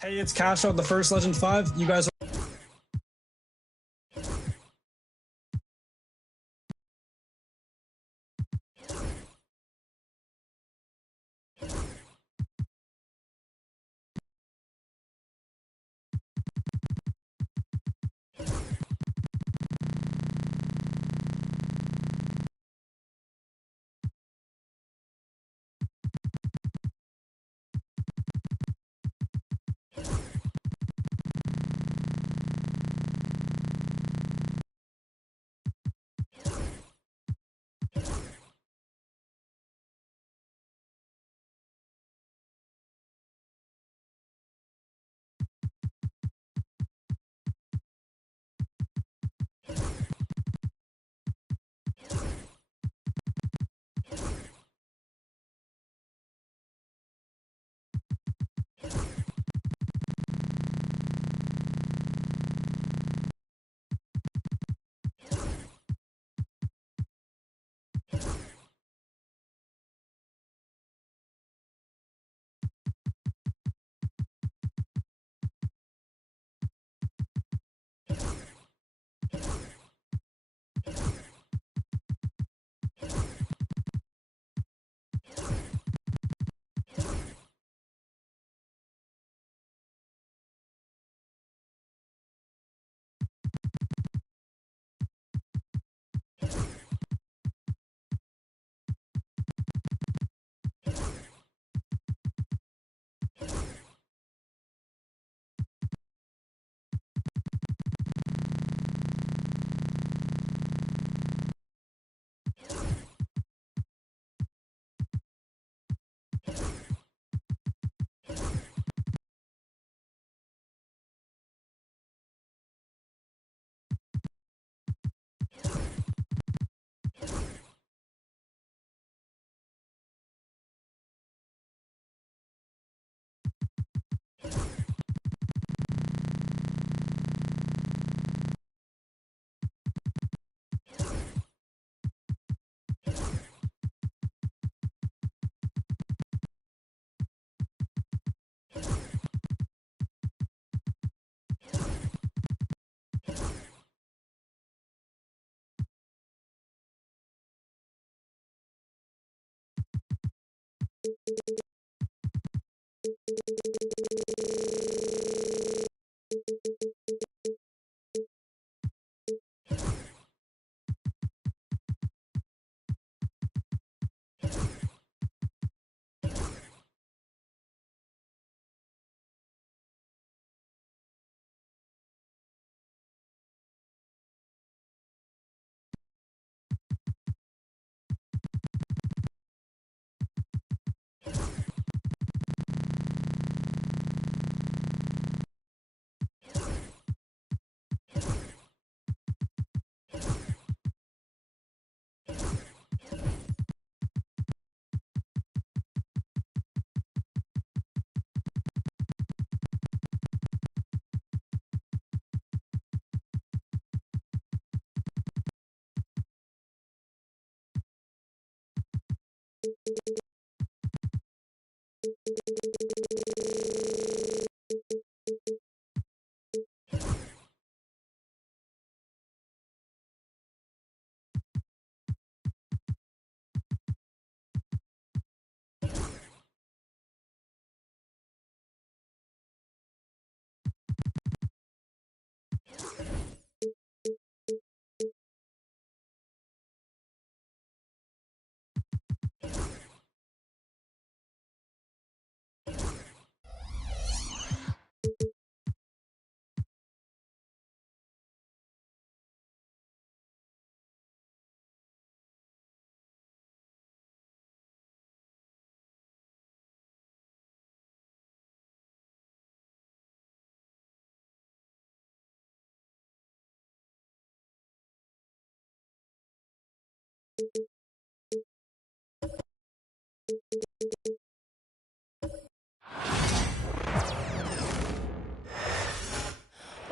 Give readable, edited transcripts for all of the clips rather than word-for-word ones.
Hey, it's Cash out the first Legend 5. You guys are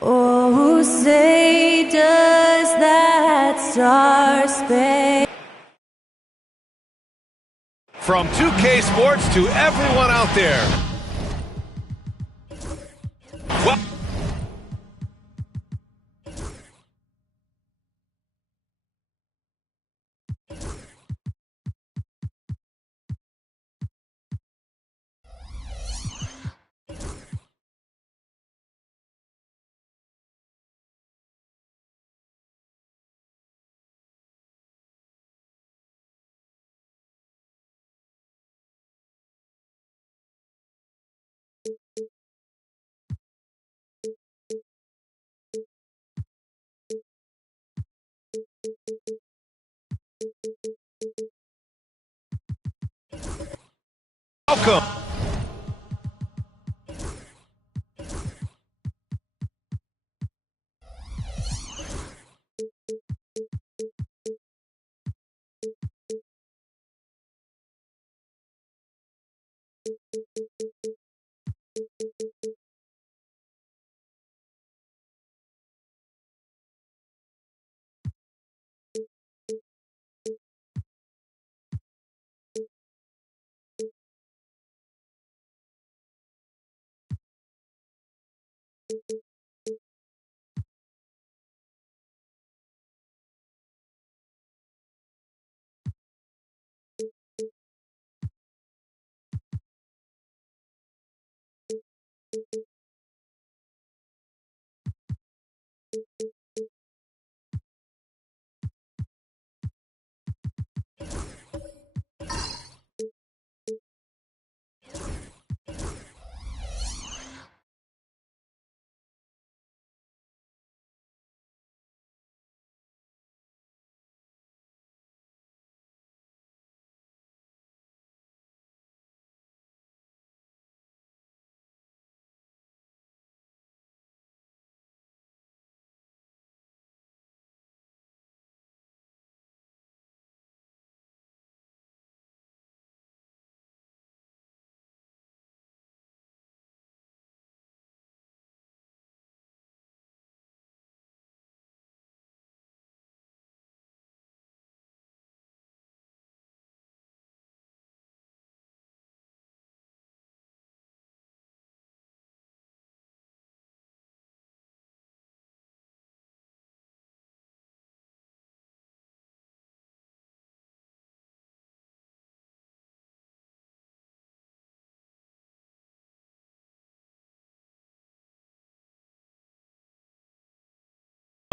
Oh, say does that star-spangled From 2K Sports to everyone out there. Well, welcome.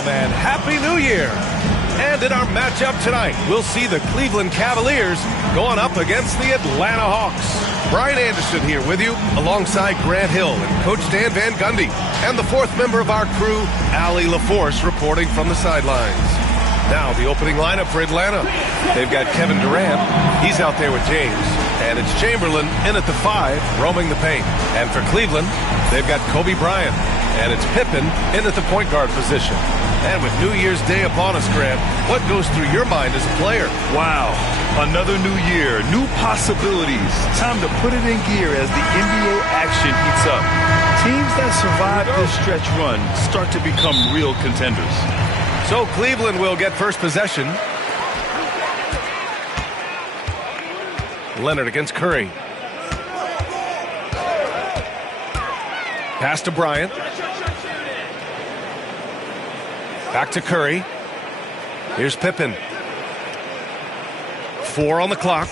And Happy New Year! And in our matchup tonight, we'll see the Cleveland Cavaliers going up against the Atlanta Hawks. Brian Anderson here with you, alongside Grant Hill and Coach Dan Van Gundy, and the fourth member of our crew, Allie LaForce, reporting from the sidelines. Now, the opening lineup for Atlanta. They've got Kevin Durant. He's out there with James. And it's Chamberlain in at the 5, roaming the paint. And for Cleveland, they've got Kobe Bryant. And it's Pippen in at the point guard position. And with New Year's Day upon us, Grant, what goes through your mind as a player? Wow, another new year, new possibilities. Time to put it in gear as the NBA action heats up. Teams that survive this stretch run start to become real contenders. So Cleveland will get first possession. Leonard against Curry. Pass to Bryant. Back to Curry. Here's Pippen. 4 on the clock.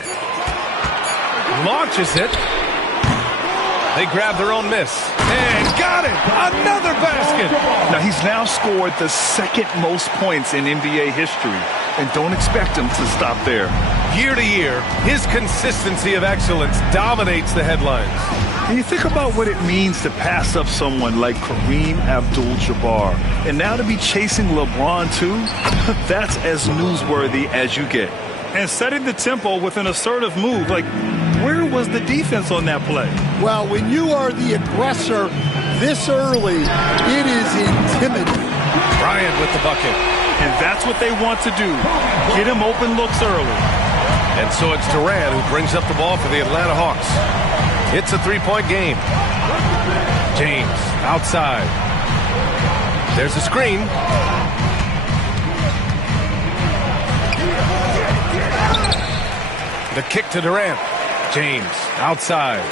Launches it. They grab their own miss. And got it! Another basket! Now, he's now scored the second most points in NBA history. And don't expect him to stop there. Year to year, his consistency of excellence dominates the headlines. And you think about what it means to pass up someone like Kareem Abdul-Jabbar. And now to be chasing LeBron, too, that's as newsworthy as you get. And setting the tempo with an assertive move, like, where was the defense on that play? Well, when you are the aggressor this early, it is intimidating. Bryant with the bucket. And that's what they want to do. Get him open looks early. And so it's Durant who brings up the ball for the Atlanta Hawks. It's a 3-point game. James outside. There's a screen. The kick to Durant. James outside.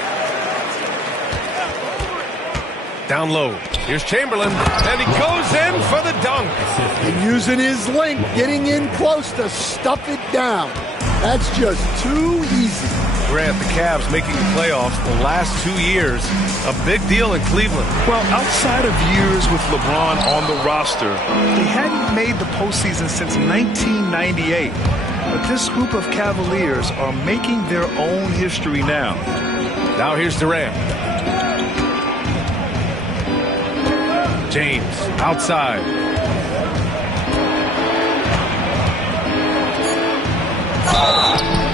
Down low. Here's Chamberlain, and he goes in for the dunk. And using his length, getting in close to stuff it down. That's just too easy. Durant, the Cavs making the playoffs the last 2 years. A big deal in Cleveland. Well, outside of years with LeBron on the roster, they hadn't made the postseason since 1998. But this group of Cavaliers are making their own history now. Now here's Durant. James outside.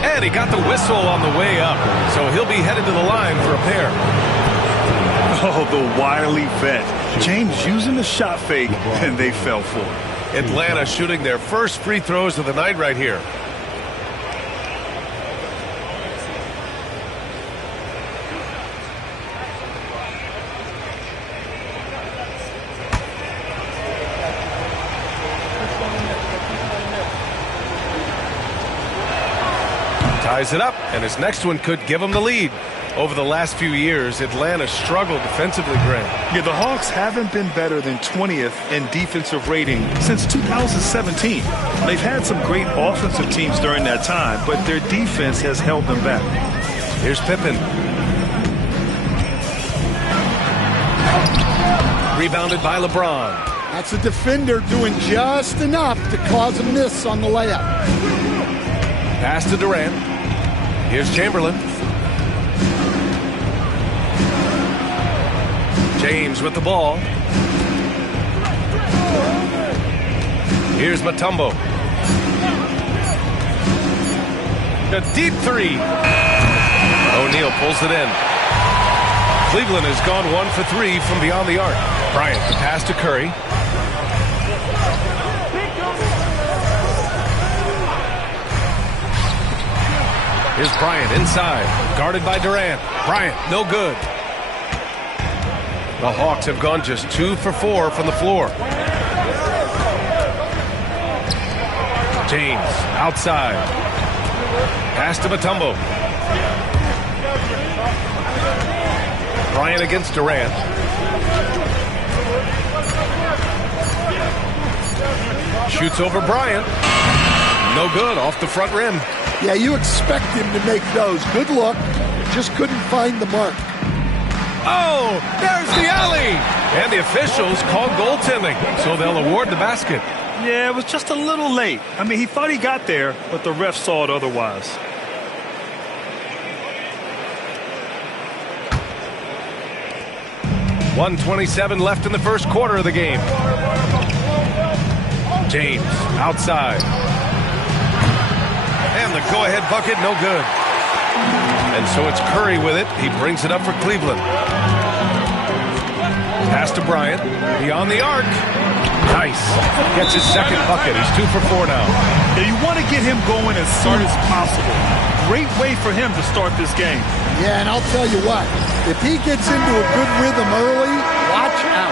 And he got the whistle on the way up, so he'll be headed to the line for a pair. Oh, the wily vet. James using the shot fake, and they fell for it. Atlanta shooting their first free throws of the night right here. Ties it up, and his next one could give him the lead. Over the last few years, Atlanta struggled defensively, Grant. Yeah, the Hawks haven't been better than 20th in defensive rating since 2017. They've had some great offensive teams during that time, but their defense has held them back. Here's Pippen. Rebounded by LeBron. That's a defender doing just enough to cause a miss on the layup. Pass to Durant. Here's Chamberlain. James with the ball. Here's Mutombo. A deep three. O'Neal pulls it in. Cleveland has gone 1 for 3 from beyond the arc. Bryant, the pass to Curry. Here's Bryant inside, guarded by Durant. Bryant, no good. The Hawks have gone just 2 for 4 from the floor. James, outside. Pass to Mutombo. Bryant against Durant. Shoots over Bryant. No good, off the front rim. Yeah, you expect him to make those. Good look. Just couldn't find the mark. Oh, there's the alley. And the officials call goaltending, so they'll award the basket. Yeah, it was just a little late. I mean, he thought he got there, but the ref saw it otherwise. .127 left in the first quarter of the game. James, outside. And the go-ahead bucket, no good. And so it's Curry with it. He brings it up for Cleveland. Pass to Bryant. Beyond the arc. Nice. Gets his second bucket. He's 2 for 4 now. Yeah, you want to get him going as soon as possible. Great way for him to start this game. Yeah, and I'll tell you what. If he gets into a good rhythm early, watch out.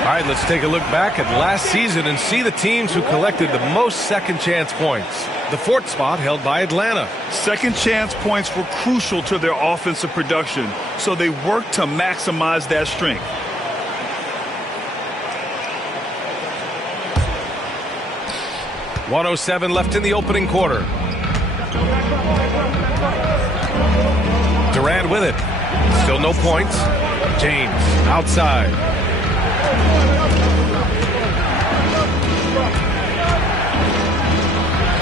All right, let's take a look back at last season and see the teams who collected the most second chance points. The 4th spot held by Atlanta. Second chance points were crucial to their offensive production, so they worked to maximize that strength. .107 left in the opening quarter. Durant with it. Still no points. James outside.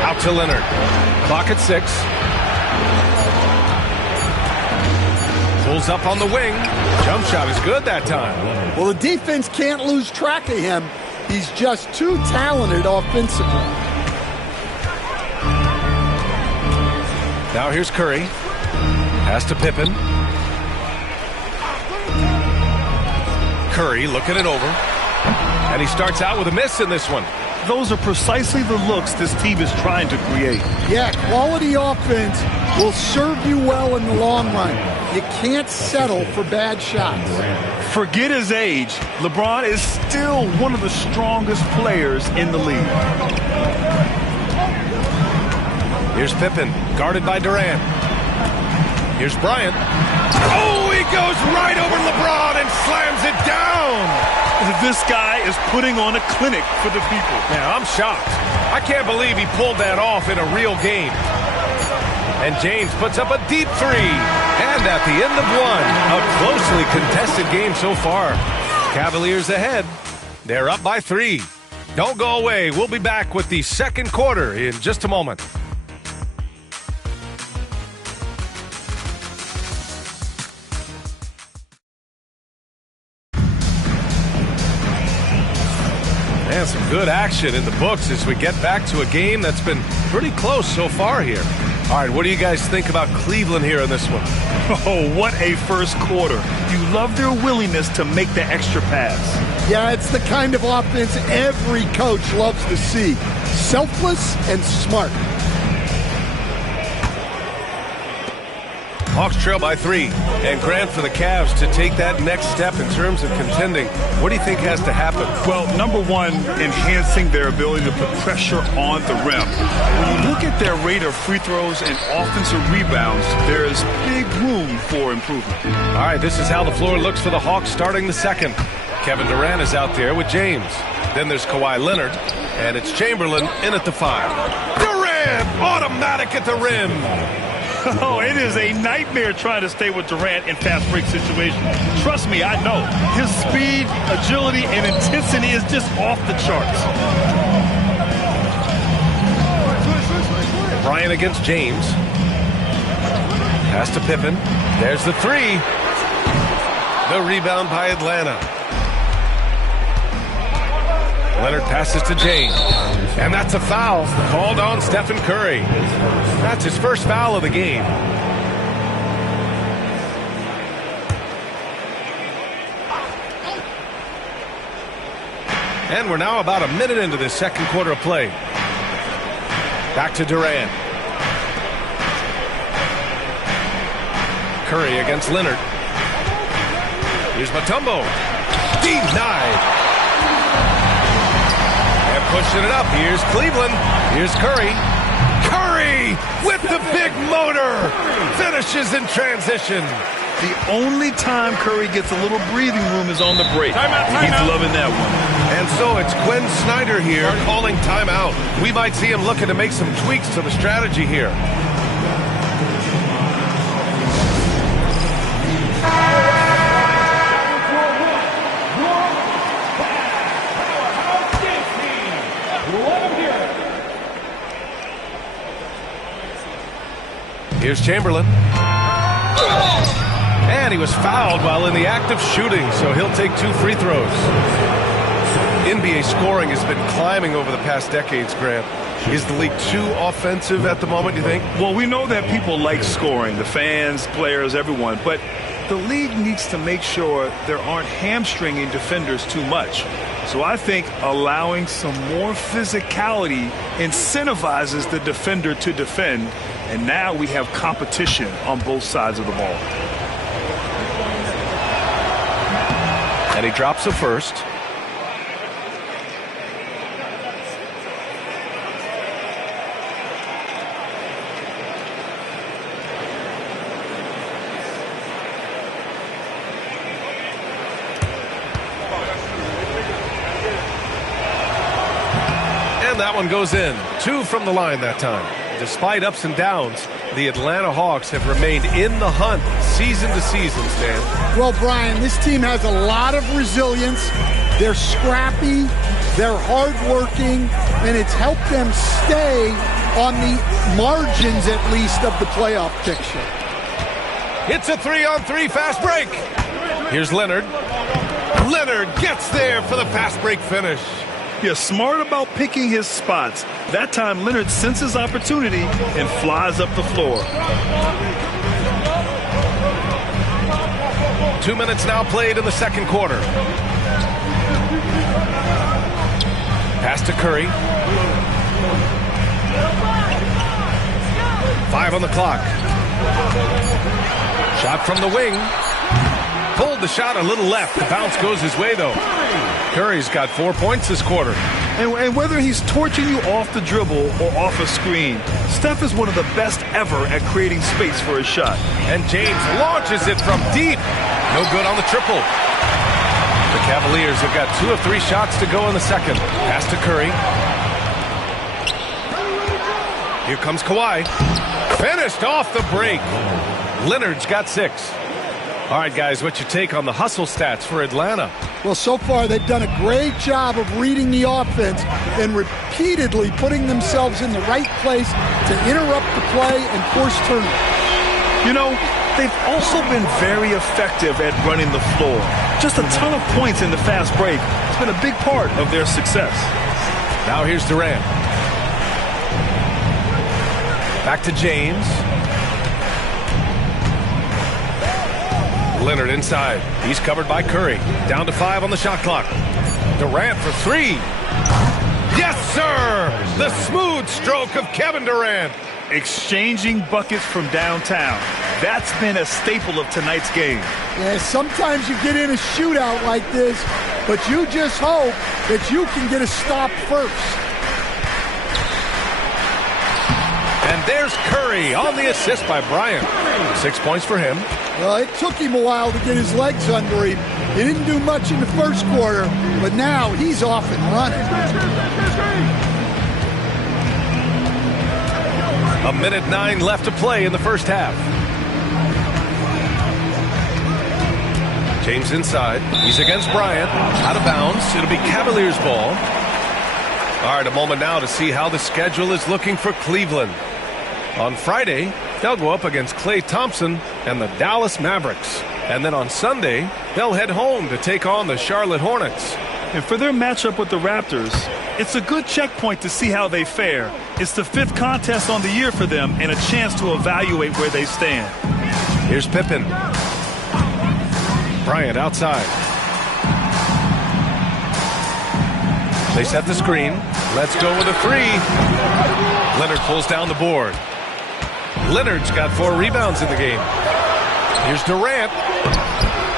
Out to Leonard. Clock at 6. Pulls up on the wing. Jump shot is good that time. Well, the defense can't lose track of him. He's just too talented offensively. Now here's Curry. Pass to Pippen. Curry looking it over. And he starts out with a miss in this one. Those are precisely the looks this team is trying to create. Yeah, quality offense will serve you well in the long run. You can't settle for bad shots. Forget his age. LeBron is still one of the strongest players in the league. Here's Pippen, guarded by Durant. Here's Bryant. Oh, he goes right over LeBron and slams it down. This guy is putting on a clinic for the people. Yeah, I'm shocked. I can't believe he pulled that off in a real game. And James puts up a deep three. And at the end of one, a closely contested game so far. Cavaliers ahead. They're up by 3. Don't go away. We'll be back with the second quarter in just a moment. And some good action in the books as we get back to a game that's been pretty close so far here. All right, what do you guys think about Cleveland here in this one? Oh, what a first quarter. You love their willingness to make the extra pass. Yeah, it's the kind of offense every coach loves to see. Selfless and smart. Hawks trail by 3. And Grant, for the Cavs to take that next step in terms of contending, what do you think has to happen? Well, number one, enhancing their ability to put pressure on the rim. When you look at their rate of free throws and offensive rebounds, there is big room for improvement. All right, this is how the floor looks for the Hawks starting the second. Kevin Durant is out there with James. Then there's Kawhi Leonard, and it's Chamberlain in at the 5. Durant, automatic at the rim. Oh, it is a nightmare trying to stay with Durant in fast break situations. Trust me, I know. His speed, agility, and intensity is just off the charts. Bryant against James. Pass to Pippen. There's the 3. The rebound by Atlanta. Leonard passes to James. And that's a foul called on Stephen Curry. That's his first foul of the game. And we're now about a minute into this second quarter of play. Back to Durant. Curry against Leonard. Here's Mutombo. Denied. And pushing it up. Here's Cleveland. Here's Curry. Curry with the big motor. Finishes in transition. The only time Curry gets a little breathing room is on the break. He's loving that one. And so it's Quinn Snyder here calling timeout. We might see him looking to make some tweaks to the strategy here. Here's Chamberlain. And he was fouled while in the act of shooting, so he'll take 2 free throws. NBA scoring has been climbing over the past decades, Grant. Is the league too offensive at the moment, you think? Well, we know that people like scoring, the fans, players, everyone, but the league needs to make sure there aren't hamstringing defenders too much. So I think allowing some more physicality incentivizes the defender to defend, and now we have competition on both sides of the ball. And he drops a first. And that one goes in. 2 from the line that time. Despite ups and downs, the Atlanta Hawks have remained in the hunt season to season, Stan. Well, Brian, this team has a lot of resilience. They're scrappy, they're hardworking, and it's helped them stay on the margins, at least, of the playoff picture. It's a 3-on-3 fast break. Here's Leonard. Leonard gets there for the fast break finish. Yeah, smart about picking his spots. That time, Leonard senses opportunity and flies up the floor. 2 minutes now played in the second quarter. Pass to Curry. 5 on the clock. Shot from the wing. Pulled the shot a little left. The bounce goes his way, though. Curry's got 4 points this quarter. And whether he's torching you off the dribble or off a screen, Steph is one of the best ever at creating space for his shot. And James launches it from deep. No good on the triple. The Cavaliers have got 2 of 3 shots to go in the second. Pass to Curry. Here comes Kawhi. Finished off the break. Leonard's got 6. All right, guys, what's your take on the hustle stats for Atlanta? Well, so far they've done a great job of reading the offense and repeatedly putting themselves in the right place to interrupt the play and force turnovers. You know, they've also been very effective at running the floor. Just a ton of points in the fast break. It's been a big part of their success. Now here's Durant. Back to James. Leonard inside. He's covered by Curry. Down to 5 on the shot clock. Durant for 3. Yes, sir! The smooth stroke of Kevin Durant. Exchanging buckets from downtown. That's been a staple of tonight's game. Yeah, sometimes you get in a shootout like this, but you just hope that you can get a stop first. And there's Curry on the assist by Bryant. 6 points for him. Well, it took him a while to get his legs under him. He didn't do much in the first quarter, but now he's off and running. 1:09 left to play in the first half. James inside. He's against Bryant. Out of bounds. It'll be Cavaliers ball. All right, a moment now to see how the schedule is looking for Cleveland. On Friday, they'll go up against Klay Thompson and the Dallas Mavericks. And then on Sunday, they'll head home to take on the Charlotte Hornets. And for their matchup with the Raptors, it's a good checkpoint to see how they fare. It's the 5th contest on the year for them and a chance to evaluate where they stand. Here's Pippen. Bryant outside. They set the screen. Let's go with a 3. Leonard pulls down the board. Leonard's got 4 rebounds in the game. Here's Durant.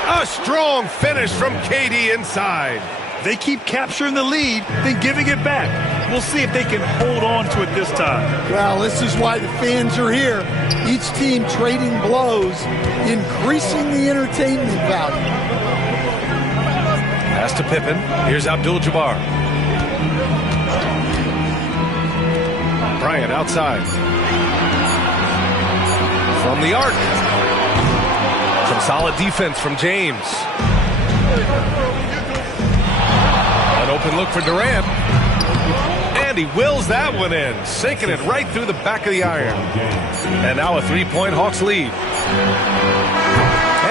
A strong finish from KD inside. They keep capturing the lead, then giving it back. We'll see if they can hold on to it this time. Well, this is why the fans are here. Each team trading blows, increasing the entertainment value. Pass to Pippen. Here's Abdul-Jabbar. Bryant outside. From the arc. Some solid defense from James. An open look for Durant. And he wills that one in, sinking it right through the back of the iron. And now a 3-point Hawks lead.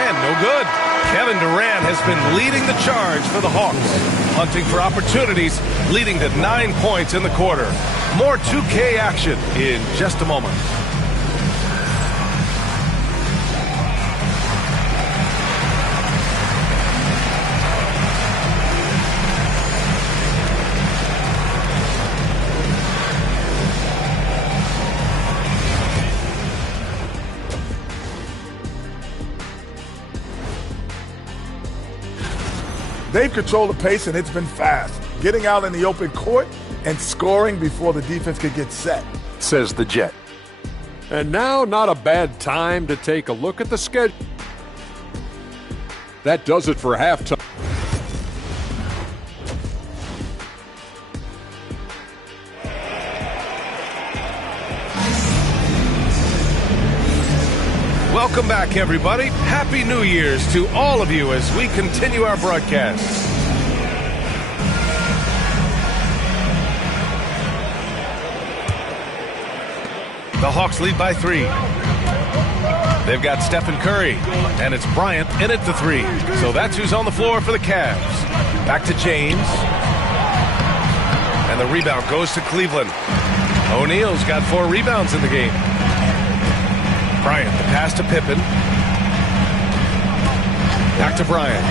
And no good. Kevin Durant has been leading the charge for the Hawks, hunting for opportunities, leading to 9 points in the quarter. More 2K action in just a moment. They've controlled the pace, and it's been fast. Getting out in the open court and scoring before the defense could get set, says the Jet. And now, not a bad time to take a look at the schedule. That does it for halftime. Welcome back, everybody. Happy New Year's to all of you as we continue our broadcast. The Hawks lead by 3. They've got Stephen Curry, and it's Bryant in at the 3. So that's who's on the floor for the Cavs. Back to James. And the rebound goes to Cleveland. O'Neal's got 4 rebounds in the game. Bryant, the pass to Pippen. Back to Bryant.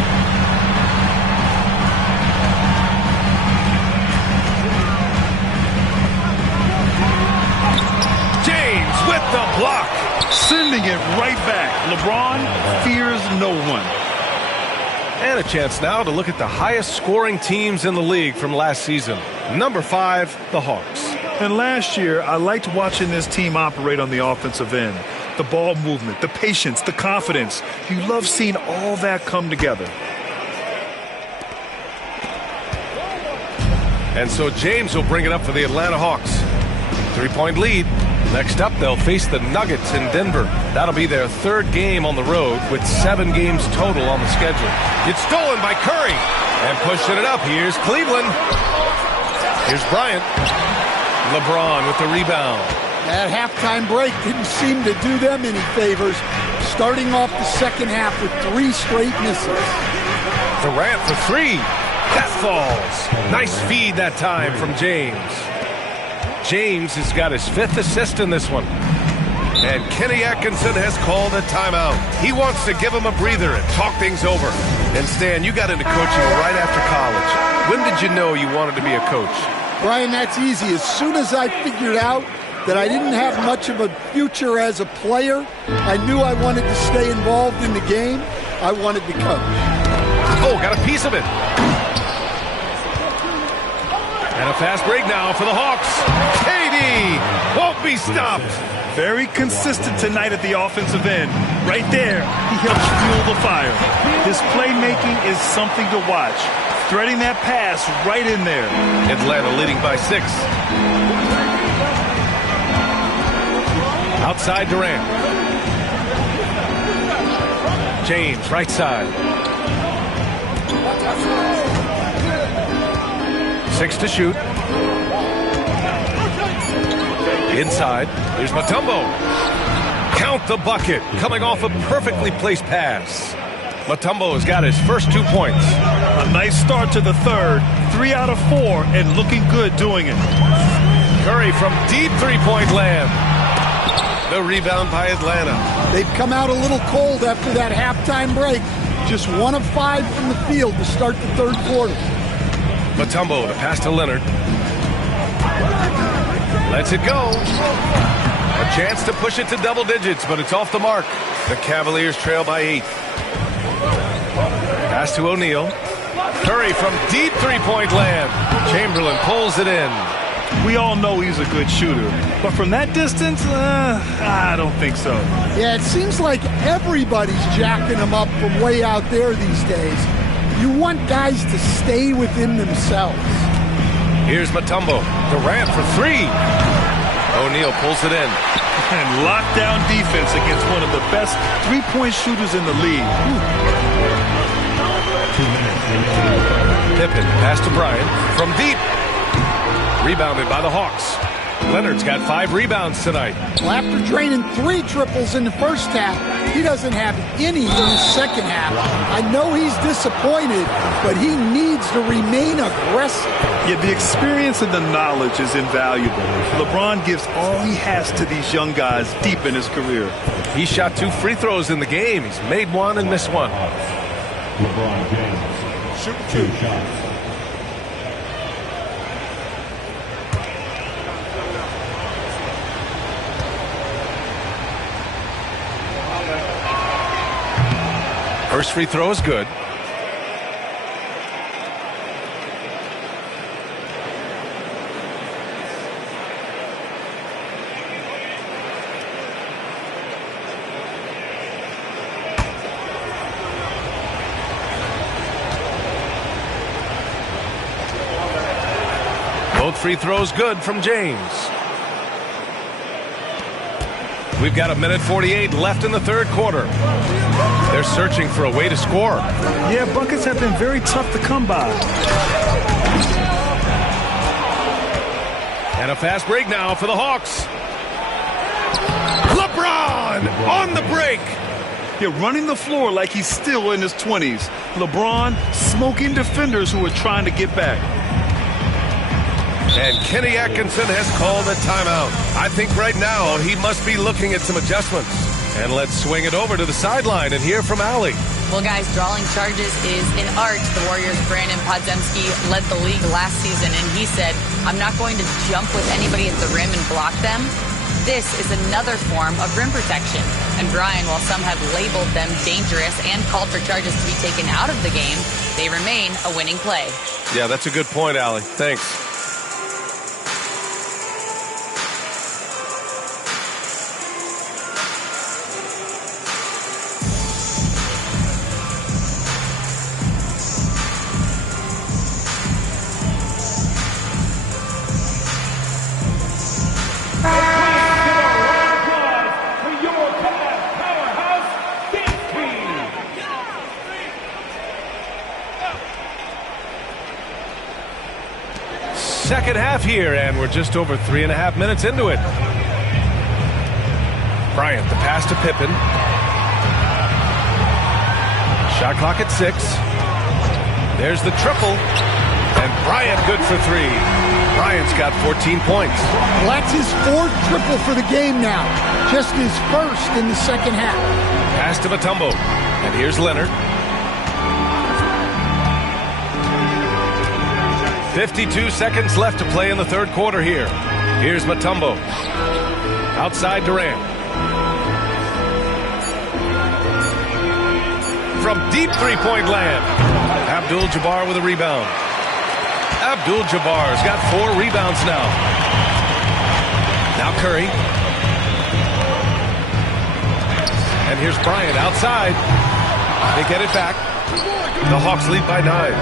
James with the block. sending it right back. LeBron fears no one. And a chance now to look at the highest scoring teams in the league from last season. Number 5, the Hawks. And last year, I liked watching this team operate on the offensive end. The ball movement, the patience, the confidence. You love seeing all that come together. And so James will bring it up for the Atlanta Hawks. 3-point lead. Next up, they'll face the Nuggets in Denver. That'll be their 3rd game on the road with 7 games total on the schedule. It's stolen by Curry. And pushing it up, here's Cleveland. Here's Bryant. LeBron with the rebound. That halftime break didn't seem to do them any favors, starting off the second half with 3 straight misses. Durant for 3. That falls. Nice feed that time from James. James has got his 5th assist in this one. And Kenny Atkinson has called a timeout. He wants to give him a breather and talk things over. And Stan, you got into coaching right after college. When did you know you wanted to be a coach? Brian, that's easy. As soon as I figured out that I didn't have much of a future as a player, I knew I wanted to stay involved in the game. I wanted to coach. Oh, got a piece of it. And a fast break now for the Hawks. KD won't be stopped. Very consistent tonight at the offensive end. Right there, he helps fuel the fire. His playmaking is something to watch. Threading that pass right in there. Atlanta leading by 6. Outside Durant. James, right side. 6 to shoot. Inside, there's Mutombo. Count the bucket, coming off a perfectly placed pass. Mutombo has got his first 2 points. A nice start to the 3rd, 3 out of 4, and looking good doing it. Curry from deep 3-point land. The rebound by Atlanta. They've come out a little cold after that halftime break. Just 1 of 5 from the field to start the 3rd quarter. Mutombo to pass to Leonard. Lets it go. A chance to push it to double digits, but it's off the mark. The Cavaliers trail by 8. Pass to O'Neal. Curry from deep 3-point land. Chamberlain pulls it in. We all know he's a good shooter, but from that distance, I don't think so. Yeah, it seems like everybody's jacking him up from way out there these days. You want guys to stay within themselves. Here's Mutombo. Durant for 3. O'Neal pulls it in. And lockdown defense against one of the best 3-point shooters in the league. Pippen pass to Bryant from deep. Rebounded by the Hawks. Leonard's got 5 rebounds tonight. Well, after draining 3 triples in the first half, he doesn't have any in the second half. I know he's disappointed, but he needs to remain aggressive. Yeah, the experience and the knowledge is invaluable. LeBron gives all he has to these young guys deep in his career. He shot 2 free throws in the game. He's made 1 and missed 1. LeBron James, shoot 2 shots. First free throw is good. Both free throws good from James. We've got 1:48 left in the 3rd quarter. They're searching for a way to score. Yeah, buckets have been very tough to come by. And a fast break now for the Hawks. LeBron on the break. Yeah, running the floor like he's still in his 20s. LeBron smoking defenders who are trying to get back. And Kenny Atkinson has called a timeout. I think right now he must be looking at some adjustments. And let's swing it over to the sideline and hear from Allie. Well, guys, drawing charges is an art. The Warriors' Brandon Podziemski led the league last season, and he said, I'm not going to jump with anybody at the rim and block them. This is another form of rim protection. And Brian, while some have labeled them dangerous and called for charges to be taken out of the game, they remain a winning play. Yeah, that's a good point, Allie. Thanks. Second half here, and we're just over 3.5 minutes into it. Bryant, the pass to Pippen. Shot clock at 6. There's the triple, and Bryant good for 3. Bryant's got 14 points. Well, that's his 4th triple for the game now. Just his 1st in the second half. Pass to Mutombo, and here's Leonard. 52 seconds left to play in the third quarter here. Here's Mutombo. Outside Durant. From deep three-point land. Abdul-Jabbar with a rebound. Abdul-Jabbar's got 4 rebounds now. Now Curry. And here's Bryant outside. They get it back. The Hawks lead by 9.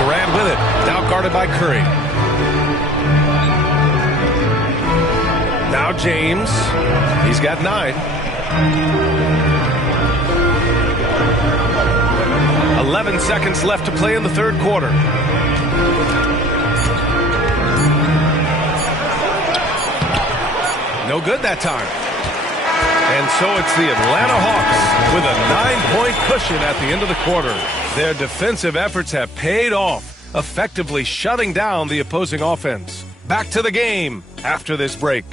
Durant with it. Now guarded by Curry. Now James. He's got 9. 11 seconds left to play in the third quarter. No good that time. And so it's the Atlanta Hawks with a 9-point cushion at the end of the quarter. Their defensive efforts have paid off, effectively shutting down the opposing offense. Back to the game after this break.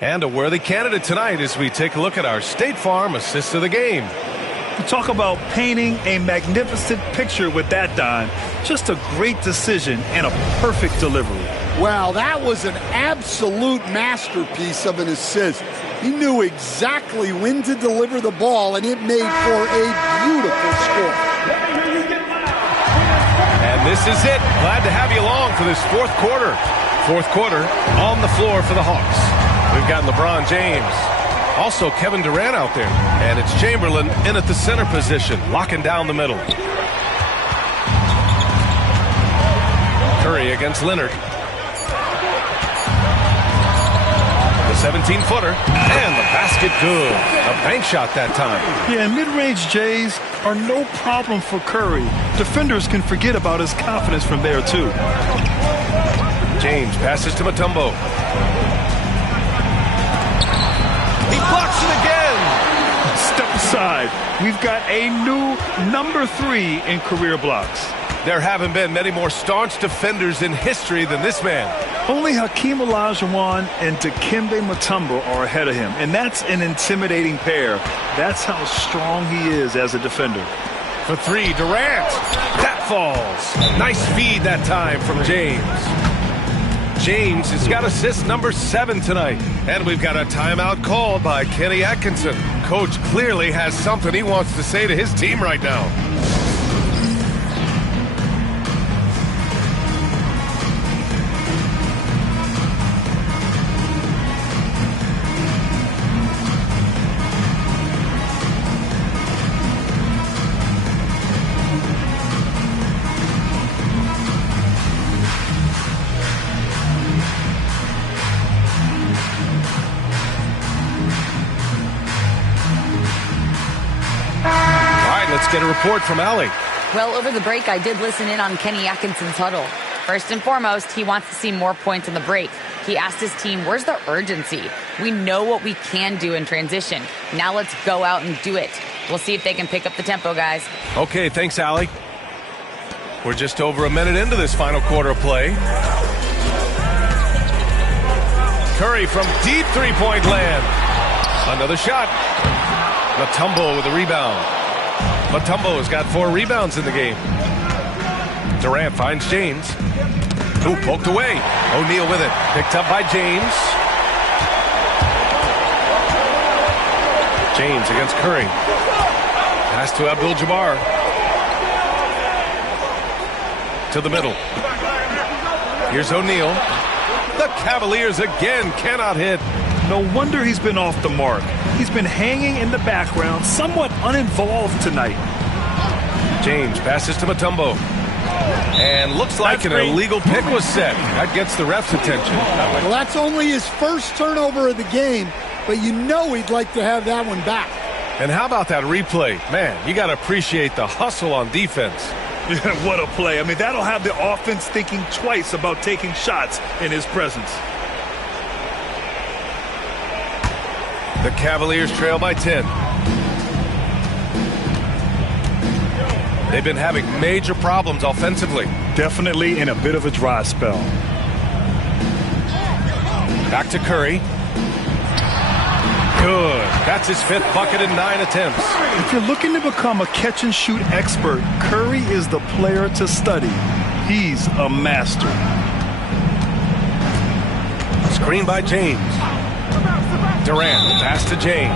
And a worthy candidate tonight as we take a look at our State Farm assist of the game. You talk about painting a magnificent picture with that, Don. Just a great decision and a perfect delivery. Well, that was an absolute masterpiece of an assist. He knew exactly when to deliver the ball, and it made for a beautiful score. And this is it. Glad to have you along for this fourth quarter. Fourth quarter on the floor for the Hawks. We've got LeBron James. Also Kevin Durant out there. And it's Chamberlain in at the center position, locking down the middle. Curry against Leonard. The 17-footer. And the basket good. A bank shot that time. Yeah, and mid-range Jays are no problem for Curry. Defenders can forget about his confidence from there, too. James passes to Mutombo. He blocks it again. Step aside. We've got a new number 3 in career blocks. There haven't been many more staunch defenders in history than this man. Only Hakeem Olajuwon and Dikembe Mutombo are ahead of him, and that's an intimidating pair. That's how strong he is as a defender. For 3, Durant. That falls. Nice feed that time from James. James has got assist number 7 tonight. And we've got a timeout called by Kenny Atkinson. Coach clearly has something he wants to say to his team right now. Get a report from Allie. Well, over the break, I did listen in on Kenny Atkinson's huddle. First and foremost, he wants to see more points in the break. He asked his team, where's the urgency? We know what we can do in transition. Now let's go out and do it. We'll see if they can pick up the tempo, guys. Okay, thanks, Allie. We're just over a minute into this final quarter of play. Curry from deep three-point land. Another shot. Mutombo with a rebound. Mutombo has got 4 rebounds in the game. Durant finds James. Ooh, poked away. O'Neal with it. Picked up by James. James against Curry. Pass to Abdul-Jabbar. To the middle. Here's O'Neal. The Cavaliers again cannot hit. No wonder he's been off the mark. He's been hanging in the background, somewhat uninvolved tonight. James passes to Mutombo. And looks like an illegal pick was set. That gets the ref's attention. Well, that's only his first turnover of the game, but you know he'd like to have that one back. And how about that replay? Man, you got to appreciate the hustle on defense. What a play. I mean, that'll have the offense thinking twice about taking shots in his presence. The Cavaliers trail by 10. They've been having major problems offensively. Definitely in a bit of a dry spell. Back to Curry. Good. That's his 5th bucket in 9 attempts. If you're looking to become a catch-and-shoot expert, Curry is the player to study. He's a master. Screen by James. Durant, pass to James.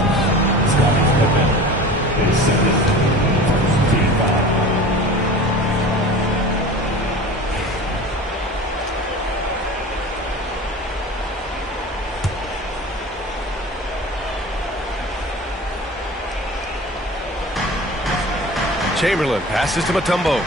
Chamberlain passes to Mutombo.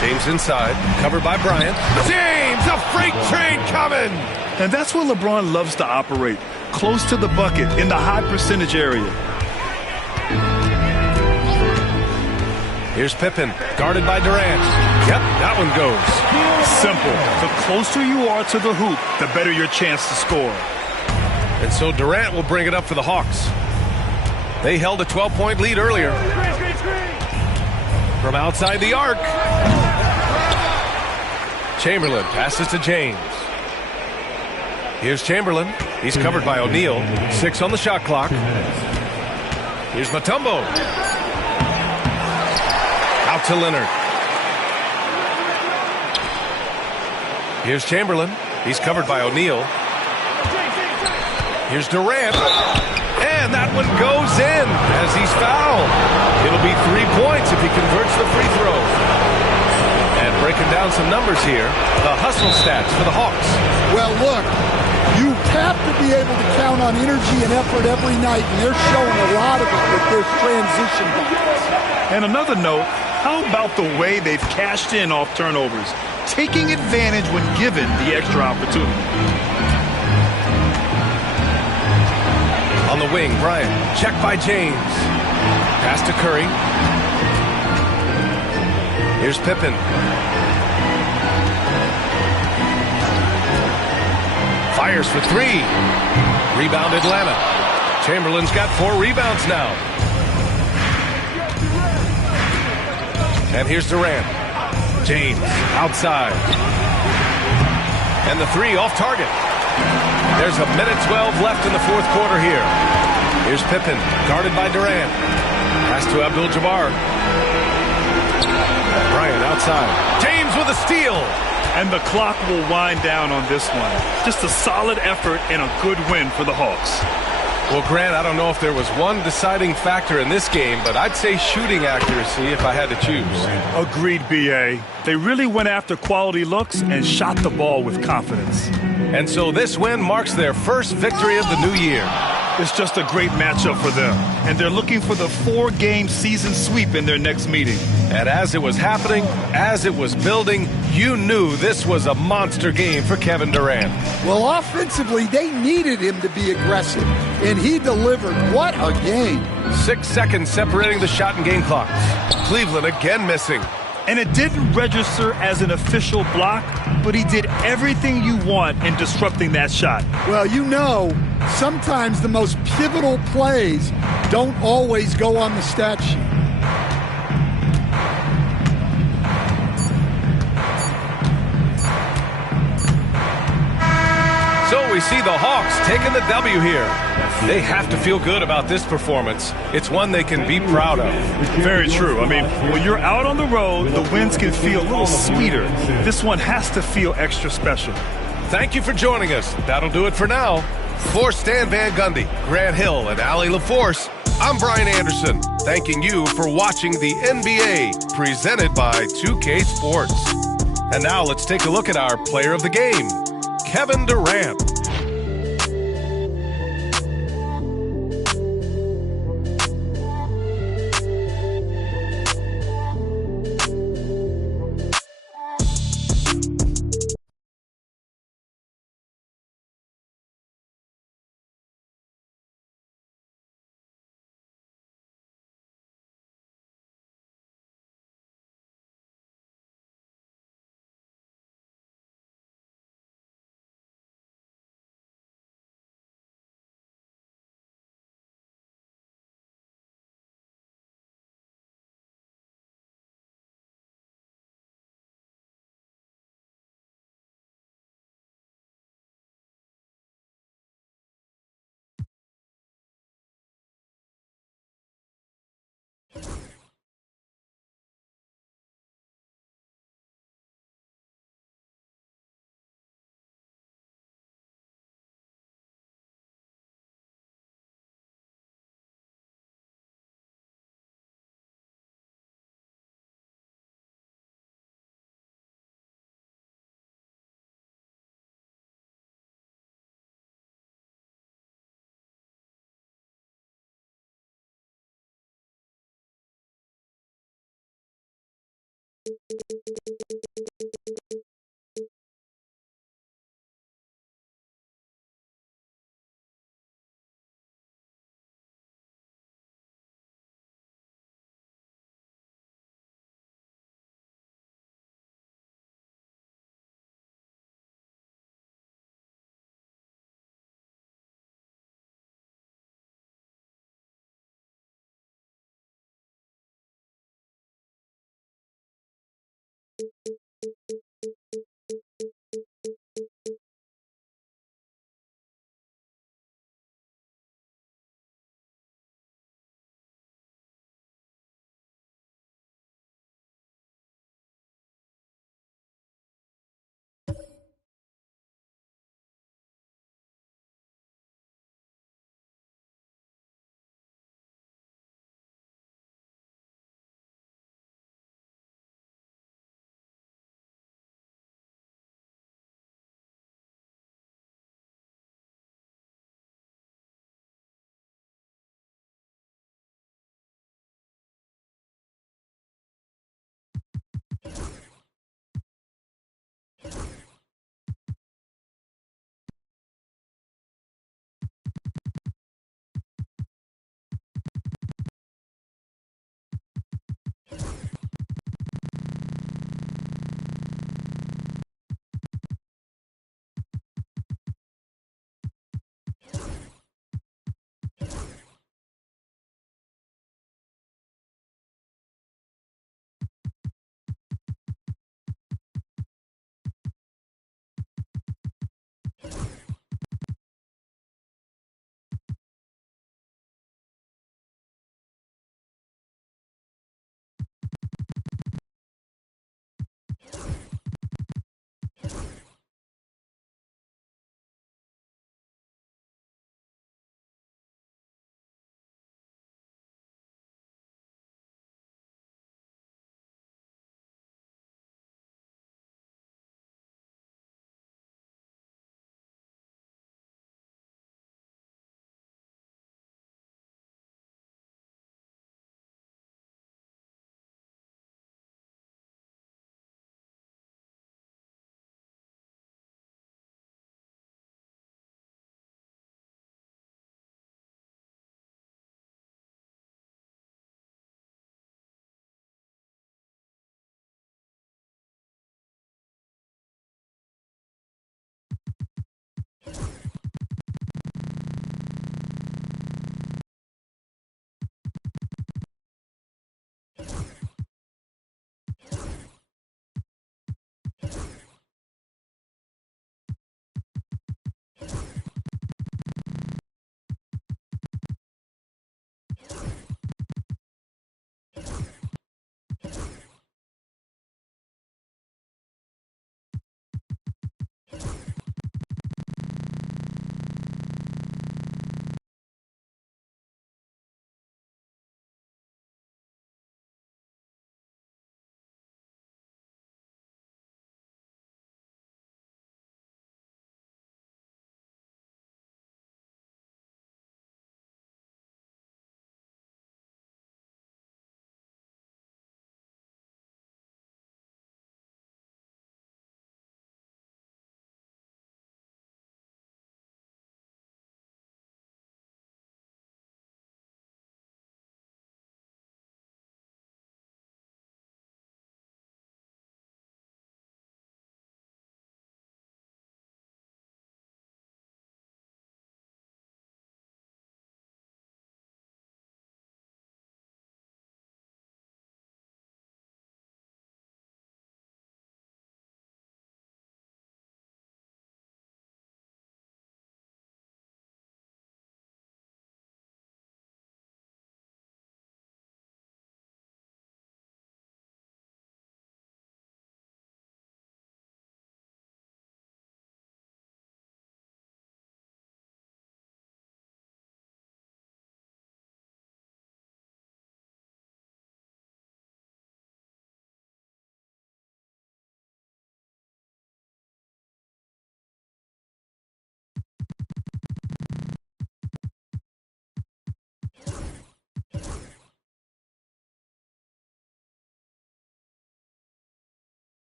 James inside, covered by Bryant. James, a freight train coming! And that's where LeBron loves to operate, close to the bucket in the high percentage area. Here's Pippen, guarded by Durant. Yep, that one goes. Simple. The closer you are to the hoop, the better your chance to score. And so Durant will bring it up for the Hawks. They held a 12-point lead earlier. From outside the arc. Chamberlain passes to James. Here's Chamberlain. He's covered by O'Neal. 6 on the shot clock. Here's Mutombo. Out to Leonard. Here's Chamberlain. He's covered by O'Neal. Here's Durant. And that one goes in as he's fouled. It'll be 3 points if he converts the free throw. And breaking down some numbers here, the hustle stats for the Hawks. Well, look, you have to be able to count on energy and effort every night, and they're showing a lot of it with this transition buckets. And another note, how about the way they've cashed in off turnovers, taking advantage when given the extra opportunity. On the wing, Bryant, checked by James. Pass to Curry. Here's Pippen. Fires for 3. Rebound Atlanta. Chamberlain's got 4 rebounds now. And here's Durant. James outside. And the 3 off target. There's a minute 12 left in the 4th quarter here. Here's Pippen, guarded by Durant. Pass to Abdul-Jabbar. Bryant outside. James with a steal. And the clock will wind down on this one. Just a solid effort and a good win for the Hawks. Well, Grant, I don't know if there was one deciding factor in this game, but I'd say shooting accuracy if I had to choose. Agreed, B.A. They really went after quality looks and shot the ball with confidence. And so this win marks their first victory of the new year. It's just a great matchup for them, and they're looking for the 4-game season sweep in their next meeting. And as it was happening, as it was building, you knew this was a monster game for Kevin Durant. Well, offensively, they needed him to be aggressive, and he delivered. What a game. 6 seconds separating the shot and game clocks. Cleveland again missing. And it didn't register as an official block, but he did everything you want in disrupting that shot. Well, you know, sometimes the most pivotal plays don't always go on the stat sheet. we see the Hawks taking the W here. They have to feel good about this performance. It's one they can be proud of. Very true. I mean, when you're out on the road, the wins can feel a little sweeter. This one has to feel extra special. Thank you for joining us. That'll do it for now. For Stan Van Gundy, Grant Hill, and Allie LaForce, I'm Brian Anderson, thanking you for watching the NBA, presented by 2K Sports. And now let's take a look at our player of the game, Kevin Durant.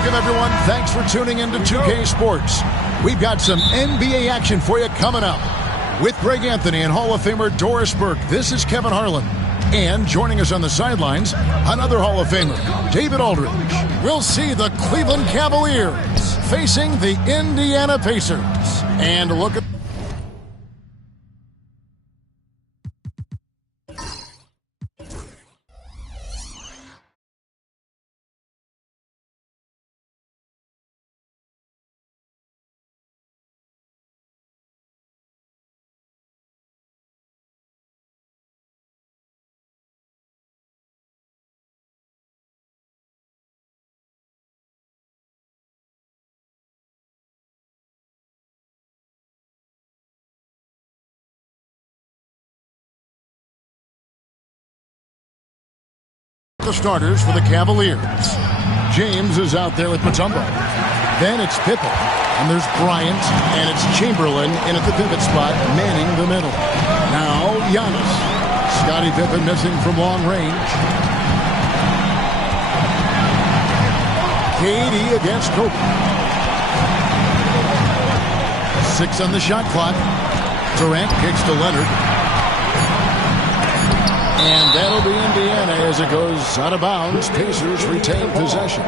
Welcome, everyone. Thanks for tuning into 2K Sports. We've got some NBA action for you coming up. With Greg Anthony and Hall of Famer Doris Burke, this is Kevin Harlan. And joining us on the sidelines, another Hall of Famer, David Aldridge. We'll see the Cleveland Cavaliers facing the Indiana Pacers. And look at the starters for the Cavaliers. James is out there with Mutombo. Then it's Pippen, and there's Bryant, and it's Chamberlain in at the pivot spot, manning the middle. Now Giannis. Scottie Pippen missing from long range. KD against Kobe. 6 on the shot clock. Durant kicks to Leonard. And that'll be Indiana as it goes out of bounds. Pacers retain possession.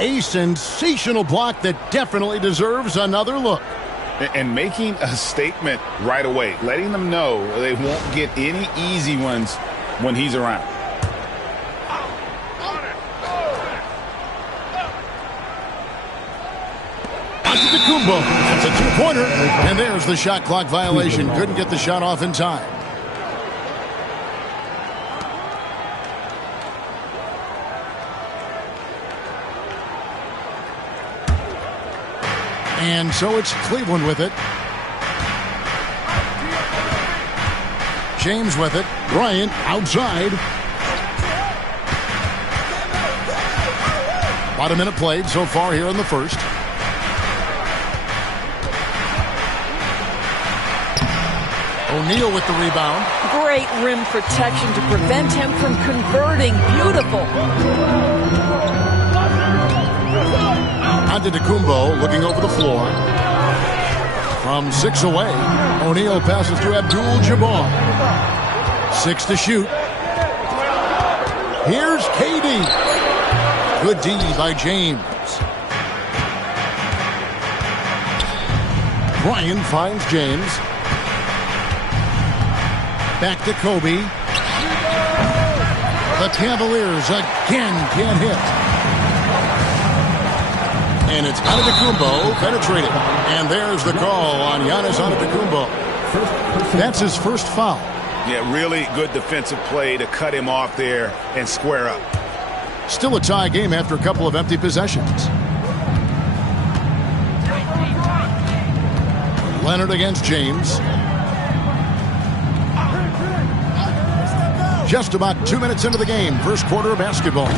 A sensational block that definitely deserves another look. And making a statement right away, letting them know they won't get any easy ones when he's around. Antetokounmpo. That's a two-pointer. And there's the shot clock violation. Couldn't get the shot off in time. And so it's Cleveland with it. James with it. Bryant outside. About a minute played so far here in the first. O'Neal with the rebound. Great rim protection to prevent him from converting. Beautiful. Antetokounmpo looking over the floor. From 6 away, O'Neal passes to Abdul-Jabbar. 6 to shoot. Here's KD. Good D by James. Bryant finds James. Back to Kobe. The Cavaliers again can't hit. And it's Antetokounmpo penetrating. And there's the call on Giannis Antetokounmpo. That's his first foul. Yeah, really good defensive play to cut him off there and square up. Still a tie game after a couple of empty possessions. Leonard against James. Just about 2 minutes into the game. First quarter of basketball.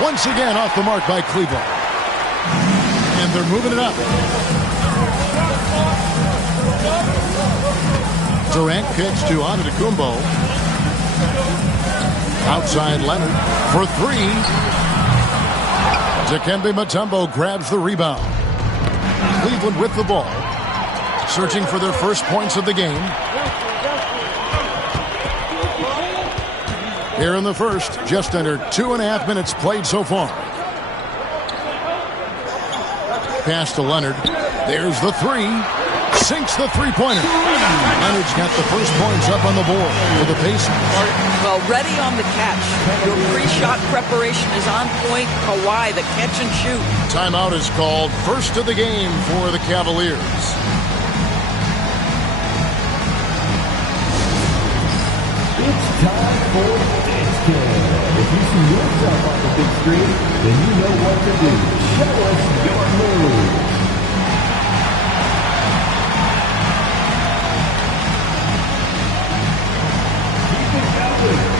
Once again off the mark by Cleveland. And they're moving it up. Durant kicks to Antetokounmpo. Outside Leonard for 3. Dikembe Mutombo grabs the rebound. Cleveland with the ball. Searching for their first points of the game. Here in the first, just under 2.5 minutes played so far. Pass to Leonard. There's the 3. Sinks the three-pointer. Leonard's got the first points up on the board for the Pacers. Well, ready on the catch. Your pre-shot preparation is on point. Kawhi, the catch and shoot. Timeout is called. First of the game for the Cavaliers. It's time for Dance Cam. If you see yourself on the big screen, then you know what to do. Show us your moves. Keep it going.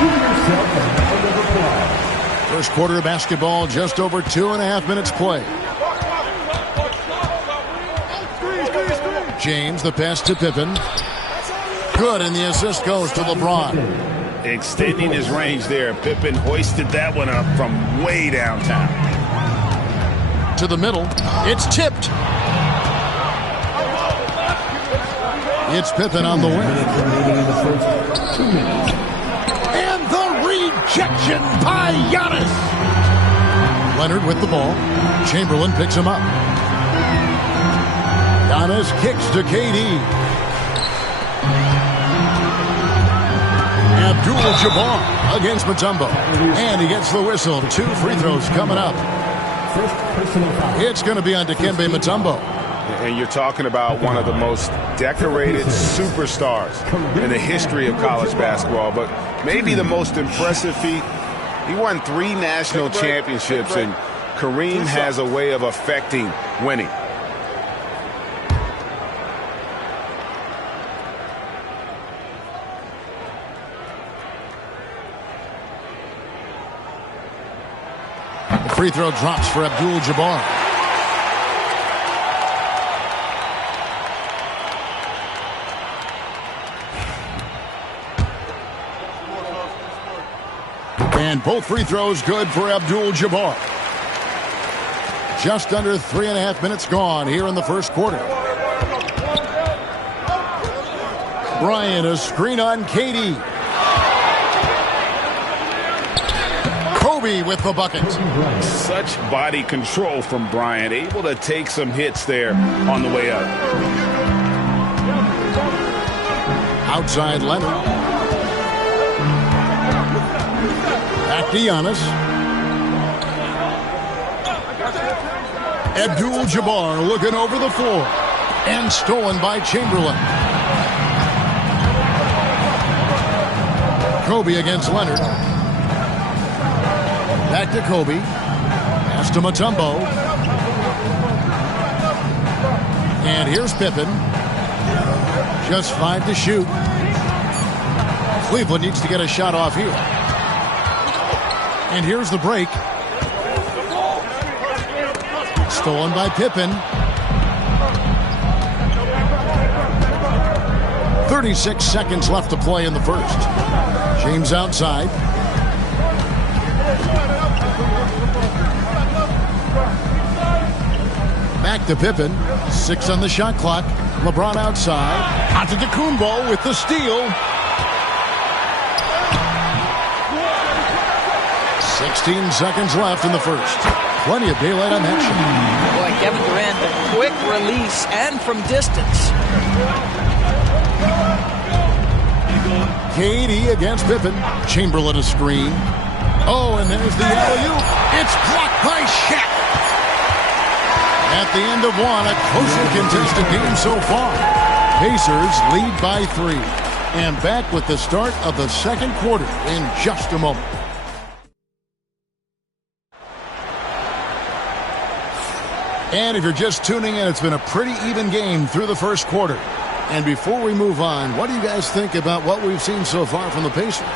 Give yourself a round of applause. First quarter of basketball, just over 2.5 minutes play. James, the pass to Pippen. Good, and the assist goes to LeBron. Extending his range there. Pippen hoisted that one up from way downtown. To the middle. It's tipped. It's Pippen on the wing. And the rejection by Giannis. Leonard with the ball. Chamberlain picks him up. Giannis kicks to KD. Abdul-Jabbar against Mutombo. And he gets the whistle. 2 free throws coming up. It's going to be on Dikembe Mutombo. And you're talking about one of the most decorated superstars in the history of college basketball, but maybe the most impressive feat. He won 3 national championships, and Kareem has a way of affecting winning. The free throw drops for Abdul-Jabbar. And both free throws good for Abdul-Jabbar. Just under 3.5 minutes gone here in the first quarter. Bryant, a screen on KD. Kobe with the bucket. Such body control from Bryant, able to take some hits there on the way up. Outside Leonard. Back to Giannis. Abdul-Jabbar looking over the floor. And stolen by Chamberlain. Kobe against Leonard. Back to Kobe. Pass to Mutombo. And here's Pippen. Just 5 to shoot. Cleveland needs to get a shot off here. And here's the break. Stolen by Pippen. 36 seconds left to play in the first. James outside. Back to Pippen. 6 on the shot clock. LeBron outside. Antetokounmpo with the steal. 16 seconds left in the first. Plenty of daylight on that shot. Boy, Kevin Durant, a quick release and from distance. KD against Pippen. Chamberlain a screen. Oh, and there's the alley-oop. It's blocked by Shaq. At the end of one, a closely contested game so far. Pacers lead by 3. And back with the start of the second quarter in just a moment. And if you're just tuning in, it's been a pretty even game through the first quarter. And before we move on, what do you guys think about what we've seen so far from the Pacers?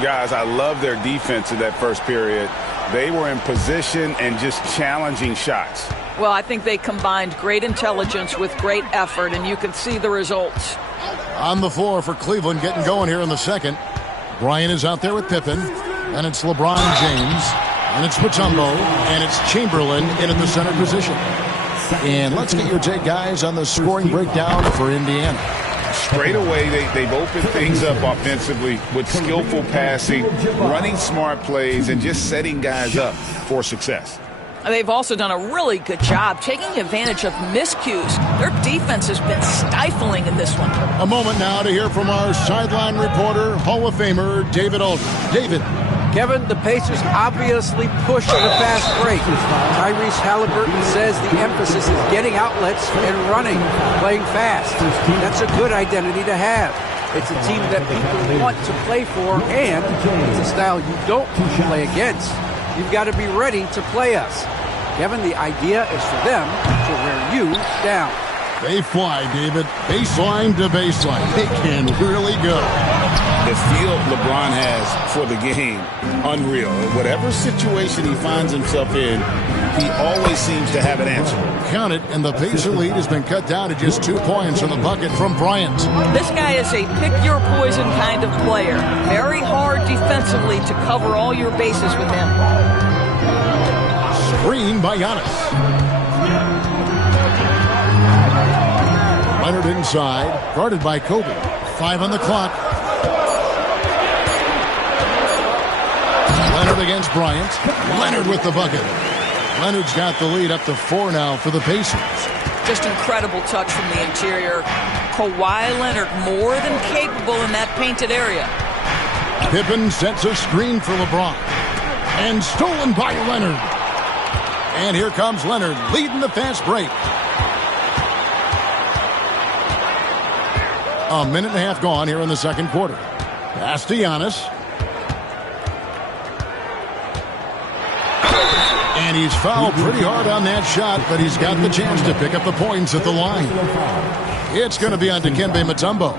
Guys, I love their defense in that first period. They were in position and just challenging shots. Well, I think they combined great intelligence with great effort, and you can see the results. On the floor for Cleveland getting going here in the second. Bryant is out there with Pippen. And it's LeBron James. And it's Mutombo. And it's Chamberlain in at the center position. And let's get your take, guys, on the scoring breakdown for Indiana. Straight away, they've opened things up offensively with skillful passing, running smart plays, and just setting guys up for success. They've also done a really good job taking advantage of miscues. Their defense has been stifling in this one. A moment now to hear from our sideline reporter, Hall of Famer David Aldridge. David. Kevin, the Pacers obviously pushed the fast break. Tyrese Halliburton says the emphasis is getting outlets and running, playing fast. That's a good identity to have. It's a team that people want to play for, and it's a style you don't play against. You've got to be ready to play us. Kevin, the idea is for them to wear you down. They fly, David. Baseline to baseline. They can really go. The feel LeBron has for the game, unreal. Whatever situation he finds himself in, he always seems to have an answer. Count it, and the Pacer lead has been cut down to just 2 points from the bucket from Bryant. This guy is a pick-your-poison kind of player. Very hard defensively to cover all your bases with him. Screen by Giannis. Leonard inside, guarded by Kobe. 5 on the clock. Leonard against Bryant. Leonard with the bucket. Leonard's got the lead up to 4 now for the Pacers. Just incredible touch from the interior. Kawhi Leonard more than capable in that painted area. Pippen sets a screen for LeBron. And stolen by Leonard. And here comes Leonard leading the fast break. A minute and a half gone here in the second quarter. Pass to Giannis. And he's fouled pretty hard on that shot, but he's got the chance to pick up the points at the line. It's going to be on Dikembe Mutombo.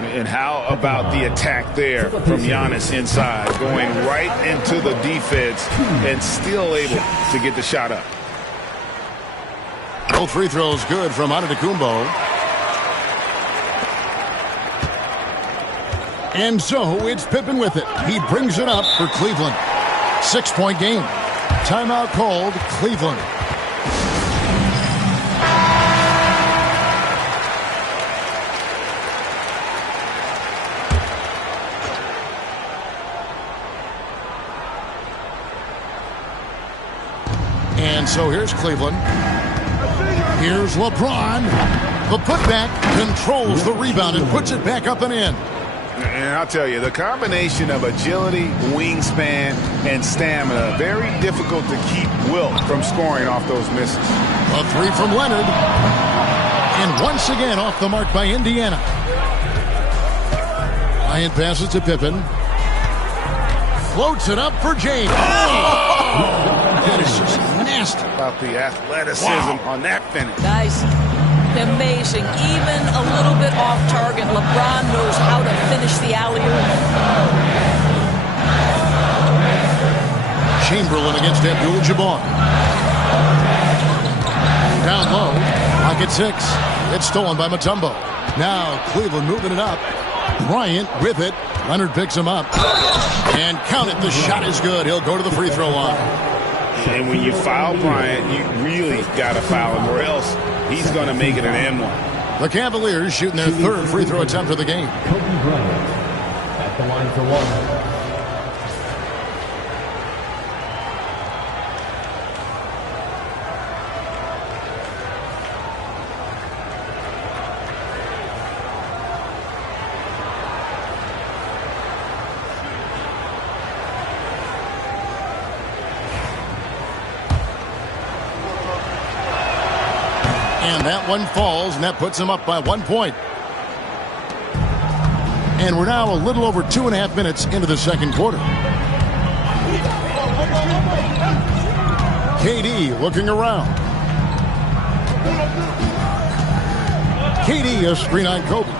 And how about the attack there from Giannis inside, going right into the defense and still able to get the shot up. Both free throws good from Antetokounmpo. And so it's Pippen with it. He brings it up for Cleveland. 6-point game. Timeout called, Cleveland. And so here's Cleveland. Here's LeBron. The putback controls the rebound and puts it back up and in. And I'll tell you, the combination of agility, wingspan, and stamina, very difficult to keep Wilt from scoring off those misses. A 3 from Leonard. And once again off the mark by Indiana. Bryant passes to Pippen. Floats it up for James. Oh! That is just nasty. About the athleticism on that finish. Guys, amazing. Even a little bit off target, LeBron knows how to finish the alley-oop. Chamberlain against Abdul-Jabbar. Down low. Pocket 6. It's stolen by Mutombo. Now Cleveland moving it up. Bryant with it. Leonard picks him up. And count it. The shot is good. He'll go to the free throw line. And when you foul Bryant, you really got to foul him, or else he's going to make it an and-one. The Cavaliers shooting their 3rd free throw attempt of the game. Kobe Bryant at the line for 1. And that one falls, and that puts him up by 1 point. And we're now a little over 2.5 minutes into the second quarter. KD looking around. KD a screen on Kobe.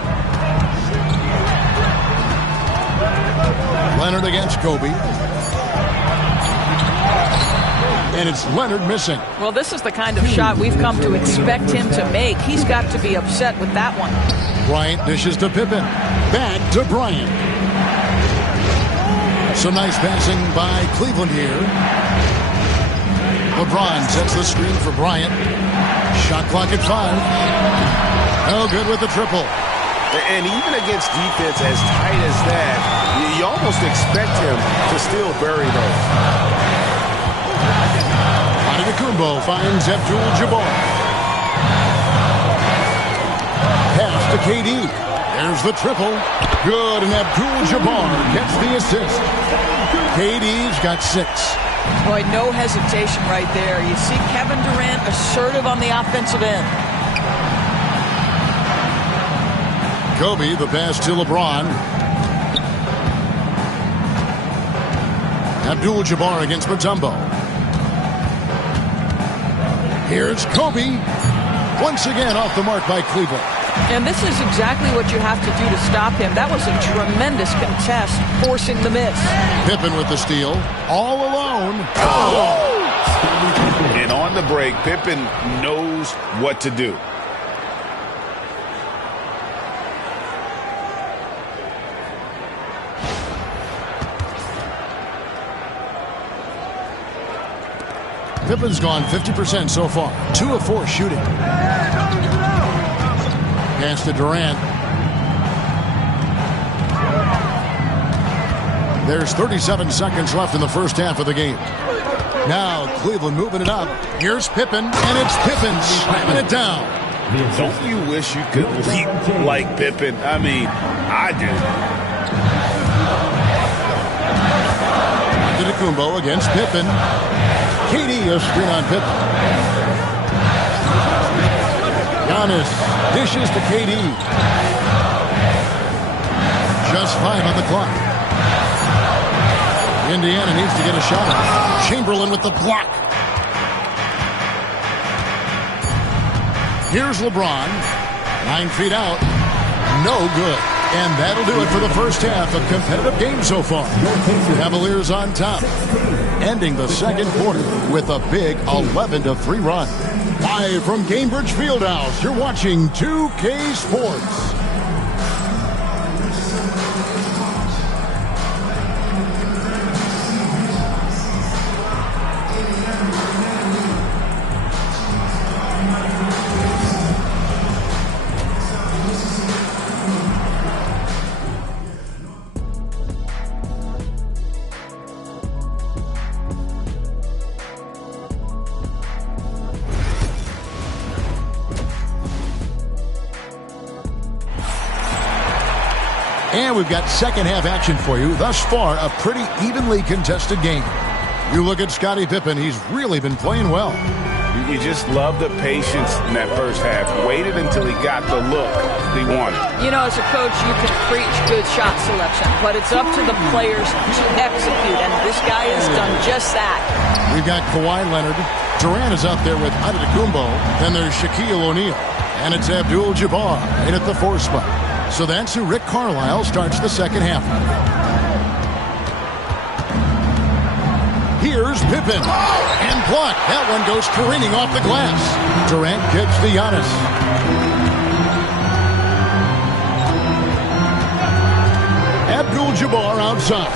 Leonard against Kobe. And it's Leonard missing. Well, this is the kind of shot we've come to expect him to make. He's got to be upset with that one. Bryant dishes to Pippen. Back to Bryant. Some nice passing by Cleveland here. LeBron sets the screen for Bryant. Shot clock at 5. No good with the triple. And even against defense as tight as that, you almost expect him to still bury those. Antetokounmpo finds Abdul-Jabbar. Pass to KD. There's the triple. Good, and Abdul-Jabbar gets the assist. KD's got 6. Boy, no hesitation right there. You see Kevin Durant assertive on the offensive end. Kobe, the pass to LeBron. Abdul-Jabbar against Mutombo. Here's Kobe. Once again off the mark by Cleveland. And this is exactly what you have to do to stop him. That was a tremendous contest, forcing the miss. Pippen with the steal, all alone. And on the break, Pippen knows what to do. Pippen's gone 50% so far. 2 of 4 shooting. Pass to Durant. There's 37 seconds left in the first half of the game. Now Cleveland moving it up. Here's Pippen, and it's Pippen slamming it down. Don't you wish you could leap like Pippen? I mean, I do. Antetokounmpo against Pippen. KD a screen on Pippen. Giannis dishes to KD. Just 5 on the clock. Indiana needs to get a shot. Chamberlain with the block. Here's LeBron. 9 feet out. No good. And that'll do it for the first half. A competitive game so far. Cavaliers on top. Ending the second quarter with a big 11-3 run. Live from Gainbridge Fieldhouse, you're watching 2K Sports. And we've got second half action for you. Thus far, a pretty evenly contested game. You look at Scottie Pippen, he's really been playing well. You just love the patience in that first half. Waited until he got the look he wanted. You know, as a coach, you can preach good shot selection, but it's up to the players to execute, and this guy has done just that. We've got Kawhi Leonard. Durant is out there with Antetokounmpo. Then there's Shaquille O'Neal. And it's Abdul-Jabbar in at the 4 spot. So that's who Rick Carlisle starts the second half. Here's Pippen. And blocked. That one goes careening off the glass. Durant kicks to Giannis. Abdul-Jabbar outside.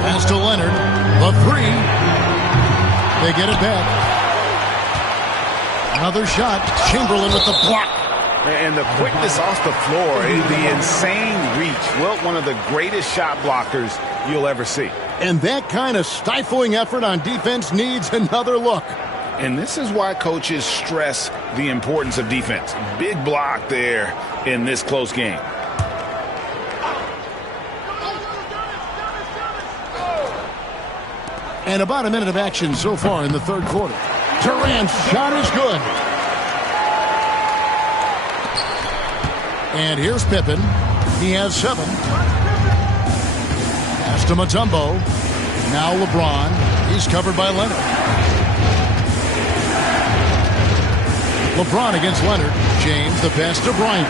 Pass to Leonard. The 3. They get it back. Another shot. Chamberlain with the block. And the quickness off the floor, the insane reach. Well, one of the greatest shot blockers you'll ever see. And that kind of stifling effort on defense needs another look. And this is why coaches stress the importance of defense. Big block there in this close game. And about a minute of action so far in the third quarter. Durant's shot is good. And here's Pippen. He has 7. Pass to Mutombo. Now LeBron. He's covered by Leonard. LeBron against Leonard. James, the pass to Bryant.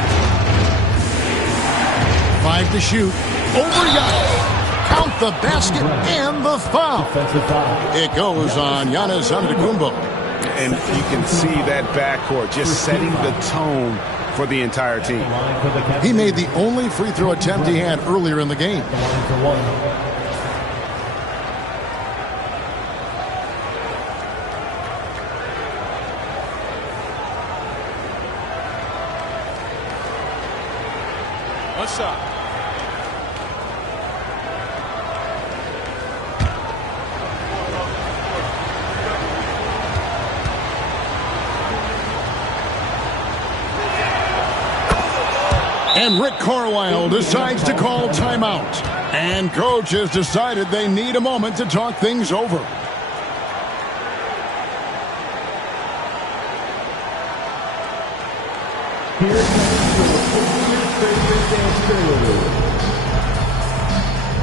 5 to shoot. Over Giannis. Count the basket and the foul. It goes on Giannis Antetokounmpo. And you can see that backcourt just setting the tone for the entire team. He made the only free throw attempt he had earlier in the game. What's up? And Rick Carlisle decides to call timeout. And coach has decided they need a moment to talk things over. Here comes your 4-year favorite dance period.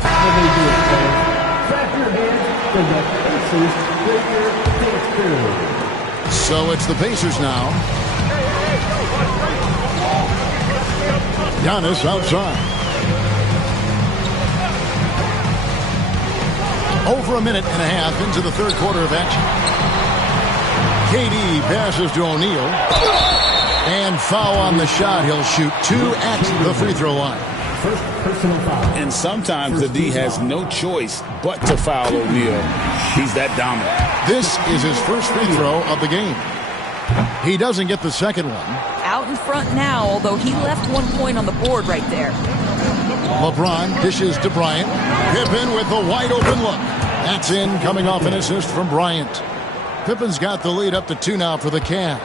How they do it, fans? Clap your hands for the Pacers' 4-year dance period. So it's the Pacers now. Giannis outside. Over a minute and a half into the third quarter of action. KD passes to O'Neal. And foul on the shot. He'll shoot 2 at the free throw line. First personal foul. And sometimes the D has no choice but to foul O'Neal. He's that dominant. This is his first free throw of the game. He doesn't get the second one. Out in front now, although he left 1 point on the board right there. LeBron dishes to Bryant. Pippen with a wide open look. That's in, coming off an assist from Bryant. Pippen's got the lead up to 2 now for the Cavs.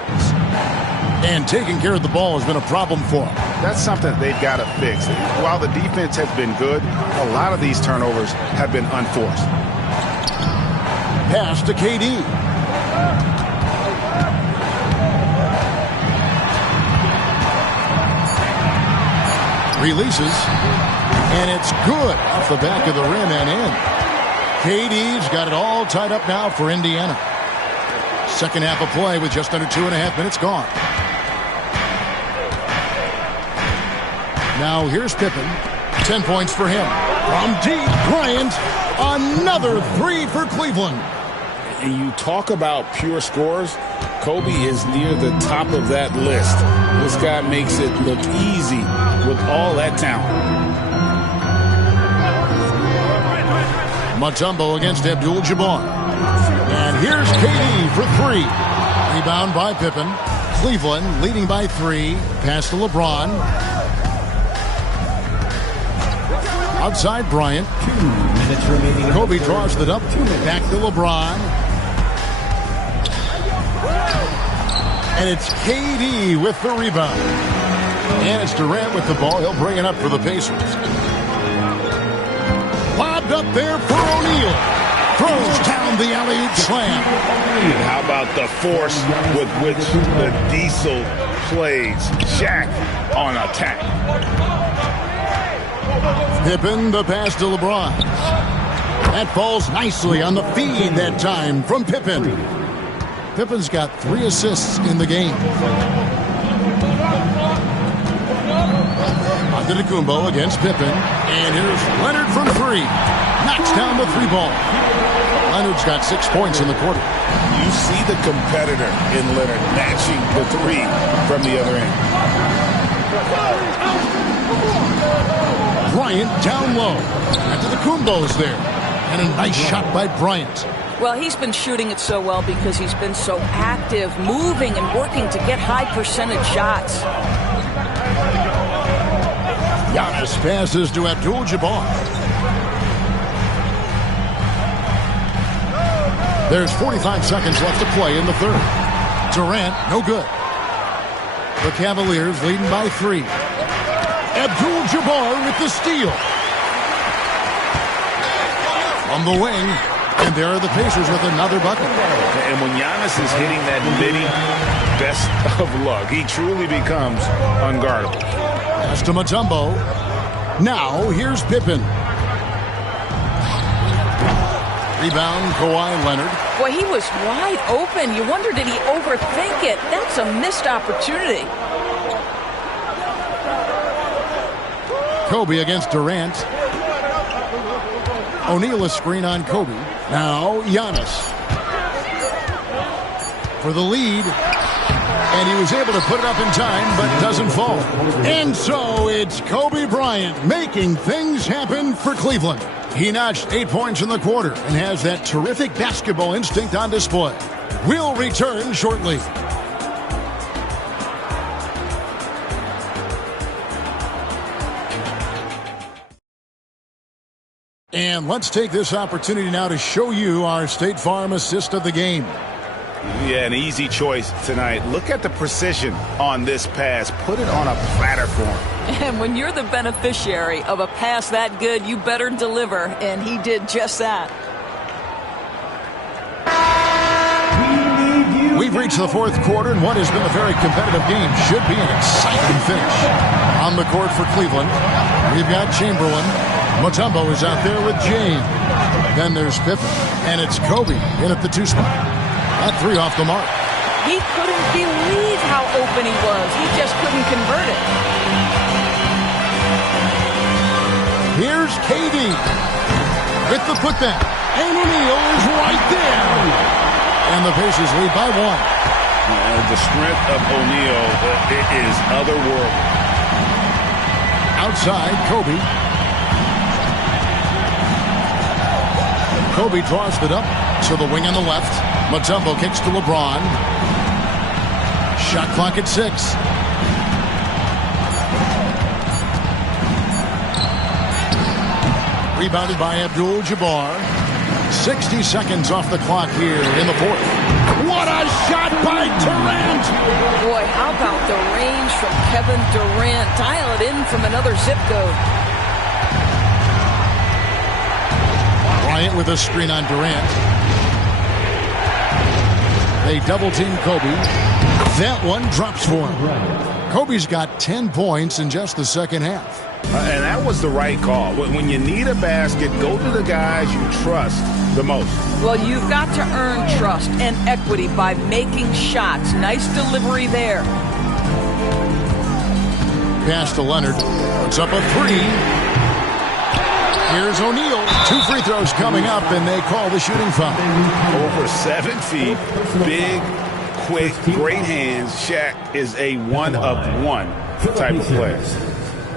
And taking care of the ball has been a problem for him. That's something they've got to fix. While the defense has been good, a lot of these turnovers have been unforced. Pass to KD. Releases. And it's good off the back of the rim and in. KD's got it all tied up now for Indiana. Second half of play with just under 2.5 minutes gone. Now here's Pippen. 10 points for him. From deep, Bryant. Another 3 for Cleveland. And you talk about pure scores, Kobe is near the top of that list. This guy makes it look easy with all that talent. Mutombo against Abdul-Jabbar. And here's KD for 3. Rebound by Pippen. Cleveland leading by 3. Pass to LeBron. Outside Bryant. 2 minutes remaining. Kobe draws the double. Back to LeBron. And it's KD with the rebound. And it's Durant with the ball. He'll bring it up for the Pacers. Lobbed up there for O'Neal. Throws down the alley-oop slam. And how about the force with which the Diesel plays Shaq on attack? Pippen, the pass to LeBron. That falls nicely on the feed that time from Pippen. Pippen's got 3 assists in the game. Antetokounmpo against Pippen. And here's Leonard from 3. Knocks down the 3 ball. Leonard's got 6 points in the quarter. You see the competitor in Leonard matching the 3 from the other end. Bryant down low. Antetokounmpo's there. And a nice shot by Bryant. Well, he's been shooting it so well because he's been so active, moving and working to get high percentage shots. Giannis passes to Abdul-Jabbar. There's 45 seconds left to play in the third. Durant, no good. The Cavaliers leading by 3. Abdul-Jabbar with the steal. On the wing. And there are the Pacers with another bucket. And when Giannis is hitting that midi, best of luck. He truly becomes unguardable. Pass to Mutombo. Now, here's Pippen. Rebound, Kawhi Leonard. Boy, he was wide open. You wonder, did he overthink it? That's a missed opportunity. Kobe against Durant. O'Neal a screen on Kobe. Now Giannis for the lead. And he was able to put it up in time, but doesn't fall. And so it's Kobe Bryant making things happen for Cleveland. He notched 8 points in the quarter and has that terrific basketball instinct on display. We'll return shortly. And let's take this opportunity now to show you our State Farm assist of the game. Yeah, an easy choice tonight. Look at the precision on this pass. Put it on a platter for him. And when you're the beneficiary of a pass that good, you better deliver. And he did just that. We've reached the fourth quarter, and what has been a very competitive game should be an exciting finish. On the court for Cleveland, we've got Chamberlain. Mutombo is out there with James. Then there's Pippen, and it's Kobe in at the 2 spot. That 3 off the mark. He couldn't believe how open he was. He just couldn't convert it. Here's KD with the putback. And O'Neal is right there. And the Pacers lead by 1. The strength of O'Neal is otherworldly. Outside, Kobe. Kobe draws it up to the wing on the left. Mutombo kicks to LeBron. Shot clock at 6. Rebounded by Abdul-Jabbar. 60 seconds off the clock here in the fourth. What a shot by Durant! Boy, how about the range from Kevin Durant? Dial it in from another zip code. Bryant with a screen on Durant. They double-team Kobe. That one drops for him. Kobe's got 10 points in just the second half. And that was the right call. When you need a basket, go to the guys you trust the most. Well, you've got to earn trust and equity by making shots. Nice delivery there. Pass to Leonard. Puts up a 3. Here's O'Neal. 2 free throws coming up, and they call the shooting foul. Over 7 feet, big, quick, great hands. Shaq is a one-of-one type of player.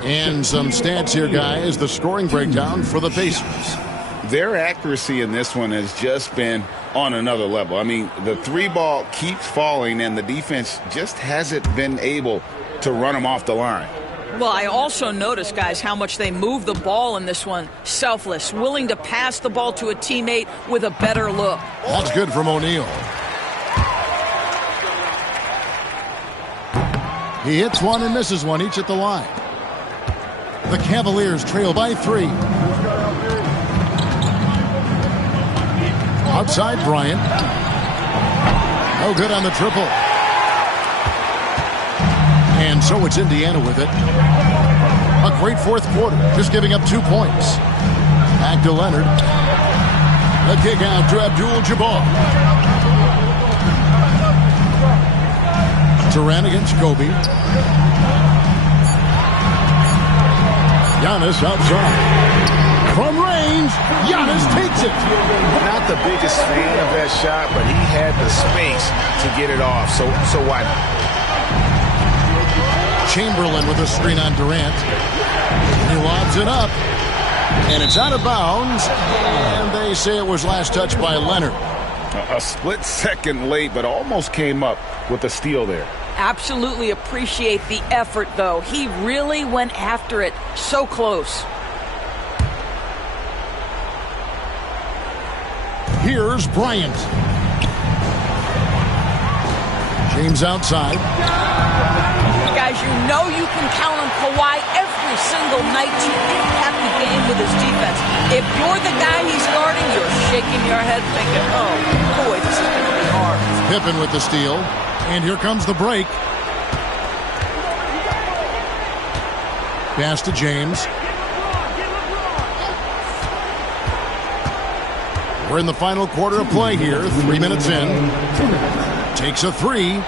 And some stats here, guys. The scoring breakdown for the Pacers. Their accuracy in this one has just been on another level. I mean, the 3-ball keeps falling, and the defense just hasn't been able to run them off the line. Well, I also noticed, guys, how much they move the ball in this one. Selfless, willing to pass the ball to a teammate with a better look. That's good from O'Neal. He hits one and misses one, each at the line. The Cavaliers trail by 3. Outside Bryant. No good on the triple. And so it's Indiana with it. A great fourth quarter, just giving up 2 points. Back to Leonard. The kick out to Abdul-Jabbar. Durant against Kobe. Giannis outside. From range, Giannis takes it. Not the biggest fan of that shot, but he had the space to get it off, so why not? Chamberlain with a screen on Durant. He lobs it up, and it's out of bounds, and they say it was last touched by Leonard. A split second late, but almost came up with a steal there. Absolutely appreciate the effort, though. He really went after it. So close. Here's Bryant. James outside. Guys, you know you can count on Kawhi every single night to impact the game with his defense. If you're the guy he's guarding, you're shaking your head thinking, oh, boy, this is going to be hard. Pippen with the steal. And here comes the break. Pass to James. We're in the final quarter of play here. 3 minutes in. Takes a 3.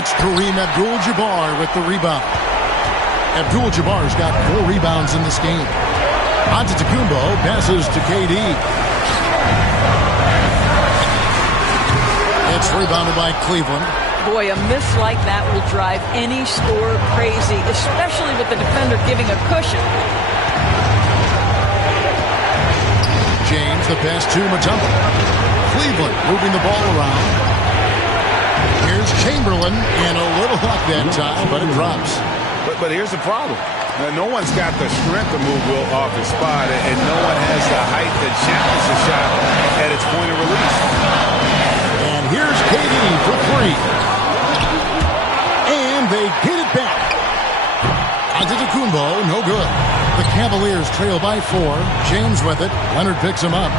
It's Kareem Abdul-Jabbar with the rebound. Abdul-Jabbar's got 4 rebounds in this game. Antetokounmpo passes to KD. It's rebounded by Cleveland. Boy, a miss like that will drive any scorer crazy, especially with the defender giving a cushion. James, the pass to Mutombo. Cleveland moving the ball around. Here's Chamberlain, and a little luck that time, but it drops. But here's the problem. No one's got the strength to move Will off his spot, and no one has the height to challenge the shot at its point of release. And here's KD for 3. And they get it back. Antetokounmpo, no good. The Cavaliers trail by 4. James with it. Leonard picks him up.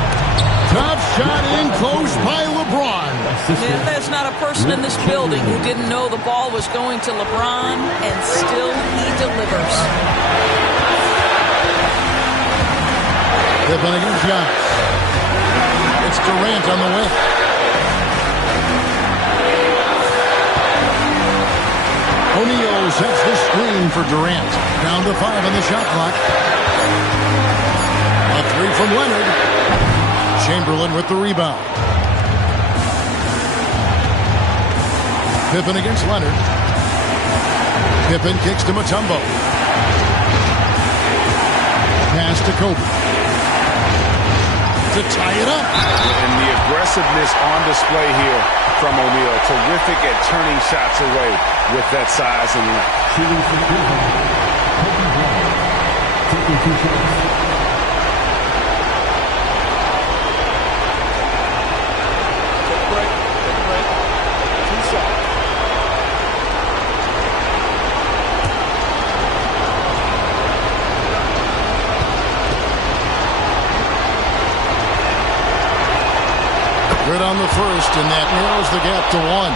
Top shot in close by LeBron. Yeah, there's not a person in this building who didn't know the ball was going to LeBron, and still he delivers. Pippen against Giannis. It's Durant on the way. O'Neal sets the screen for Durant. Down to 5 on the shot clock. A 3 from Leonard. Chamberlain with the rebound. Pippen against Leonard. Pippen kicks to Mutombo. Pass to Kobe. To tie it up. And the aggressiveness on display here from O'Neal. Terrific at turning shots away with that size and length. Good on the first, and that narrows the gap to 1.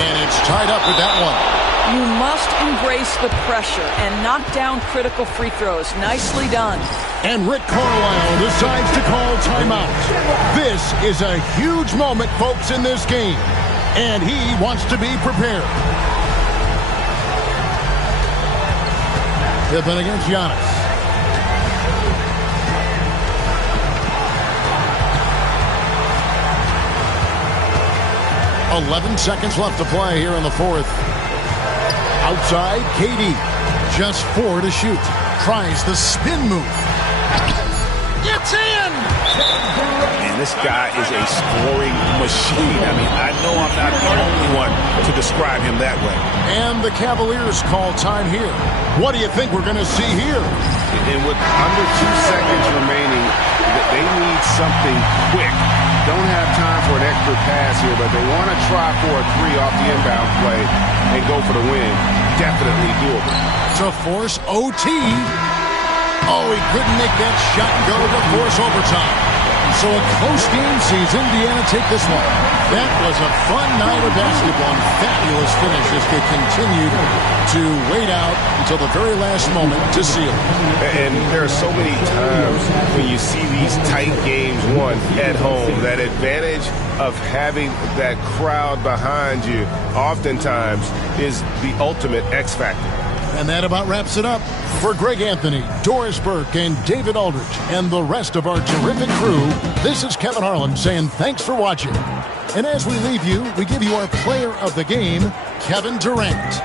And it's tied up with that one. You must embrace the pressure and knock down critical free throws. Nicely done. And Rick Carlisle decides to call timeout. This is a huge moment, folks, in this game. And he wants to be prepared. Pippen against Giannis. .11 seconds left to play here in the fourth. Outside, KD. Just 4 to shoot. Tries the spin move. It's in! And this guy is a scoring machine. I mean, I know I'm not the only one to describe him that way. And the Cavaliers call time here. What do you think we're going to see here? And with under 2 seconds remaining, they need something quick. Don't have time for an extra pass here, but they want to try for a 3 off the inbound play and go for the win. Definitely doable. To force OT. Oh, he couldn't make that shot go to force overtime. So a close game sees Indiana take this one. That was a fun night of basketball and fabulous finish as they continued to wait out until the very last moment to seal it. And there are so many times when you see these tight games won at home, that advantage of having that crowd behind you oftentimes is the ultimate X factor. And that about wraps it up. For Greg Anthony, Doris Burke, and David Aldridge, and the rest of our terrific crew, this is Kevin Harlan saying thanks for watching. And as we leave you, we give you our player of the game, Kevin Durant.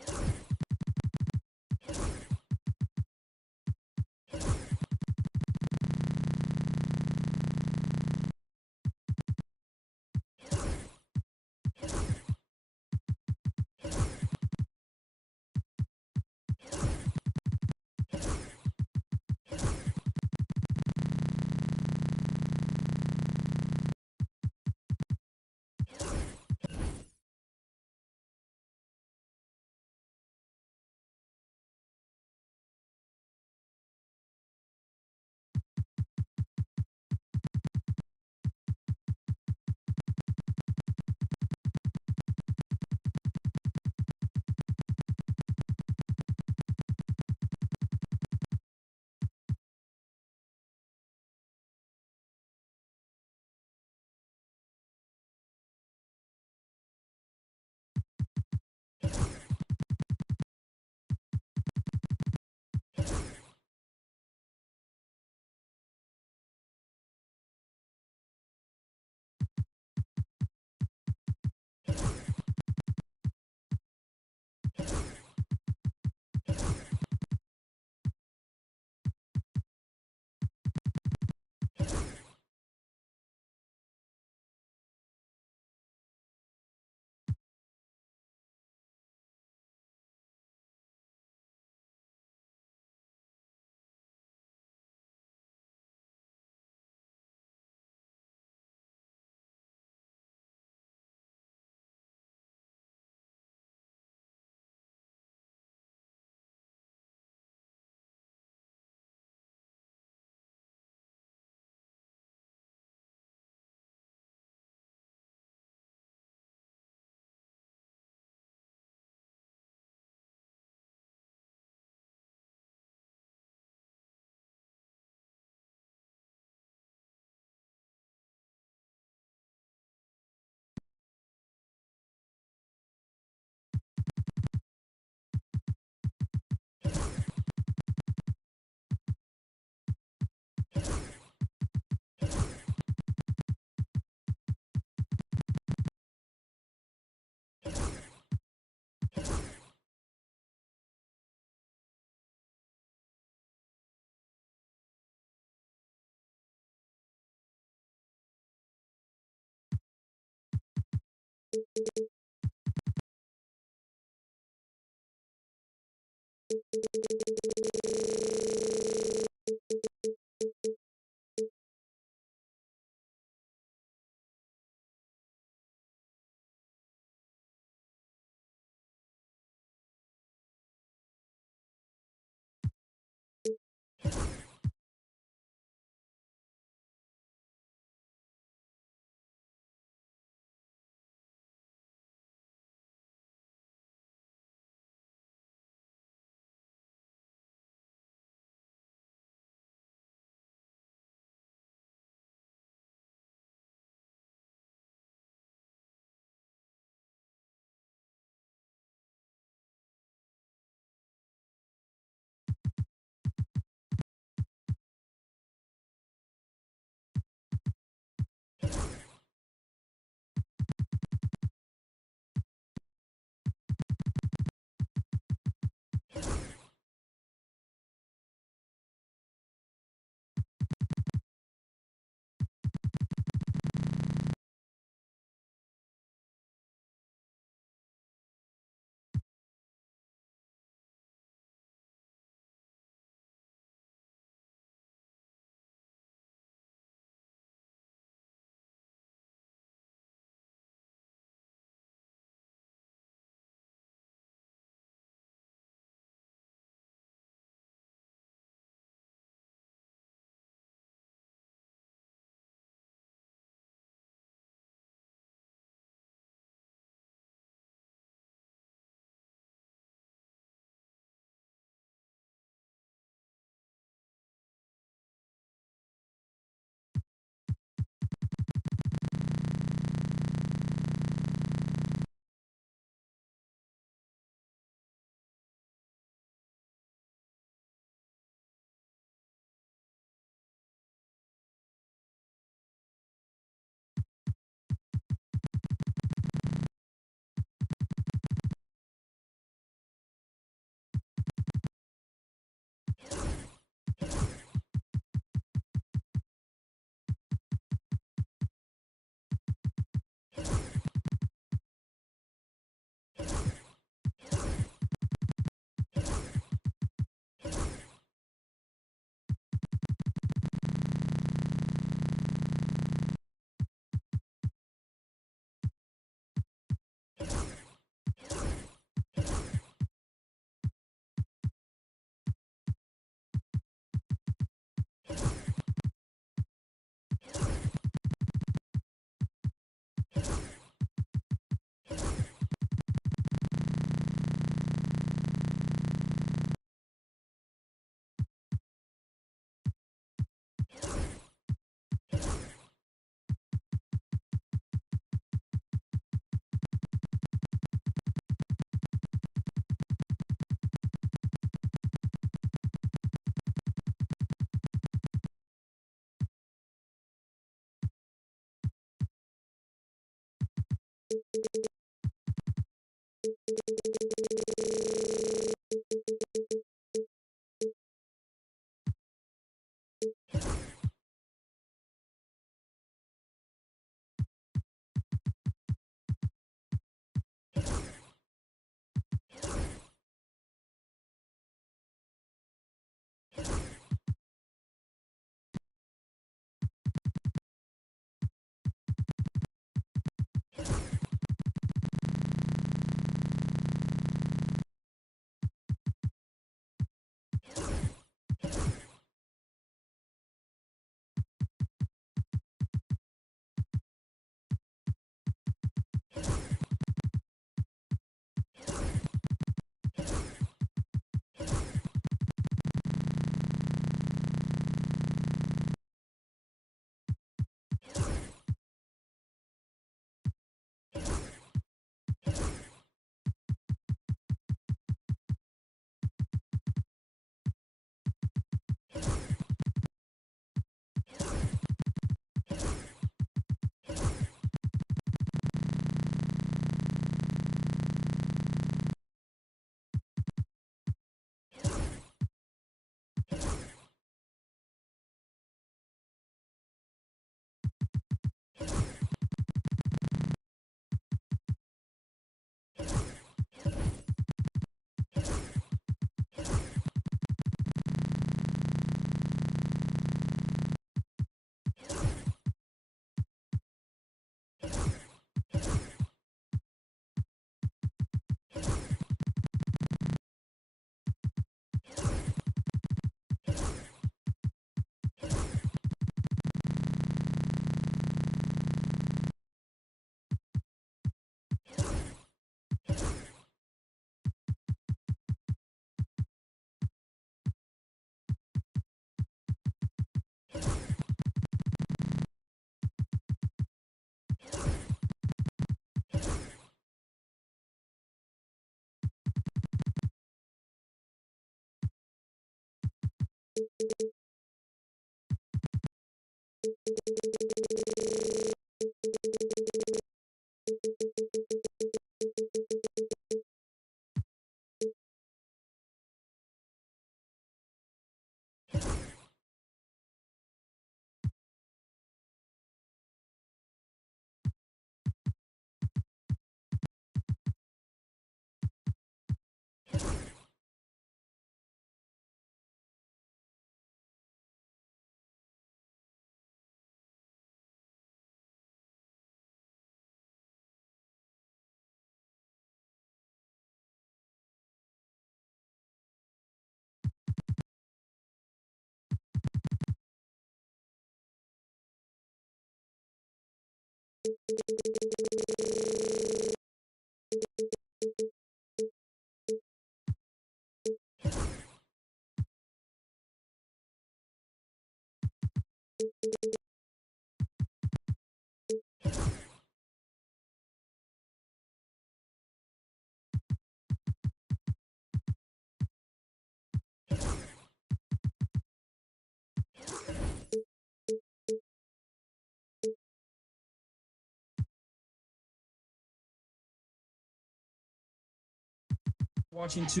Watching two.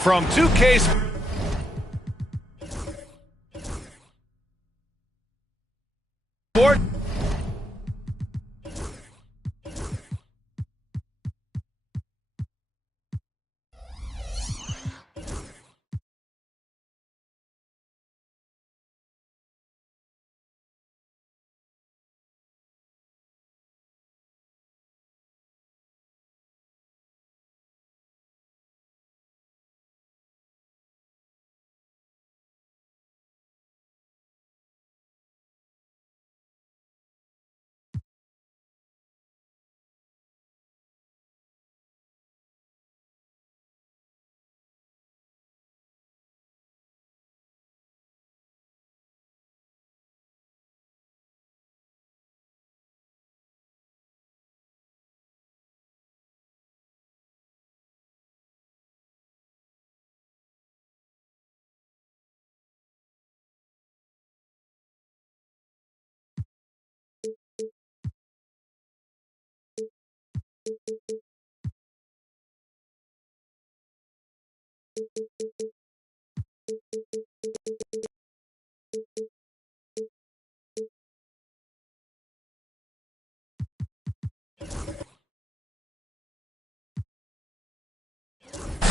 From 2K Sports.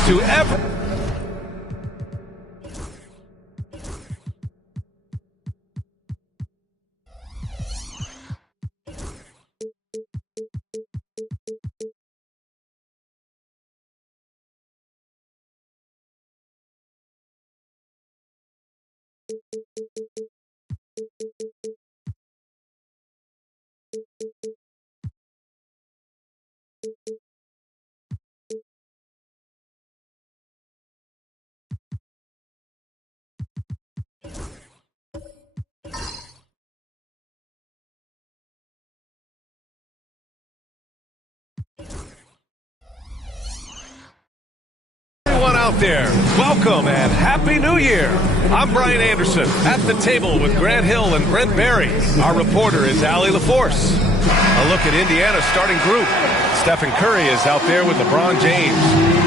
To ever. Everyone out there, welcome and Happy New Year. I'm Brian Anderson at the table with Grant Hill and Brent Barry. Our reporter is Allie LaForce. A look at Indiana's starting group. Stephen Curry is out there with LeBron James.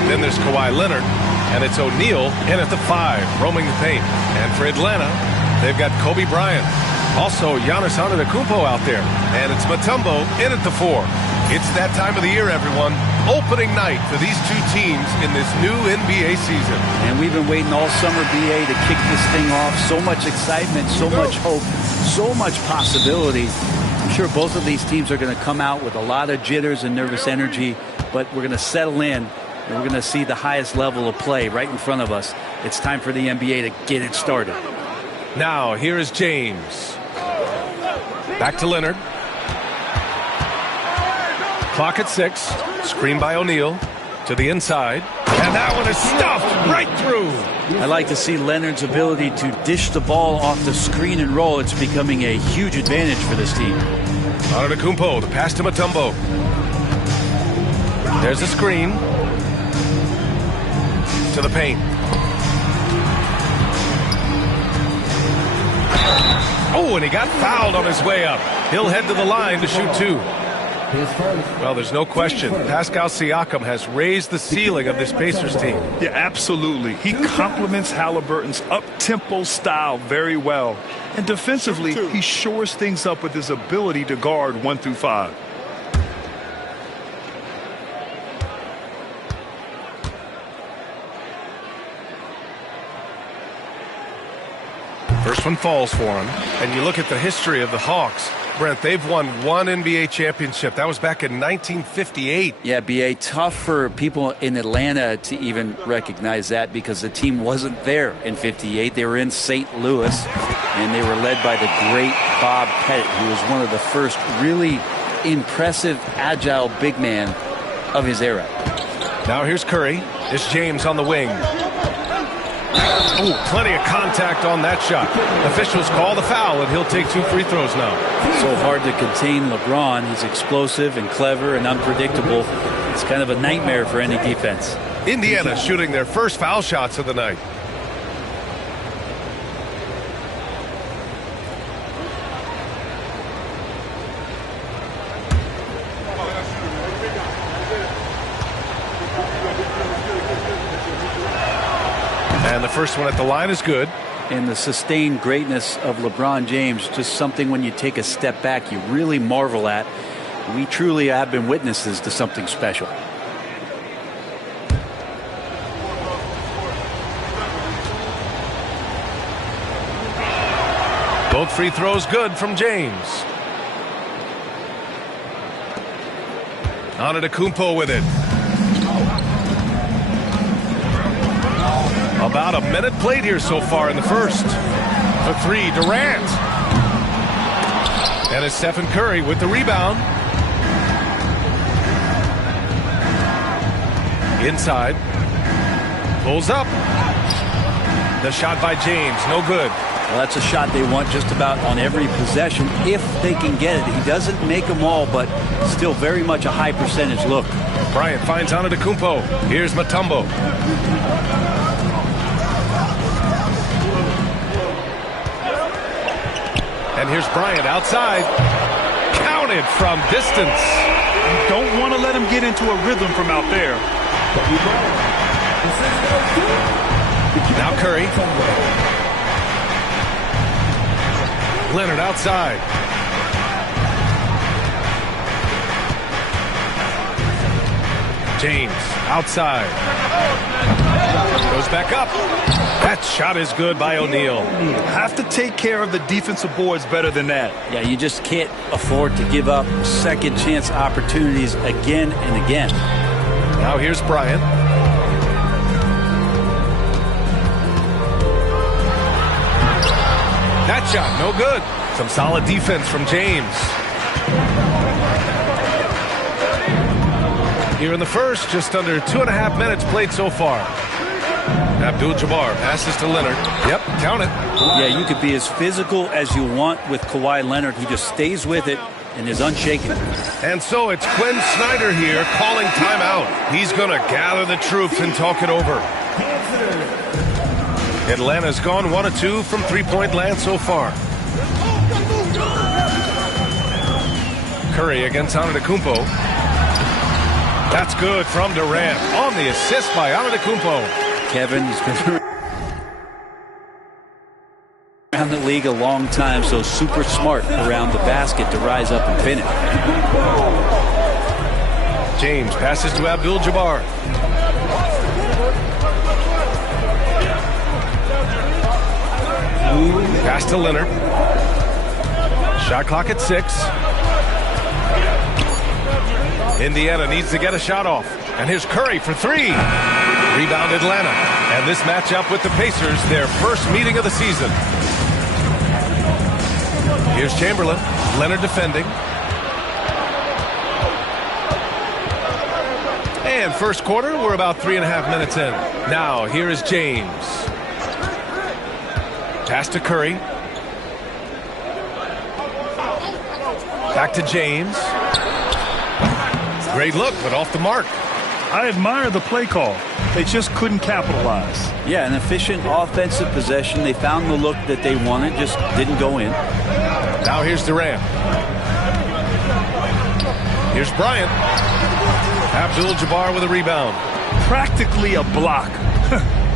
Then there's Kawhi Leonard, and it's O'Neal in at the 5, roaming the paint. And for Atlanta, they've got Kobe Bryant. Also, Giannis Antetokounmpo out there, and it's Mutombo in at the 4. It's that time of the year, everyone. Opening night for these two teams in this new NBA season. And we've been waiting all summer, BA, to kick this thing off. So much excitement, so much hope, so much possibility. I'm sure both of these teams are going to come out with a lot of jitters and nervous energy, but we're going to settle in And we're going to see the highest level of play right in front of us. It's time for the NBA to get it started. Now, here is James. Back to Leonard. Clock at 6. Screen by O'Neal. To the inside. And that one is stuffed right through. I like to see Leonard's ability to dish the ball off the screen and roll. It's becoming a huge advantage for this team. Antetokounmpo, the pass to Mutombo. There's a screen. To the paint. Oh, and he got fouled on his way up. He'll head to the line to shoot 2. Well, there's no question. Pascal Siakam has raised the ceiling of this Pacers team. Yeah, absolutely. He complements Halliburton's up-tempo style very well. And defensively, he shores things up with his ability to guard 1 through 5. First one falls for him. And you look at the history of the Hawks. Brent, they've won 1 NBA championship. That was back in 1958. Yeah, B.A., tough for people in Atlanta to even recognize that because the team wasn't there in 58. They were in St. Louis, and they were led by the great Bob Pettit, who was one of the first really impressive, agile big man of his era. Now here's Curry. It's James on the wing. Ooh, plenty of contact on that shot. Officials call the foul, and he'll take 2 free throws now. So hard to contain LeBron. He's explosive and clever and unpredictable. It's kind of a nightmare for any defense. Indiana shooting their first foul shots of the night. And the first one at the line is good. And the sustained greatness of LeBron James, just something when you take a step back, you really marvel at. We truly have been witnesses to something special. Both free throws good from James. Antetokounmpo with it. About a minute played here so far in the first. For 3, Durant. And it's Stephen Curry with the rebound. Inside. Pulls up. The shot by James, no good. Well, that's a shot they want just about on every possession if they can get it. He doesn't make them all, but still very much a high percentage look. Bryant finds Antetokounmpo. Here's Mutombo. And here's Bryant outside. Counted from distance. You don't want to let him get into a rhythm from out there. Now Curry. Leonard outside. James outside. Goes back up. That shot is good by O'Neal. Have to take care of the defensive boards better than that. Yeah, you just can't afford to give up second chance opportunities again and again. Now here's Bryant. That shot, no good. Some solid defense from James. Here in the first, just under 2.5 minutes played so far. Abdul-Jabbar passes to Leonard. Yep, count it. Yeah, you could be as physical as you want with Kawhi Leonard. He just stays with it and is unshaken. And so it's Quinn Snyder here calling timeout. He's going to gather the troops and talk it over. Atlanta's gone 1 of 2 from three-point land so far. Curry against Antetokounmpo. That's good from Durant on the assist by Antetokounmpo. Kevin, he's been around the league a long time, so super smart around the basket to rise up and finish. James passes to Abdul-Jabbar. Pass to Leonard. Shot clock at 6. Indiana needs to get a shot off. And here's Curry for three. Rebound Atlanta. And this matchup with the Pacers, their first meeting of the season. Here's Chamberlain. Leonard defending. And first quarter, we're about 3.5 minutes in. Now, here is James. Pass to Curry. Back to James. Great look, but off the mark. I admire the play call. They just couldn't capitalize. Yeah, an efficient offensive possession. They found the look that they wanted, just didn't go in. Now here's Durant. Here's Bryant. Abdul-Jabbar with a rebound. Practically a block.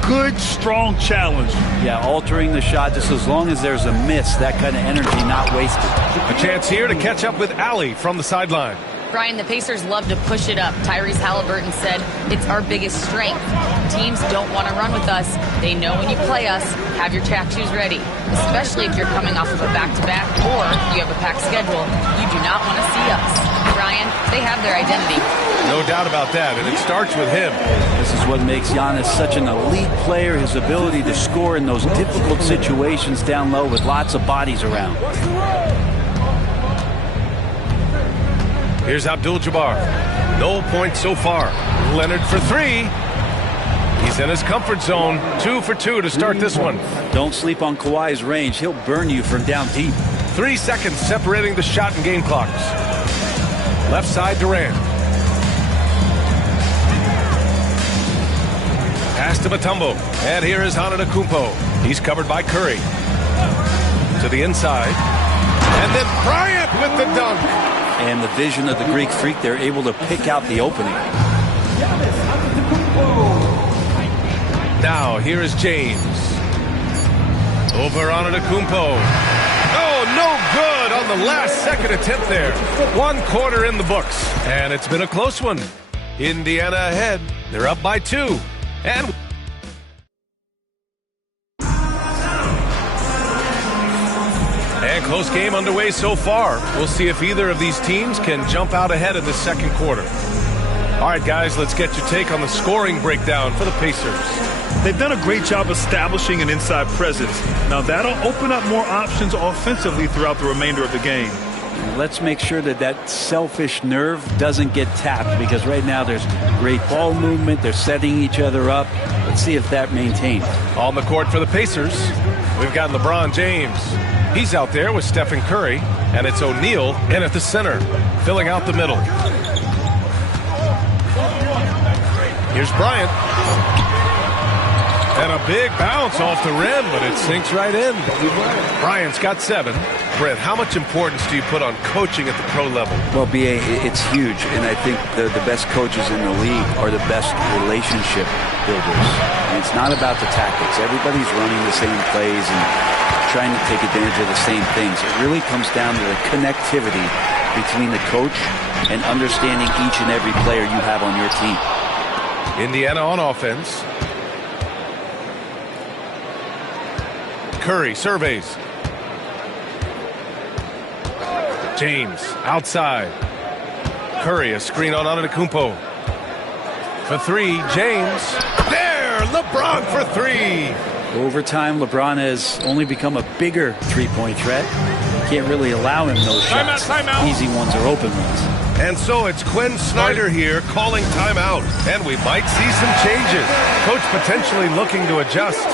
Good, strong challenge. Yeah, altering the shot just as long as there's a miss. That kind of energy not wasted. A chance here to catch up with Allie from the sideline. Brian, the Pacers love to push it up. Tyrese Halliburton said, it's our biggest strength. Teams don't want to run with us. They know when you play us, have your track shoes ready, especially if you're coming off of a back-to-back or you have a packed schedule. You do not want to see us. Brian, they have their identity. No doubt about that, and it starts with him. This is what makes Giannis such an elite player, his ability to score in those difficult situations down low with lots of bodies around. Here's Abdul-Jabbar. No points so far. Leonard for three. He's in his comfort zone. 2 for 2 to start this one. Don't sleep on Kawhi's range. He'll burn you from down deep. 3 seconds separating the shot and game clocks. Left side Durant. Pass to Mutombo. And here is Antetokounmpo. He's covered by Curry. To the inside. And then Bryant with the dunk. And the vision of the Greek Freak, they're able to pick out the opening. Now, here is James. Over Antetokounmpo. Oh, no good on the last second attempt there. 1 quarter in the books. And it's been a close one. Indiana ahead. They're up by 2. And close game underway so far. We'll see if either of these teams can jump out ahead in the second quarter. All right, guys, let's get your take on the scoring breakdown for the Pacers. They've done a great job establishing an inside presence. Now, that'll open up more options offensively throughout the remainder of the game. Let's make sure that that selfish nerve doesn't get tapped, because right now there's great ball movement. They're setting each other up. Let's see if that maintains. On the court for the Pacers, we've got LeBron James. He's out there with Stephen Curry, and it's O'Neal in at the center, filling out the middle. Here's Bryant. And a big bounce off the rim, but it sinks right in. Bryant's got 7. Brent, how much importance do you put on coaching at the pro level? Well, B.A., it's huge, and I think the best coaches in the league are the best relationship builders. And it's not about the tactics. Everybody's running the same plays and trying to take advantage of the same things. It really comes down to the connectivity between the coach and understanding each and every player you have on your team. Indiana on offense. Curry surveys. James outside. Curry, a screen on Antetokounmpo. For 3, James. There, LeBron for 3. Over time, LeBron has only become a bigger three-point threat. Can't really allow him those shots. Timeout. Easy ones or open ones. And so it's Quinn Snyder here calling timeout. And we might see some changes. Coach potentially looking to adjust.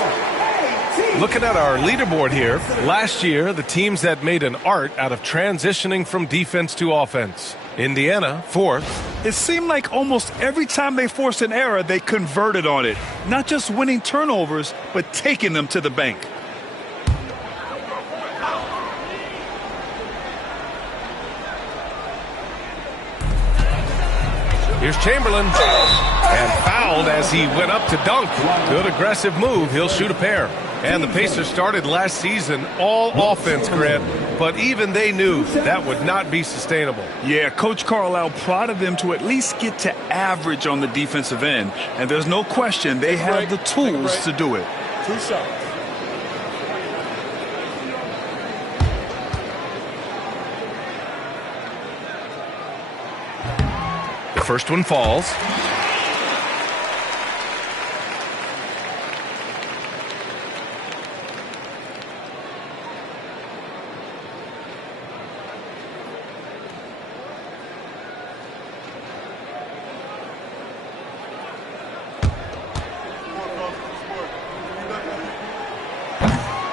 Looking at our leaderboard here, last year, the teams that made an art out of transitioning from defense to offense. Indiana, 4th. It seemed like almost every time they forced an error, they converted on it. Not just winning turnovers, but taking them to the bank. Here's Chamberlain. And fouled as he went up to dunk. Good aggressive move. He'll shoot a pair. And the Pacers started last season all offense, Grant, but even they knew that would not be sustainable. Yeah, Coach Carlisle prodded them to at least get to average on the defensive end. And there's no question they have the tools to do it. 2 shots. first one falls.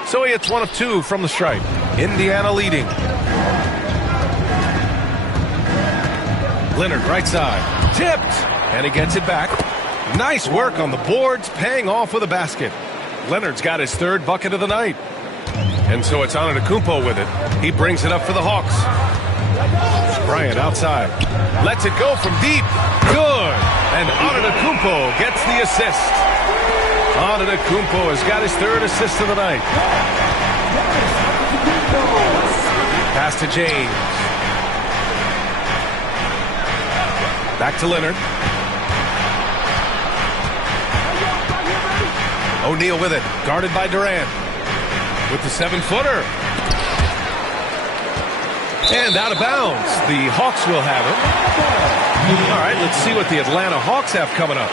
So he hits one of two from the stripe. Indiana leading. Leonard right side. Tipped. And he gets it back. Nice work on the boards, paying off with a basket. Leonard's got his third bucket of the night. And so it's Antetokounmpo with it. He brings it up for the Hawks. Bryant outside. Lets it go from deep. Good. And Antetokounmpo gets the assist. Antetokounmpo has got his third assist of the night. Pass to James. Back to Leonard. O'Neal with it. Guarded by Durant. With the 7-footer. And out of bounds. The Hawks will have it. All right, let's see what the Atlanta Hawks have coming up.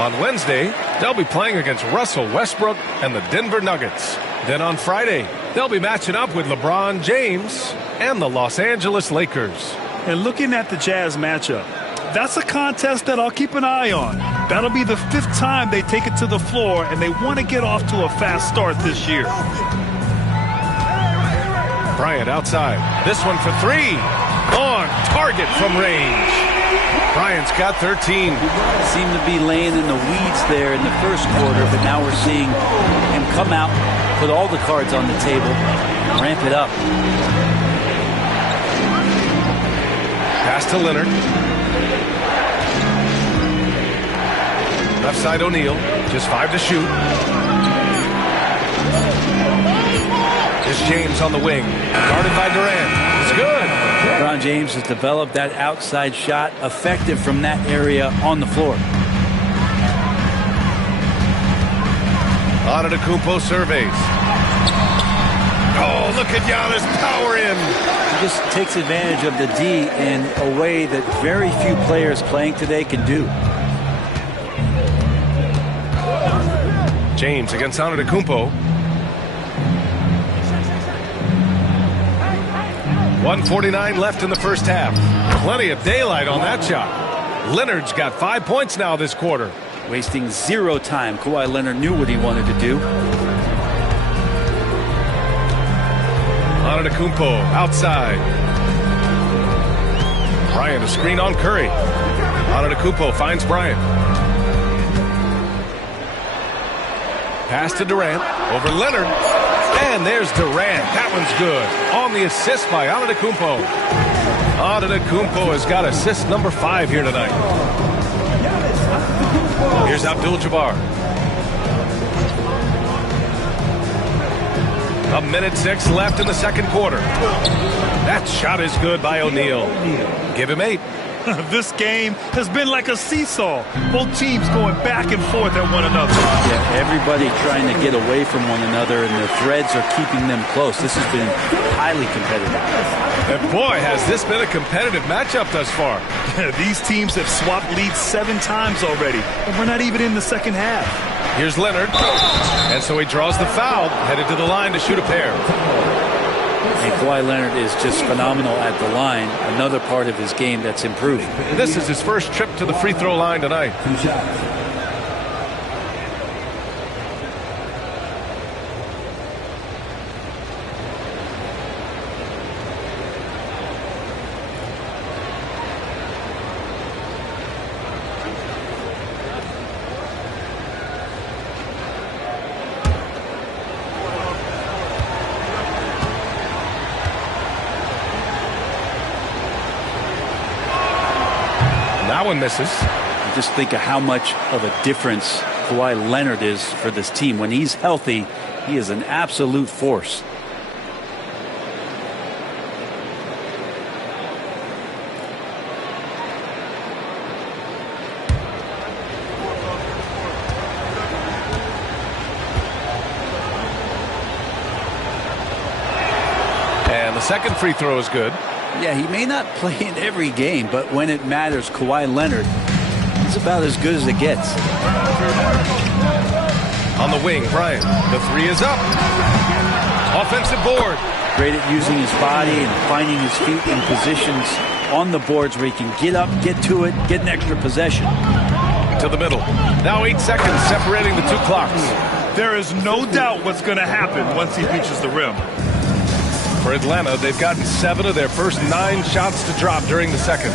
On Wednesday, they'll be playing against Russell Westbrook and the Denver Nuggets. Then on Friday, they'll be matching up with LeBron James and the Los Angeles Lakers. And looking at the Jazz matchup, that's a contest that I'll keep an eye on. That'll be the 5th time they take it to the floor, and they want to get off to a fast start this year. Bryant outside. This one for three. On target from range. Bryant's got 13. Seemed to be laying in the weeds there in the first quarter, but now we're seeing him come out, put all the cards on the table, ramp it up. Pass to Leonard. Left side O'Neal. Just 5 to shoot. Here's James on the wing. Guarded by Durant. It's good. LeBron James has developed that outside shot, effective from that area on the floor. Antetokounmpo surveys. Oh, look at Giannis power in. He just takes advantage of the D in a way that very few players playing today can do. James against Antetokounmpo. 1:49 left in the first half. Plenty of daylight on that shot. Leonard's got 5 points now this quarter. Wasting zero time. Kawhi Leonard knew what he wanted to do. Antetokounmpo outside. Bryant a screen on Curry. Antetokounmpo finds Bryant. Pass to Durant. Over Leonard. And there's Durant. That one's good. On the assist by Antetokounmpo. Antetokounmpo has got assist number 5 here tonight. Here's Abdul-Jabbar. 1:06 left in the second quarter. That shot is good by O'Neal. Give him 8. This game has been like a seesaw. Both teams going back and forth at one another. Yeah, everybody trying to get away from one another, and the threads are keeping them close. This has been highly competitive. And boy, has this been a competitive matchup thus far. These teams have swapped leads 7 times already, and we're not even in the second half. Here's Leonard. And so he draws the foul, headed to the line to shoot a pair. And Kawhi Leonard is just phenomenal at the line. Another part of his game that's improved. This is his first trip to the free throw line tonight. That one misses. Just think of how much of a difference Kawhi Leonard is for this team. When he's healthy, he is an absolute force. And the second free throw is good. Yeah, he may not play in every game, but when it matters, Kawhi Leonard, he's about as good as it gets. On the wing, Bryant. The three is up. Offensive board. Great at using his body and finding his feet in positions on the boards where he can get up, get to it, get an extra possession. To the middle. Now 8 seconds separating the two clocks. There is no doubt what's going to happen once he reaches the rim. For Atlanta, they've gotten 7 of their first 9 shots to drop during the second.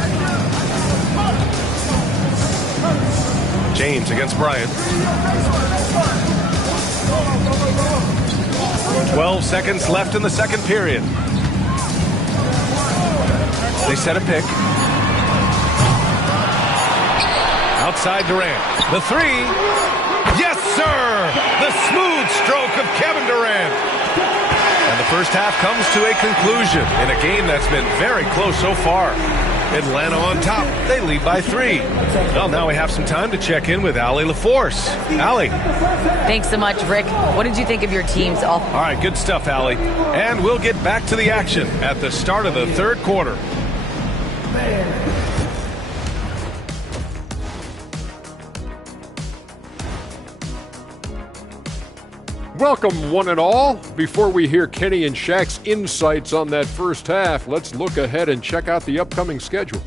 James against Bryant. 12 seconds left in the second period. They set a pick. Outside Durant. The three. Yes, sir! The smooth stroke of Kevin Durant. And the first half comes to a conclusion in a game that's been very close so far. Atlanta on top. They lead by 3. Well, now we have some time to check in with Allie LaForce. Allie. Thanks so much, Rick. What did you think of your teams? All right, good stuff, Allie. And we'll get back to the action at the start of the third quarter. Welcome, one and all. Before we hear Kenny and Shaq's insights on that first half, let's look ahead and check out the upcoming schedule.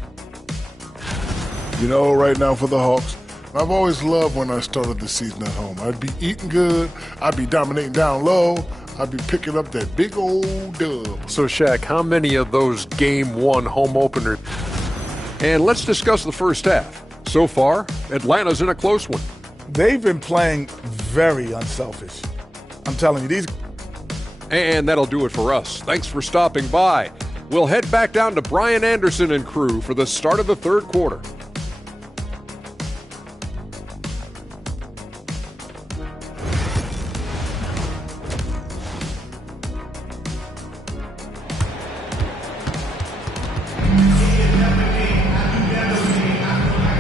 You know, right now for the Hawks, I've always loved when I started the season at home. I'd be eating good, I'd be dominating down low, I'd be picking up that big old dub. So, Shaq, how many of those Game 1 home openers? And let's discuss the first half. So far, Atlanta's in a close one. They've been playing very unselfish. I'm telling you, these... And that'll do it for us. Thanks for stopping by. We'll head back down to Brian Anderson and crew for the start of the third quarter.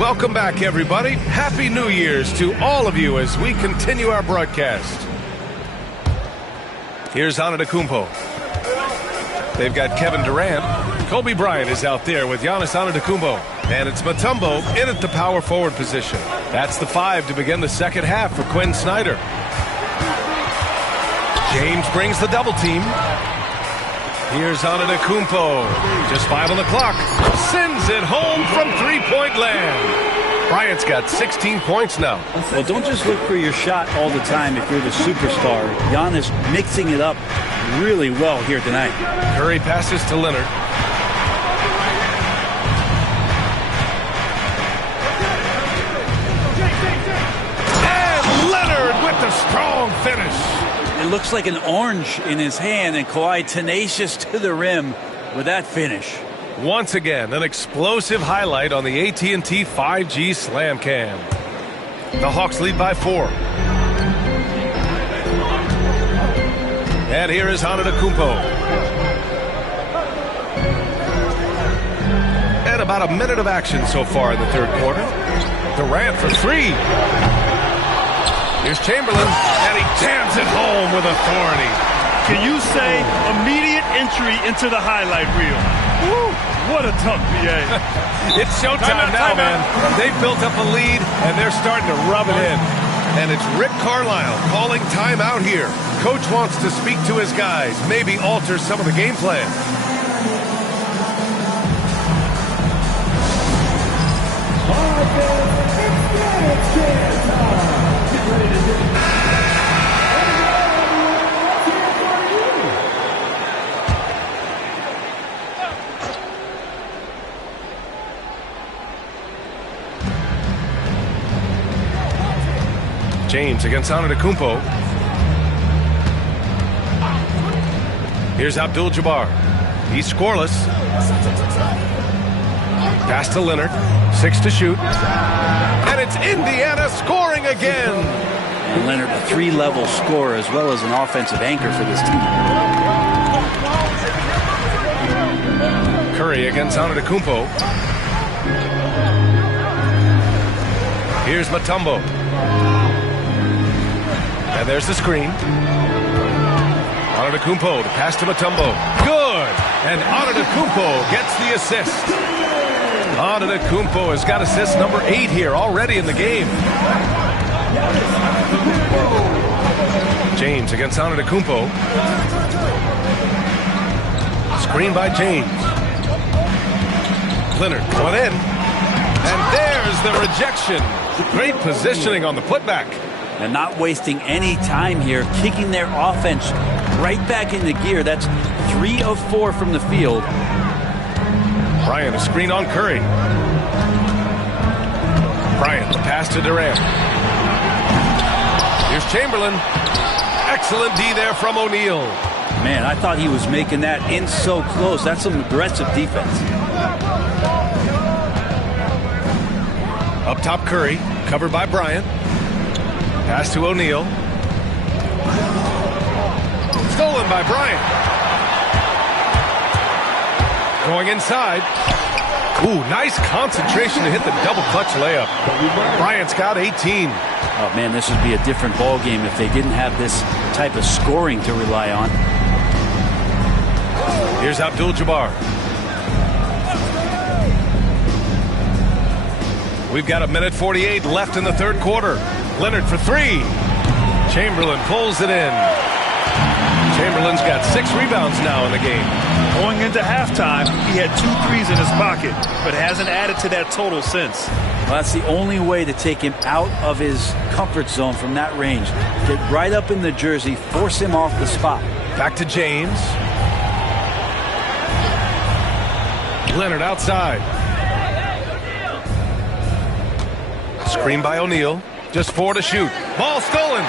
Welcome back, everybody. Happy New Year's to all of you as we continue our broadcast. Here's Antetokounmpo. They've got Kevin Durant. Kobe Bryant is out there with Giannis Antetokounmpo. And it's Mutombo in at the power forward position. That's the 5 to begin the second half for Quinn Snyder. James brings the double team. Here's Antetokounmpo. Just 5 on the clock. Sends it home from three-point land. Bryant's got 16 points now. Well, don't just look for your shot all the time if you're the superstar. Giannis mixing it up really well here tonight. Curry passes to Leonard. And Leonard with the strong finish. It looks like an orange in his hand, and Kawhi tenacious to the rim with that finish. Once again, an explosive highlight on the AT&T 5G Slam Cam. The Hawks lead by 4. And here is Antetokounmpo. And about a minute of action so far in the third quarter. Durant for 3. Here's Chamberlain, and he jams it home with authority. Can you say immediate entry into the highlight reel? Woo, what a tough PA. It's showtime now, man. They've built up a lead, and they're starting to rub it in. And it's Rick Carlisle calling timeout here. Coach wants to speak to his guys, maybe alter some of the game plan. James against Antetokounmpo. Here's Abdul-Jabbar. He's scoreless. Pass to Leonard. 6 to shoot. And it's Indiana scoring again. And Leonard, a 3-level scorer as well as an offensive anchor for this team. Curry against Antetokounmpo. Here's Mutombo. And there's the screen. Antetokounmpo, the pass to Mutombo. Good! And Antetokounmpo gets the assist. Antetokounmpo has got assist number 8 here already in the game. James against Antetokounmpo. Screen by James. Leonard going in. And there's the rejection. Great positioning on the putback. And not wasting any time here, kicking their offense right back into gear. That's 3 of 4 from the field. Bryant, a screen on Curry. Bryant, the pass to Durant. Here's Chamberlain. Excellent D there from O'Neal. Man, I thought he was making that in so close. That's some aggressive defense. Up top, Curry, covered by Bryant. Pass to O'Neal. Stolen by Bryant. Going inside. Ooh, nice concentration to hit the double clutch layup. Bryant's got 18. Oh, man, this would be a different ball game if they didn't have this type of scoring to rely on. Here's Abdul-Jabbar. We've got 1:48 left in the third quarter. Leonard for 3. Chamberlain pulls it in. Chamberlain's got 6 rebounds now in the game. Going into halftime, he had 2 threes in his pocket, but hasn't added to that total since. Well, that's the only way to take him out of his comfort zone from that range. Get right up in the jersey, force him off the spot. Back to James. Leonard outside. Screen by O'Neal. Just 4 to shoot. Ball stolen.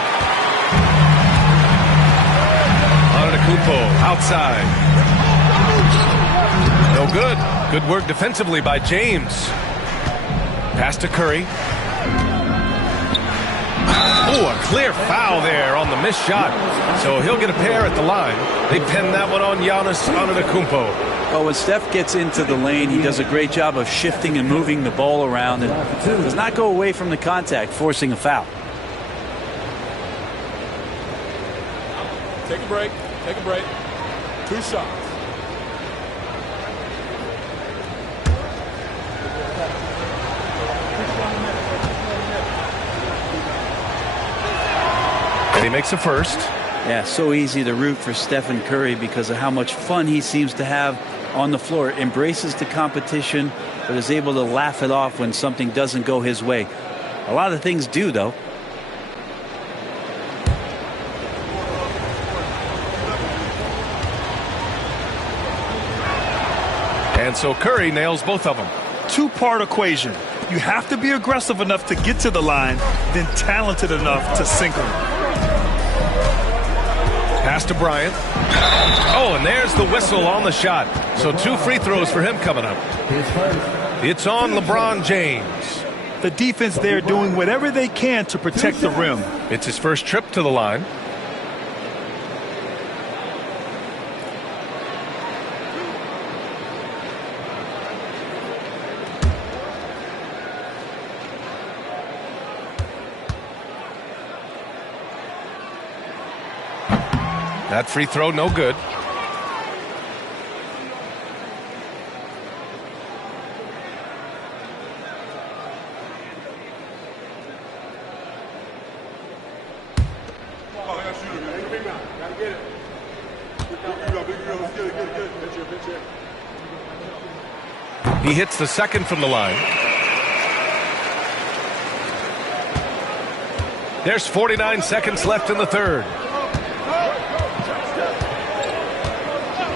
Antetokounmpo outside. No good. Good work defensively by James. Pass to Curry. Oh, a clear foul there on the missed shot. So he'll get a pair at the line. They pin that one on Giannis Antetokounmpo. Well, when Steph gets into the lane, he does a great job of shifting and moving the ball around and does not go away from the contact, forcing a foul. Take a break. Take a break. 2 shots. And he makes a first. Yeah, so easy to root for Stephen Curry because of how much fun he seems to have on the floor. Embraces the competition, but is able to laugh it off when something doesn't go his way. A lot of things do, though. And so Curry nails both of them. 2-part equation. You have to be aggressive enough to get to the line, then talented enough to sink them. Pass to Bryant. Oh, and there's the whistle on the shot. So 2 free throws for him coming up. It's on LeBron James. The defense there doing whatever they can to protect the rim. It's his first trip to the line. That free throw, no good. He hits the second from the line. There's 49 seconds left in the third.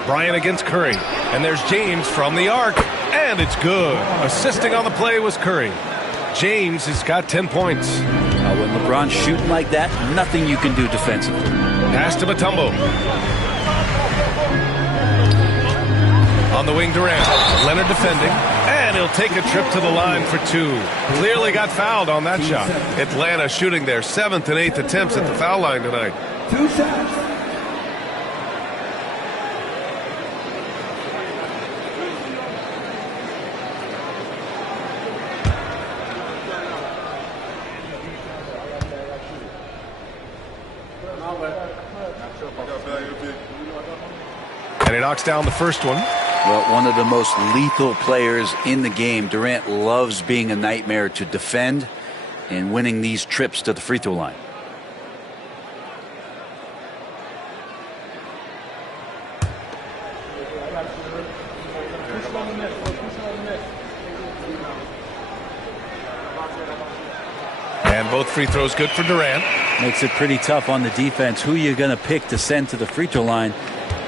Bryant against Curry. And there's James from the arc. And it's good. Assisting on the play was Curry. James has got 10 points. When LeBron's shooting like that, nothing you can do defensively. Pass to Mutombo. On the wing, Durant. Leonard defending. And he'll take a trip to the line for 2. Clearly got fouled on that shot. Atlanta shooting their 7th and 8th attempts at the foul line tonight. 2 shots. And he knocks down the first one. Well, one of the most lethal players in the game. Durant loves being a nightmare to defend and winning these trips to the free throw line. And both free throws good for Durant. Makes it pretty tough on the defense. Who you're going to pick to send to the free throw line.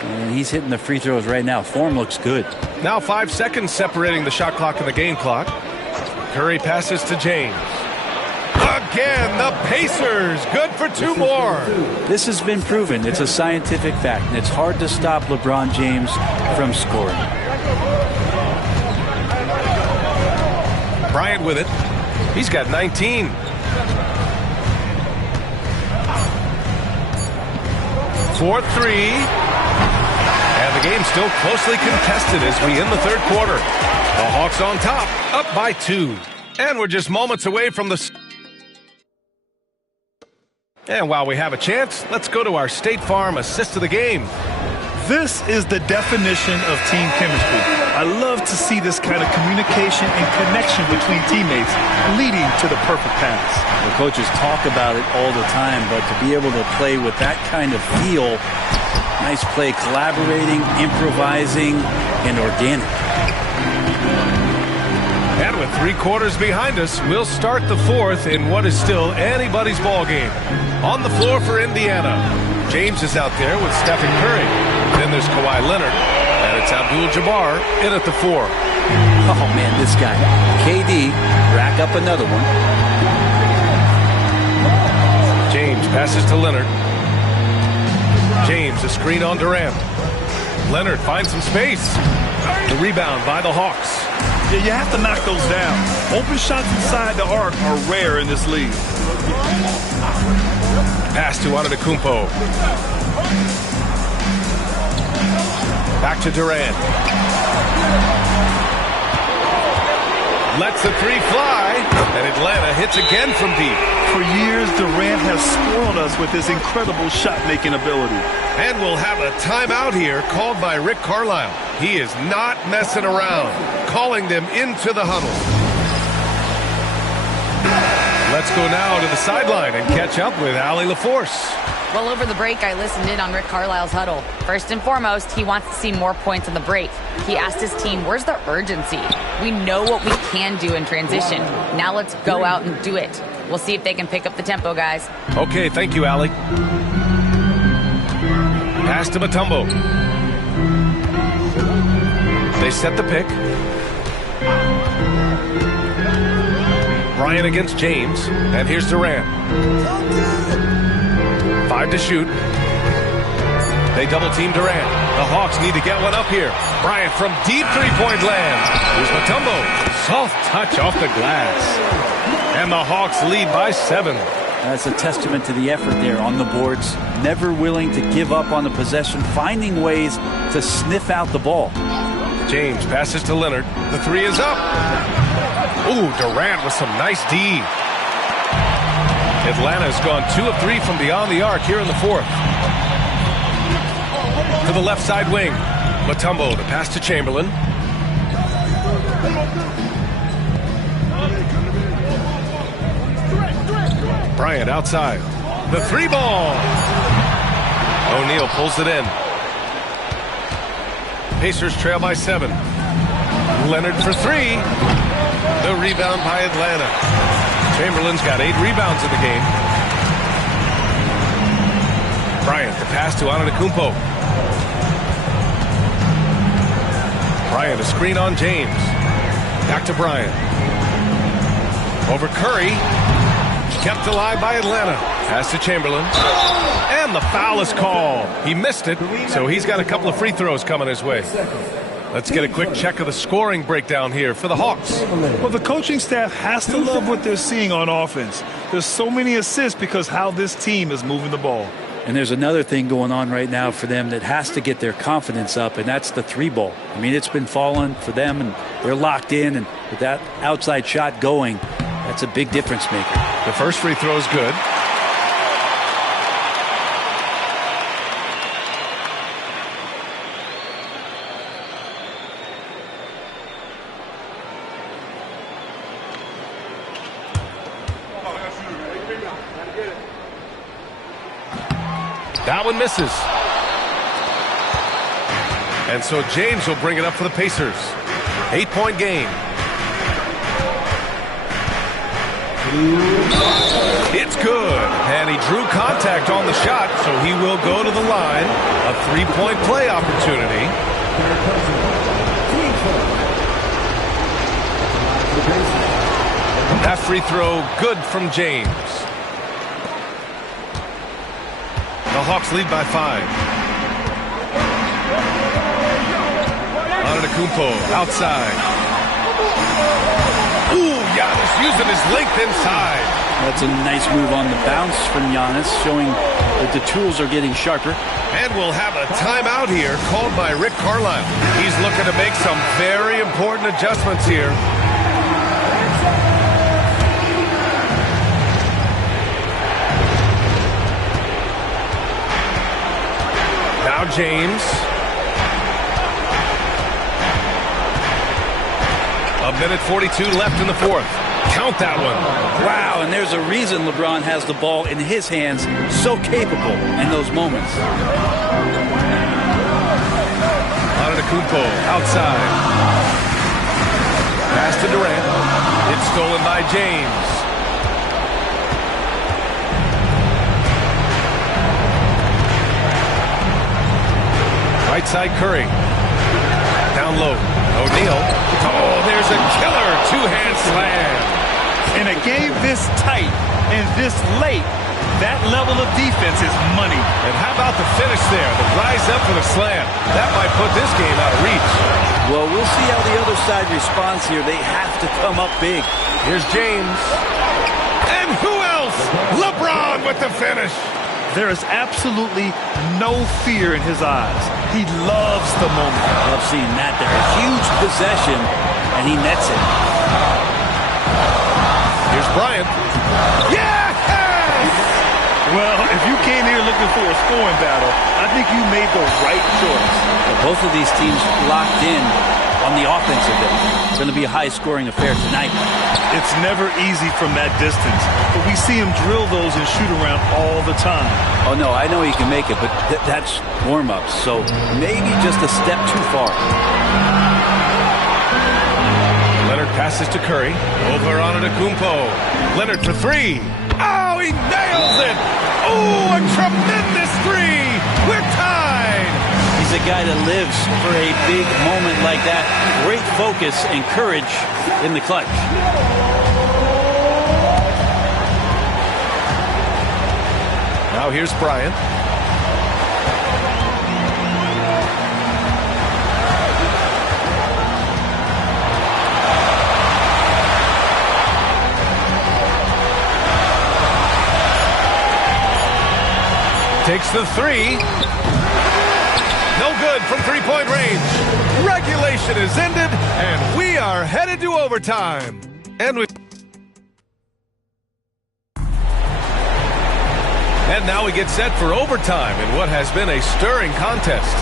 And he's hitting the free throws right now. Form looks good. Now 5 seconds separating the shot clock and the game clock. Curry passes to James. Again, the Pacers. Good for 2 more. This has been proven. It's a scientific fact, and it's hard to stop LeBron James from scoring. Bryant with it. He's got 19. For 3. And the game's still closely contested as we end the third quarter. The Hawks on top, up by 2. And we're just moments away from the... And while we have a chance, let's go to our State Farm assist of the game. This is the definition of team chemistry. I love to see this kind of communication and connection between teammates leading to the perfect pass. The coaches talk about it all the time, but to be able to play with that kind of feel, nice play, collaborating, improvising, and organic. And with 3 quarters behind us, we'll start the fourth in what is still anybody's ball game. On the floor for Indiana, James is out there with Stephen Curry. Then there's Kawhi Leonard, and it's Abdul-Jabbar in at the 4. Oh, man, this guy. KD, rack up another one. James passes to Leonard. James, a screen on Durant. Leonard finds some space. The rebound by the Hawks. Yeah, you have to knock those down. Open shots inside the arc are rare in this league. Pass to Antetokounmpo. Back to Durant. Lets the 3 fly, and Atlanta hits again from deep. For years, Durant has spoiled us with his incredible shot-making ability. And we'll have a timeout here called by Rick Carlisle. He is not messing around, calling them into the huddle. Let's go now to the sideline and catch up with Allie LaForce. Well, over the break, I listened in on Rick Carlisle's huddle. First and foremost, he wants to see more points on the break. He asked his team, where's the urgency? We know what we can do in transition. Now let's go out and do it. We'll see if they can pick up the tempo, guys. Okay, thank you, Allie. Pass to Mutombo. They set the pick. Bryant against James. And here's Durant. 5 to shoot. They double team Durant. The Hawks need to get one up here. Bryant from deep 3-point land. Here's Mutombo. Soft touch off the glass. And the Hawks lead by 7. That's a testament to the effort there on the boards. Never willing to give up on the possession, finding ways to sniff out the ball. James passes to Leonard. The 3 is up. Ooh, Durant with some nice D. Atlanta's gone 2 of 3 from beyond the arc here in the fourth. To the left side wing. Mutombo, the pass to Chamberlain. Bryant outside. The 3 ball. O'Neal pulls it in. Pacers trail by 7. Leonard for 3. The rebound by Atlanta. Chamberlain's got 8 rebounds in the game. Bryant, the pass to Antetokounmpo. Bryant, a screen on James. Back to Bryant. Over Curry. Kept alive by Atlanta. Pass to Chamberlain. And the foul is called. He missed it, so he's got a couple of free throws coming his way. Let's get a quick check of the scoring breakdown here for the Hawks. Well, the coaching staff has to love what they're seeing on offense. There's so many assists because how this team is moving the ball. And there's another thing going on right now for them that has to get their confidence up, and that's the 3 ball. I mean, it's been falling for them, and they're locked in, and with that outside shot going, that's a big difference maker. The first free throw is good. That one misses. And so James will bring it up for the Pacers. 8-point game. It's good. And he drew contact on the shot, so he will go to the line. A 3-point play opportunity. That free throw good from James. The Hawks lead by 5. Antetokounmpo outside. Ooh, Giannis using his length inside. That's a nice move on the bounce from Giannis, showing that the tools are getting sharper. And we'll have a timeout here called by Rick Carlisle. He's looking to make some very important adjustments here. Now James. A minute 42 left in the fourth. Count that one. Wow, and there's a reason LeBron has the ball in his hands, so capable in those moments. Antetokounmpo outside. Pass to Durant. It's stolen by James. Right side Curry. Down low. O'Neal. Oh, there's a killer two-hand slam. In a game this tight and this late, that level of defense is money. And how about the finish there? The rise up for the slam. That might put this game out of reach. Well, we'll see how the other side responds here. They have to come up big. Here's James. And who else? LeBron with the finish. There is absolutely no fear in his eyes. He loves the moment. I love seeing that there. A huge possession, and he nets it. Here's Bryant. Yes! Well, if you came here looking for a scoring battle, I think you made the right choice. Both of these teams locked in on the offensive end. It's going to be a high-scoring affair tonight. It's never easy from that distance, but we see him drill those and shoot around all the time. Oh, no, I know he can make it, but that's warm-ups, so maybe just a step too far. Leonard passes to Curry. Over on Antetokounmpo. Leonard for three. Oh, he nails it! Oh, a tremendous three! We're tied! He's a guy that lives for a big moment like that. Great focus and courage in the clutch. Now here's Bryant. Takes the three. No good from three-point range. Regulation is ended, and we are headed to overtime. And now we get set for overtime in what has been a stirring contest.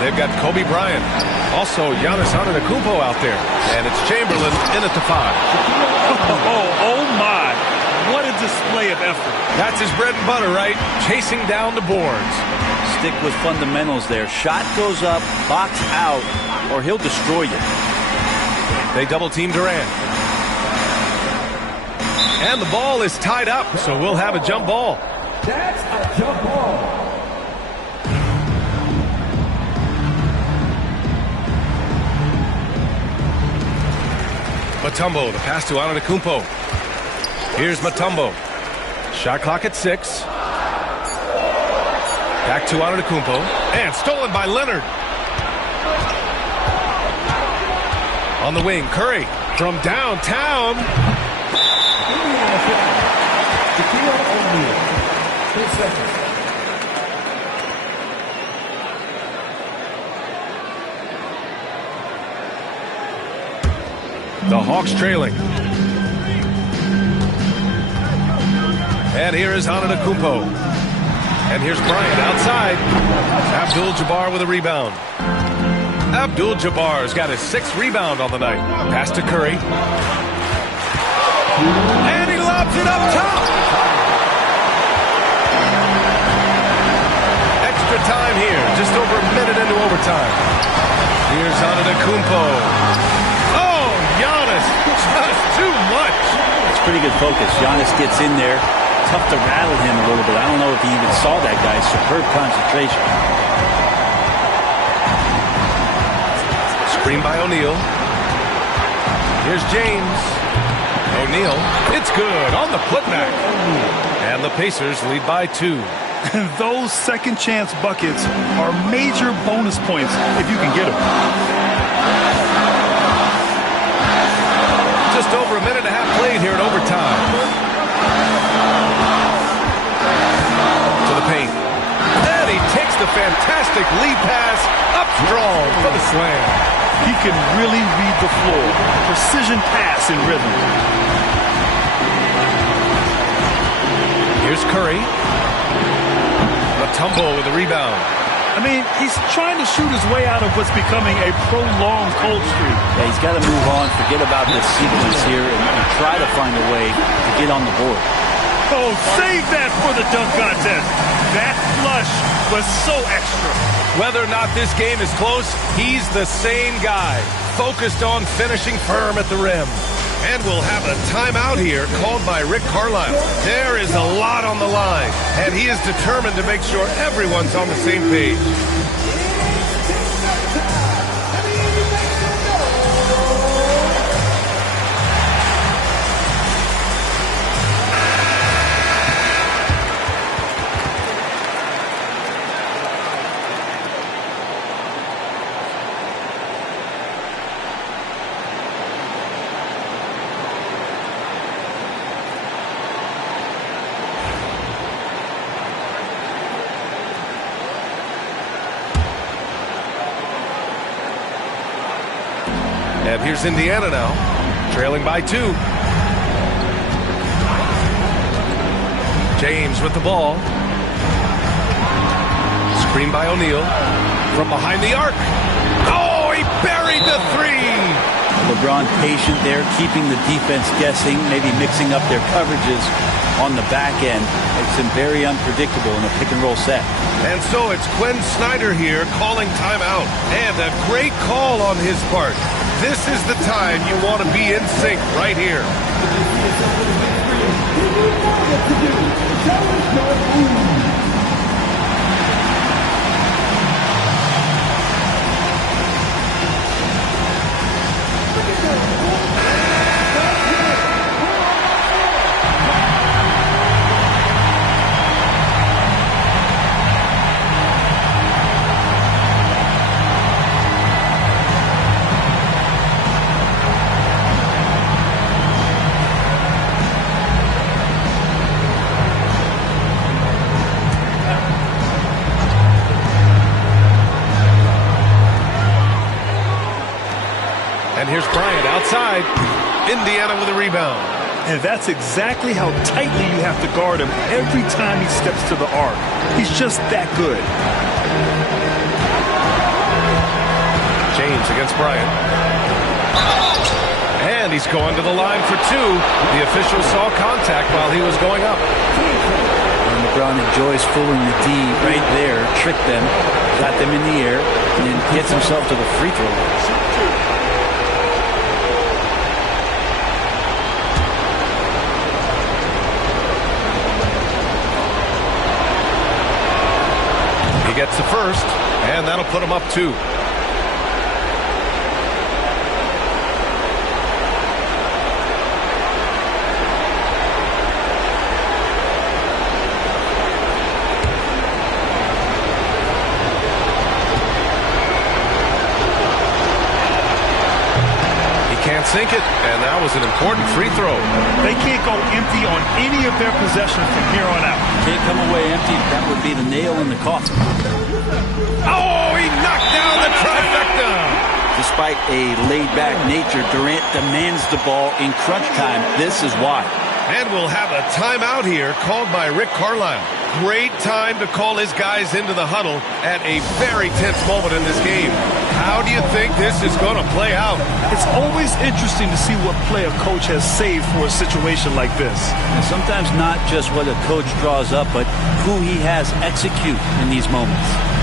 They've got Kobe Bryant. Also, Giannis Antetokounmpo out there. And it's Chamberlain in at the 5. Oh my. What a display of effort. That's his bread and butter, right? Chasing down the boards. Stick with fundamentals there. Shot goes up, box out, or he'll destroy you. They double-team Durant. And the ball is tied up, so we'll have a jump ball. That's a jump ball. Mutombo, the pass to Antetokounmpo. Here's Mutombo. Shot clock at 6. Back to Antetokounmpo. And stolen by Leonard. On the wing, Curry from downtown. Shaquille O'Neal. 10 seconds. The Hawks trailing. And here is Antetokounmpo. And here's Bryant outside. Abdul-Jabbar with a rebound. Abdul-Jabbar's got his 6th rebound on the night. Pass to Curry. And he lobs it up top. Extra time here, just over a minute into overtime. Here's Antetokounmpo. Oh, Giannis, just too much. It's pretty good focus. Giannis gets in there. Tough to rattle him a little bit. I don't know if he even saw that guy. Superb concentration. Screen by O'Neal. Here's James. O'Neal, it's good on the putback. And the Pacers lead by 2. Those second chance buckets are major bonus points if you can get them. Just over a minute and a half played here in overtime. To the paint. And he takes the fantastic lead pass up strong for the slam. He can really read the floor. Precision pass in rhythm. Here's Curry. Mutombo with the rebound. I mean, he's trying to shoot his way out of what's becoming a prolonged cold streak. Yeah, he's got to move on, forget about this sequence here, and try to find a way to get on the board. Oh, save that for the dunk contest. That flush was so extra. Whether or not this game is close, he's the same guy, focused on finishing firm at the rim. And we'll have a timeout here called by Rick Carlisle. There is a lot on the line, and he is determined to make sure everyone's on the same page. And here's Indiana now, trailing by 2. James with the ball. Screen by O'Neal. From behind the arc. Oh, he buried the 3. LeBron patient there, keeping the defense guessing, maybe mixing up their coverages on the back end. It's been very unpredictable in a pick-and-roll set. And so it's Quinn Snyder here calling timeout. And a great call on his part. This is the time you want to be in sync right here. And here's Bryant outside. Indiana with a rebound. And that's exactly how tightly you have to guard him every time he steps to the arc. He's just that good. James against Bryant. And he's going to the line for 2. The official saw contact while he was going up. And LeBron enjoys fooling the D right there, tricked them, got them in the air, and then gets himself to the free throw line. Gets the first, and that'll put him up 2. Can't sink it, and that was an important free throw. They can't go empty on any of their possessions from here on out. Can't come away empty. That would be the nail in the coffin. Oh, he knocked down the trifecta. Despite a laid-back nature, Durant demands the ball in crunch time. This is why. And we'll have a timeout here called by Rick Carlisle. great time to call his guys into the huddle at a very tense moment in this game. How do you think this is going to play out? It's always interesting to see what play a coach has saved for a situation like this. And sometimes not just what a coach draws up, but who he has execute in these moments.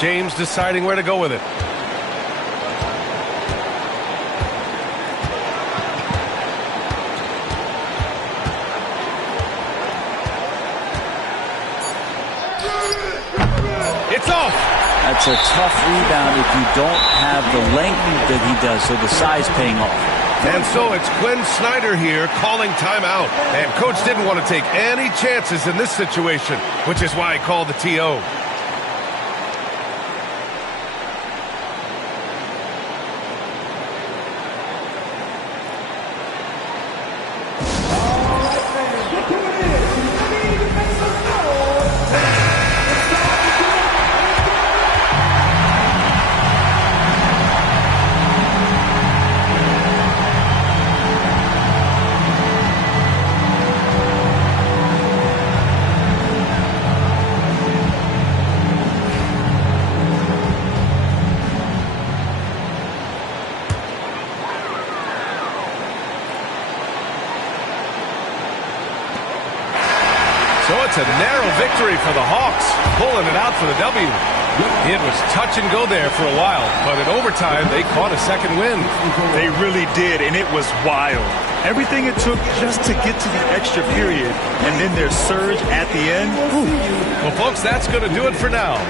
James deciding where to go with it. It's off. That's a tough rebound if you don't have the length that he does, so the size paying off. And so it's Quinn Snyder here calling timeout. And coach didn't want to take any chances in this situation, which is why he called the TO. So it's a narrow victory for the Hawks, pulling it out for the W. It was touch and go there for a while, but in overtime, they caught a second win. They really did, and it was wild. Everything it took just to get to the extra period, and then their surge at the end. Ooh. Well, folks, that's going to do it for now.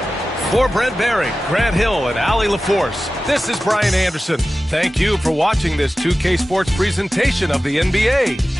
For Brent Barry, Grant Hill, and Allie LaForce, this is Brian Anderson. Thank you for watching this 2K Sports presentation of the NBA.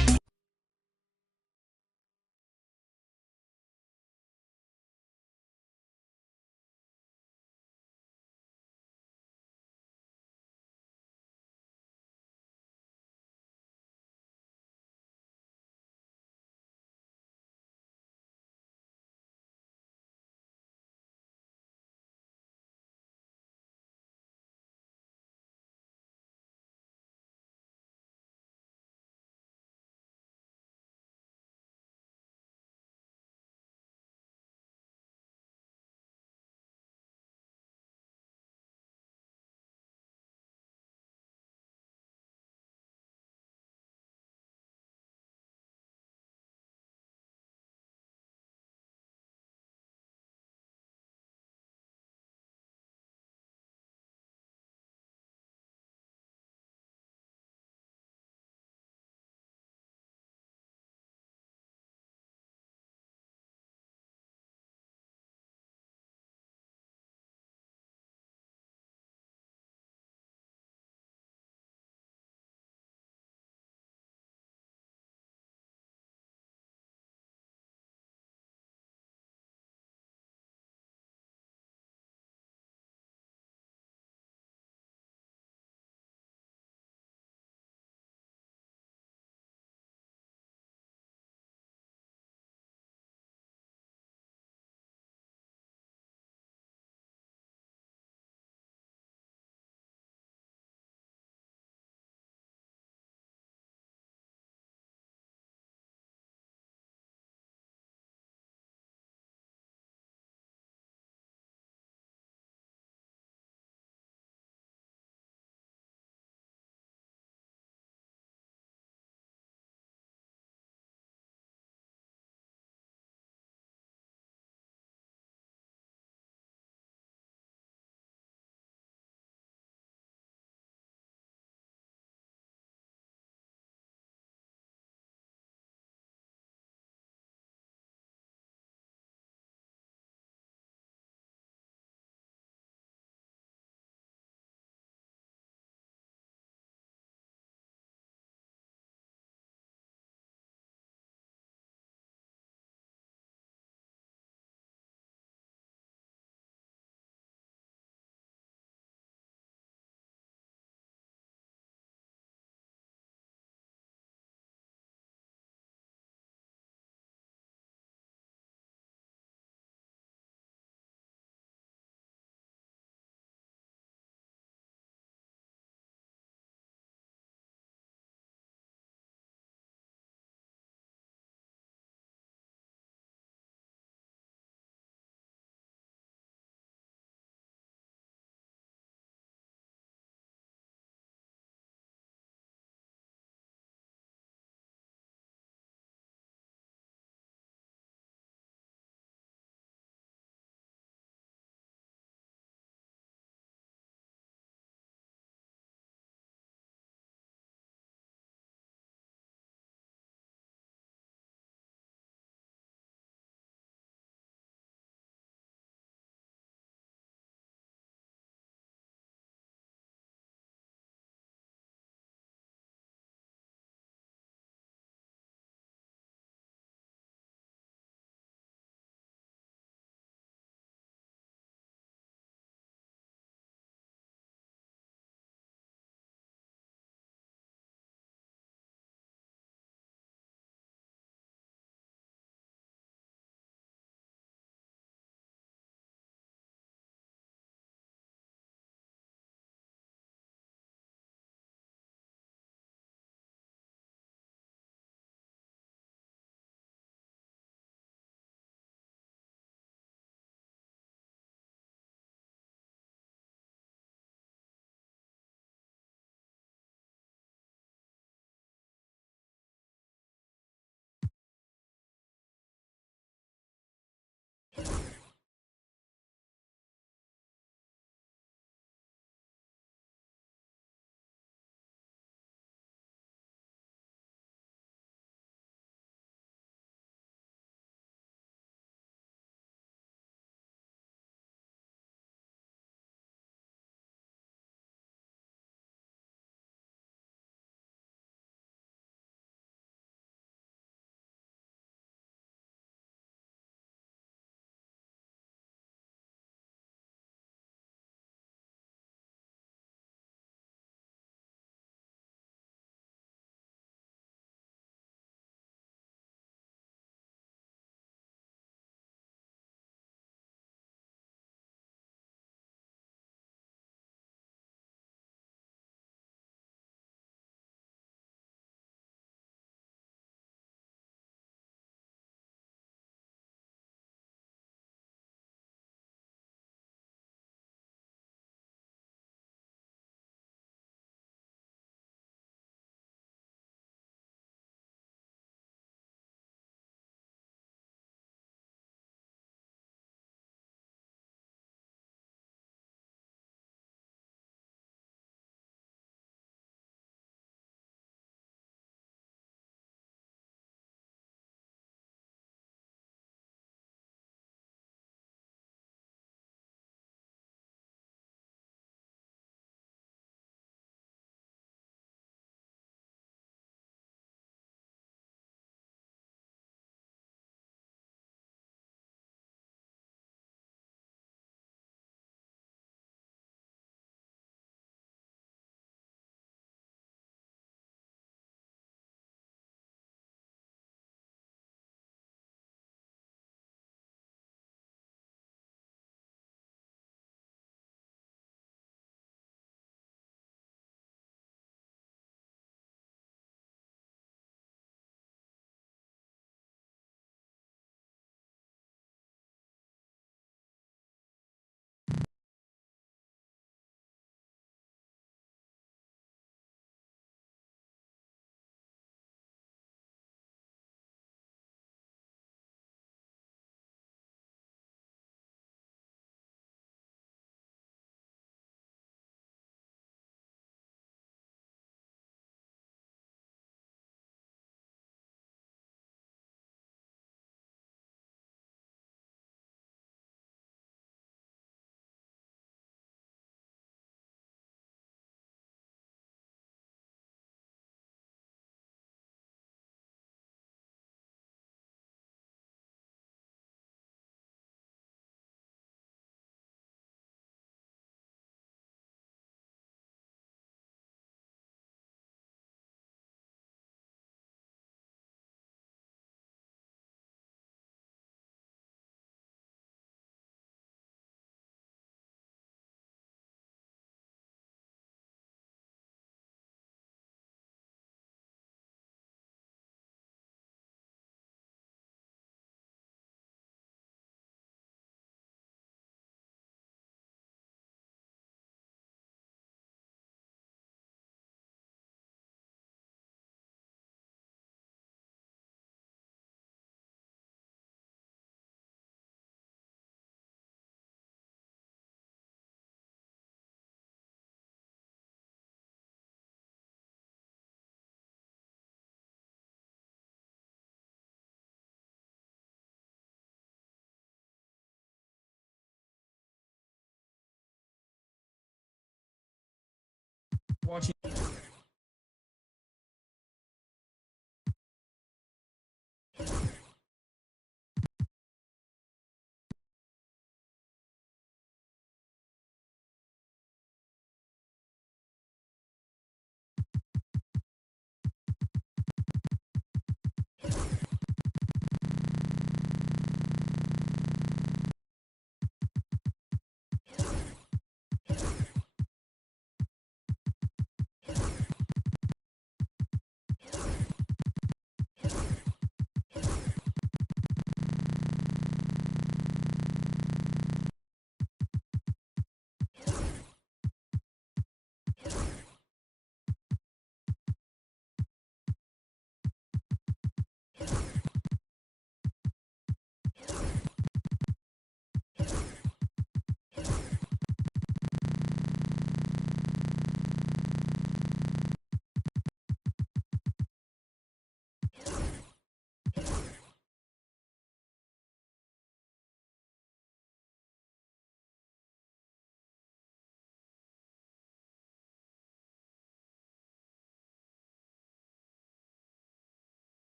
watching.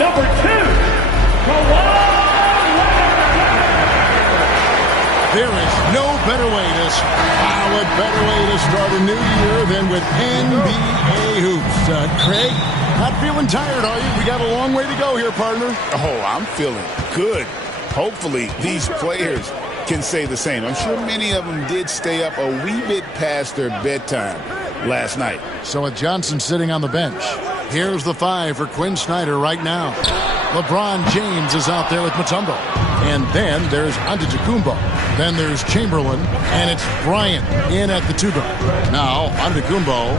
Number 2, Kawhi There is no better way to start a new year than with NBA hoops. Craig, not feeling tired, are you? We got a long way to go here, partner. Oh, I'm feeling good. Hopefully, these players can say the same. I'm sure many of them did stay up a wee bit past their bedtime last night. So with Johnson sitting on the bench, here's the 5 for Quinn Snyder right now. LeBron James is out there with Mutombo. And then there's Antetokounmpo. Then there's Chamberlain. And it's Bryant in at the 2 guard. Now, Antetokounmpo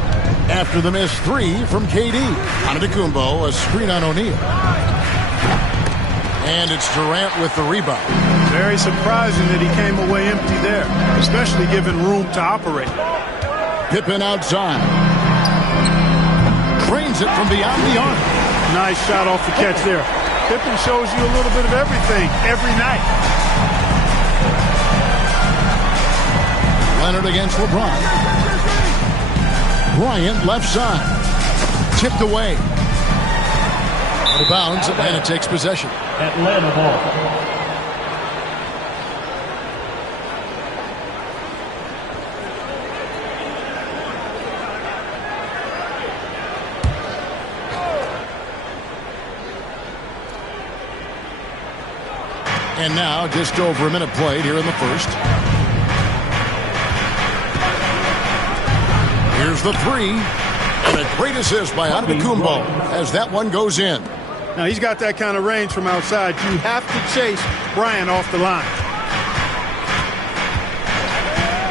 after the missed 3 from KD. Antetokounmpo, a screen on O'Neal. And it's Durant with the rebound. Very surprising that he came away empty there, especially given room to operate. Pippen outside. Trains it from beyond the arc. Nice shot off the catch there. Pippen shows you a little bit of everything every night. Leonard against LeBron. Bryant left side. Tipped away. Out of bounds, Atlanta takes possession. Atlanta ball. And now just over a minute played here in the first. Here's the three. And a great assist by Antetokounmpo as that one goes in. Now he's got that kind of range from outside. You have to chase Bryant off the line.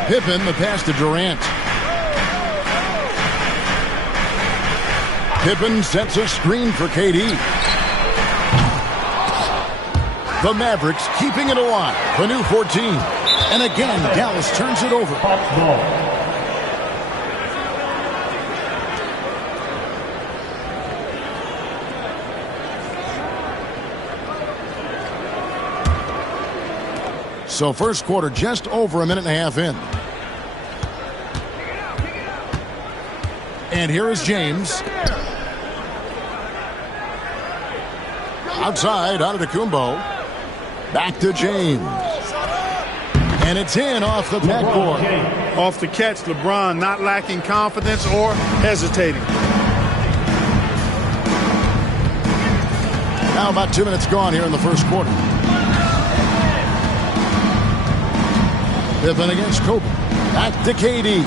Pippen, the pass to Durant. Pippen sets a screen for KD. The Mavericks keeping it alive. The new 14. And again, Dallas turns it over. So first quarter just over a minute and a half in. And here is James. Outside, Antetokounmpo. Back to James. And it's in off the backboard. Off the catch, LeBron not lacking confidence or hesitating. Now about 2 minutes gone here in the first quarter. Pippen against Kobe. Back to KD.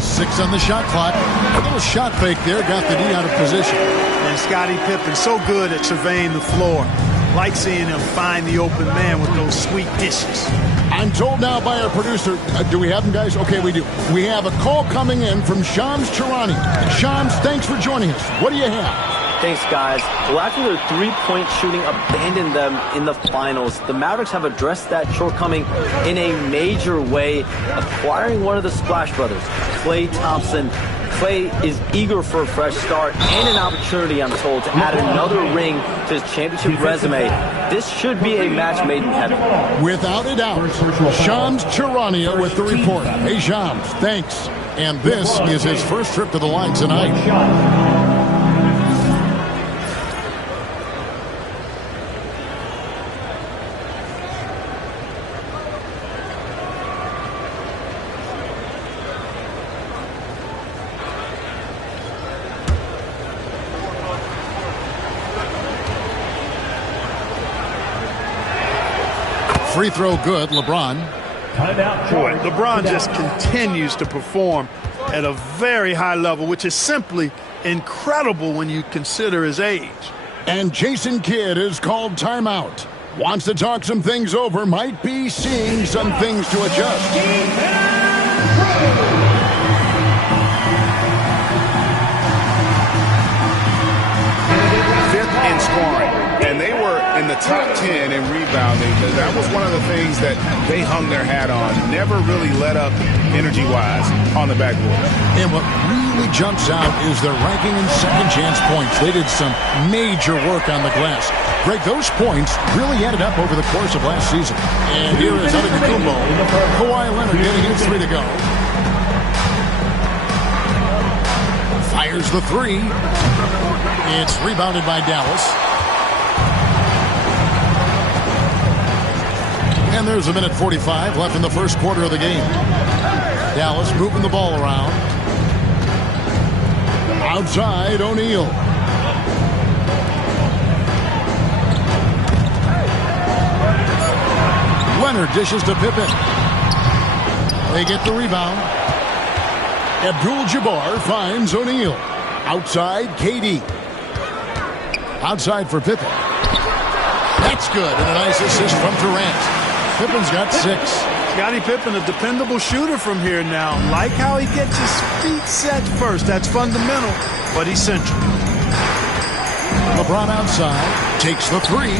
6 on the shot clock. A little shot fake there. Got the D out of position. And Scottie Pippen so good at surveying the floor. Like seeing him find the open man with those sweet dishes. I'm told now by our producer, do we have them, guys? Okay, we do. We have a call coming in from Shams Charania. Shams, thanks for joining us. What do you have? Thanks, guys. Well, after their three-point shooting abandoned them in the finals, the Mavericks have addressed that shortcoming in a major way, acquiring one of the Splash Brothers, Klay Thompson. Klay is eager for a fresh start and an opportunity, I'm told, to add another ring to his championship resume. This should be a match made in heaven. Without a doubt. Shams Charania with the report. Hey, Shams, thanks. And this is his first trip to the line tonight. Free throw good, LeBron. Boy, LeBron just continues to perform at a very high level, which is simply incredible when you consider his age. And Jason Kidd is called timeout. Wants to talk some things over, might be seeing some things to adjust. Fifth in scoring. And they were in the top 10 in rebounding. That was one of the things that they hung their hat on. Never really let up energy-wise on the backboard. And what really jumps out is their ranking in second chance points. They did some major work on the glass. Greg, those points really added up over the course of last season. And here is Antetokounmpo. Kawhi Leonard getting his 3 to go. Fires the 3. It's rebounded by Dallas. And there's a minute 45 left in the first quarter of the game. Dallas moving the ball around. Outside, O'Neal. Leonard dishes to Pippen. They get the rebound. Abdul-Jabbar finds O'Neal. Outside, KD. Outside for Pippen. That's good, and a nice assist from Durant. Pippen's got 6. Scottie Pippen, a dependable shooter from here now. Like how he gets his feet set first. That's fundamental, but essential. LeBron outside, takes the 3.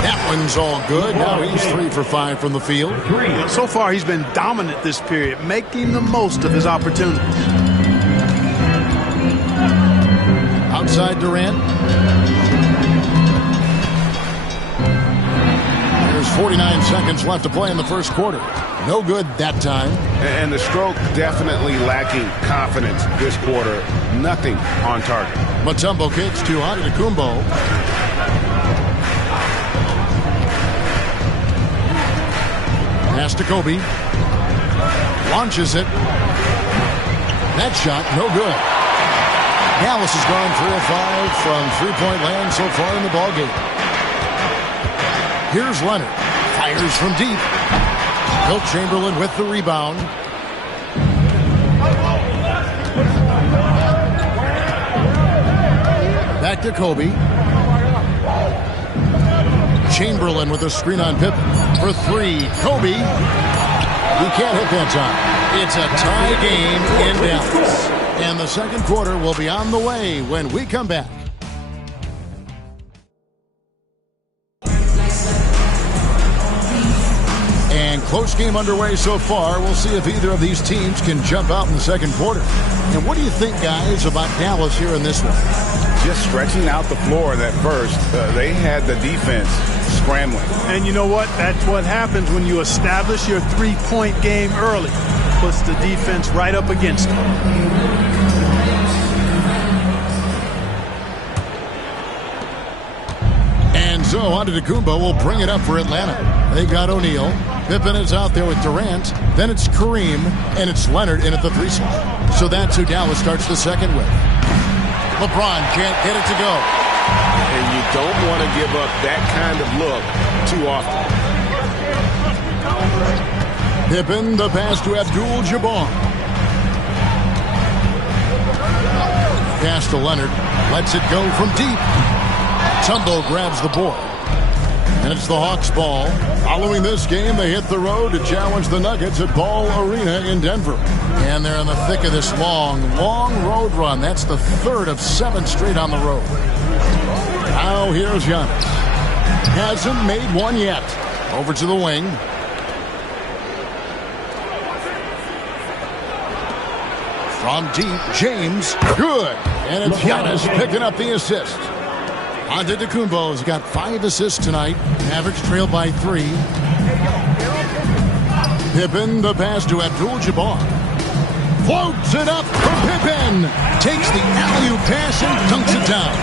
That one's all good. Now he's 3 for 5 from the field. So far, he's been dominant this period, making the most of his opportunities. Outside Durant. There's 49 seconds left to play in the first quarter. No good that time. And the stroke definitely lacking confidence this quarter. Nothing on target. Mutombo kicks to Antetokounmpo. Pass to Kobe. Launches it. That shot, no good. Dallas has gone 3 of 5 from three-point land so far in the ballgame. Here's Leonard. Fires from deep. Wilt Chamberlain with the rebound. Back to Kobe. Chamberlain with a screen on Pippen. For three, Kobe. He can't hit that time. It's a tie game in Dallas. And the second quarter will be on the way when we come back. And close game underway so far. We'll see if either of these teams can jump out in the second quarter. And what do you think, guys, about Dallas here in this one? Just stretching out the floor in that first. They had the defense scrambling. And you know what? That's what happens when you establish your three-point game early. Puts the defense right up against it. And so Antetokounmpo will bring it up for Atlanta. They've got O'Neal. Pippen is out there with Durant. Then it's Kareem. And it's Leonard in at the 3 slot. So that's who Dallas starts the second with. LeBron can't get it to go. And you don't want to give up that kind of look too often. Pippen, the pass to Abdul-Jabbar. Pass to Leonard. Lets it go from deep. Tumbo grabs the board. And it's the Hawks ball. Following this game, they hit the road to challenge the Nuggets at Ball Arena in Denver. And they're in the thick of this long road run. That's the third of 7 straight on the road. Now here's Giannis. Hasn't made one yet. Over to the wing. From deep, James. Good. And it's Giannis picking up the assist. Antetokounmpo's got 5 assists tonight. Mavericks trail by 3. Pippen, the pass to Abdul-Jabbar. Floats it up for Pippen. Takes the alley-oop pass and dunks it down.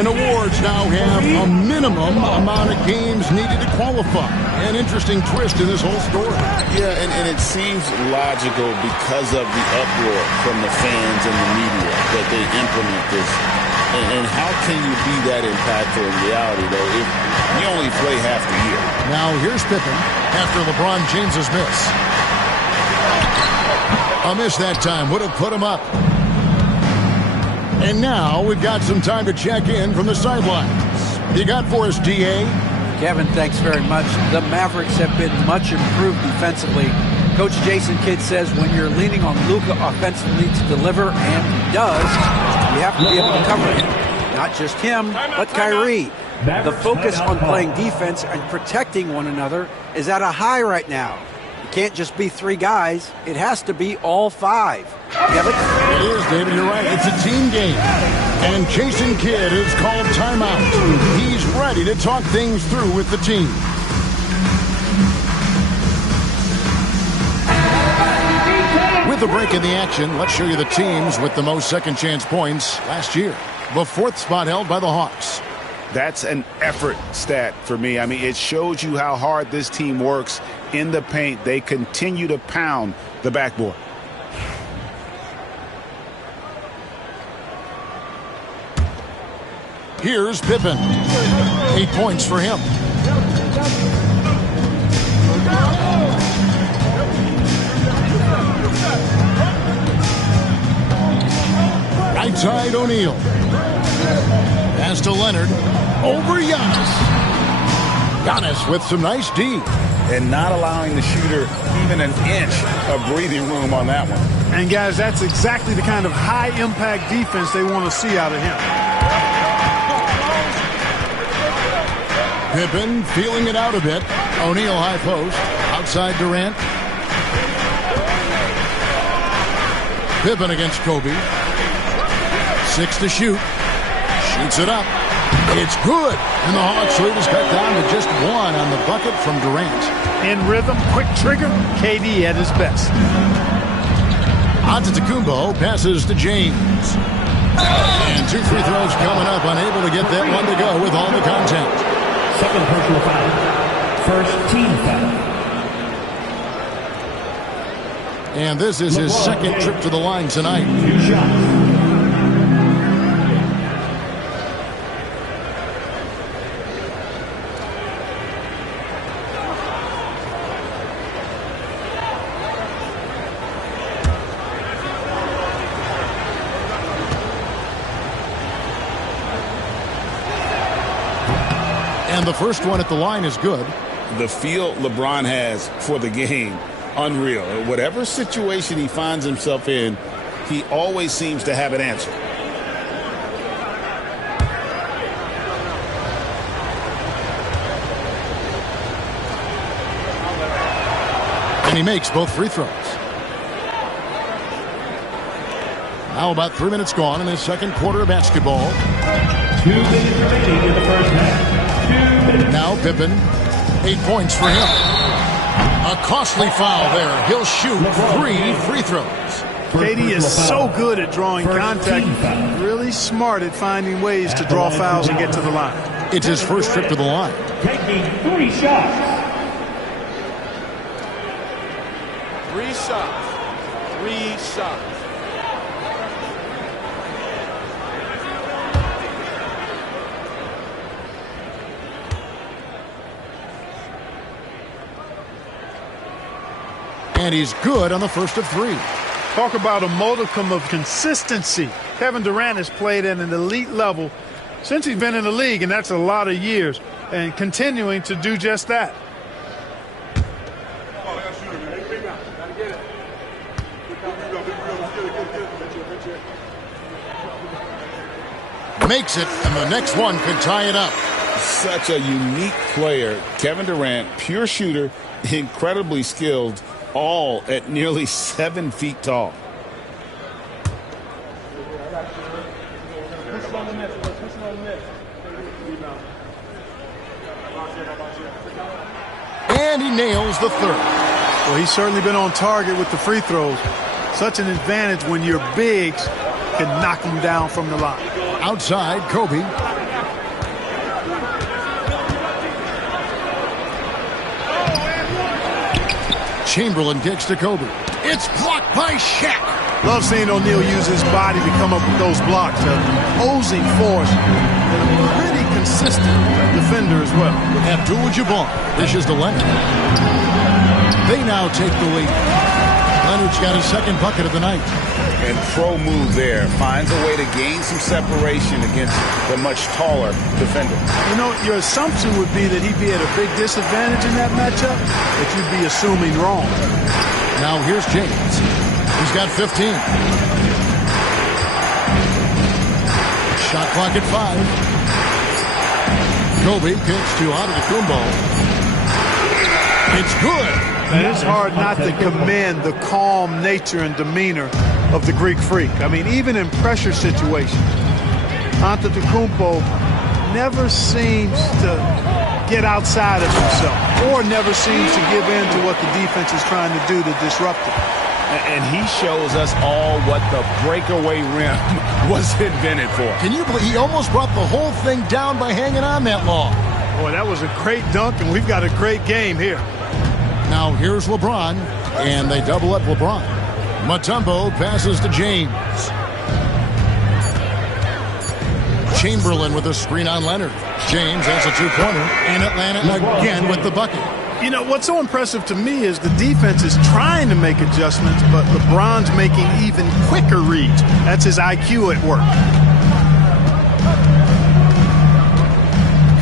And awards now have a minimum amount of games needed to qualify. An interesting twist in this whole story. Yeah, and it seems logical because of the uproar from the fans and the media that they implement this. And how can you be that impactful in reality, though, if you only play half the year? Now here's Pippen after LeBron James's miss. A miss that time would have put him up. And now we've got some time to check in from the sidelines. You got for us, D.A.? Kevin, thanks very much. The Mavericks have been much improved defensively. Coach Jason Kidd says when you're leaning on Luka offensively to deliver, and he does, you have to be able to cover him. Not just him, but Kyrie. The focus on playing defense and protecting one another is at a high right now. It can't just be 3 guys. It has to be all 5. Kevin? It is, David. You're right. It's a team game. And Jason Kidd has called timeout. He's ready to talk things through with the team. With a break in the action, let's show you the teams with the most second chance points last year. The 4th spot held by the Hawks. That's an effort stat for me. I mean, it shows you how hard this team works in the paint. They continue to pound the backboard. Here's Pippen. 8 points for him. Right side, O'Neal. Pass to Leonard. Over Giannis. Giannis with some nice D. And not allowing the shooter even an inch of breathing room on that one. And, guys, that's exactly the kind of high-impact defense they want to see out of him. Pippen feeling it out a bit. O'Neal high post. Outside Durant. Pippen against Kobe. 6 to shoot. Shoots it up. It's good. And the Hawks lead is cut down to just 1 on the bucket from Durant. In rhythm, quick trigger, KD at his best. Antetokounmpo passes to James. And 2 free throws coming up. Unable to get that one to go with all the contact. Second personal foul. First team foul. And this is his second trip to the line tonight. 2 shots. And the first one at the line is good. The feel LeBron has for the game, unreal. Whatever situation he finds himself in, he always seems to have an answer. And he makes both free throws. Now about 3 minutes gone in the second quarter of basketball. 2 minutes remaining in the first half. 2 minutes. Now Pippen, 8 points for him. A costly foul there. He'll shoot 3 free throws. KD is so good at drawing contact, really smart at finding ways to draw fouls and get to the line. It's his first trip to the line. Taking 3 shots. 3 shots. 3 shots. And he's good on the first of 3. Talk about a modicum of consistency. Kevin Durant has played at an elite level since he's been in the league, and that's a lot of years, and continuing to do just that. Makes it, and the next one could tie it up. Such a unique player. Kevin Durant, pure shooter, incredibly skilled, all at nearly 7 feet tall. And he nails the third. Well, he's certainly been on target with the free throws. Such an advantage when your bigs can knock them down from the line. Outside, Kobe. Chamberlain kicks to Kobe. It's blocked by Shaq. Love seeing O'Neal use his body to come up with those blocks. Opposing force. And a pretty consistent defender as well. Abdul-Jabbar dishes to Leonard. They now take the lead. Leonard's got his second bucket of the night. And pro move there. Finds a way to gain some separation against the much taller defender. You know, your assumption would be that he'd be at a big disadvantage in that matchup, but you'd be assuming wrong. Now here's James. He's got 15. Shot clock at 5. Kobe kicks to Antetokounmpo. It's good. And it's hard not to commend the calm nature and demeanor of the Greek Freak. I mean, even in pressure situations, Antetokounmpo never seems to get outside of himself or never seems to give in to what the defense is trying to do to disrupt him. And he shows us all what the breakaway rim was invented for. Can you believe he almost brought the whole thing down by hanging on that long? Boy, that was a great dunk, and we've got a great game here. Now here's LeBron, and they double up LeBron. Mutombo passes to James. Chamberlain with a screen on Leonard. James has a 2-pointer, and Atlanta again with the bucket. You know, what's so impressive to me is the defense is trying to make adjustments, but LeBron's making even quicker reads. That's his IQ at work.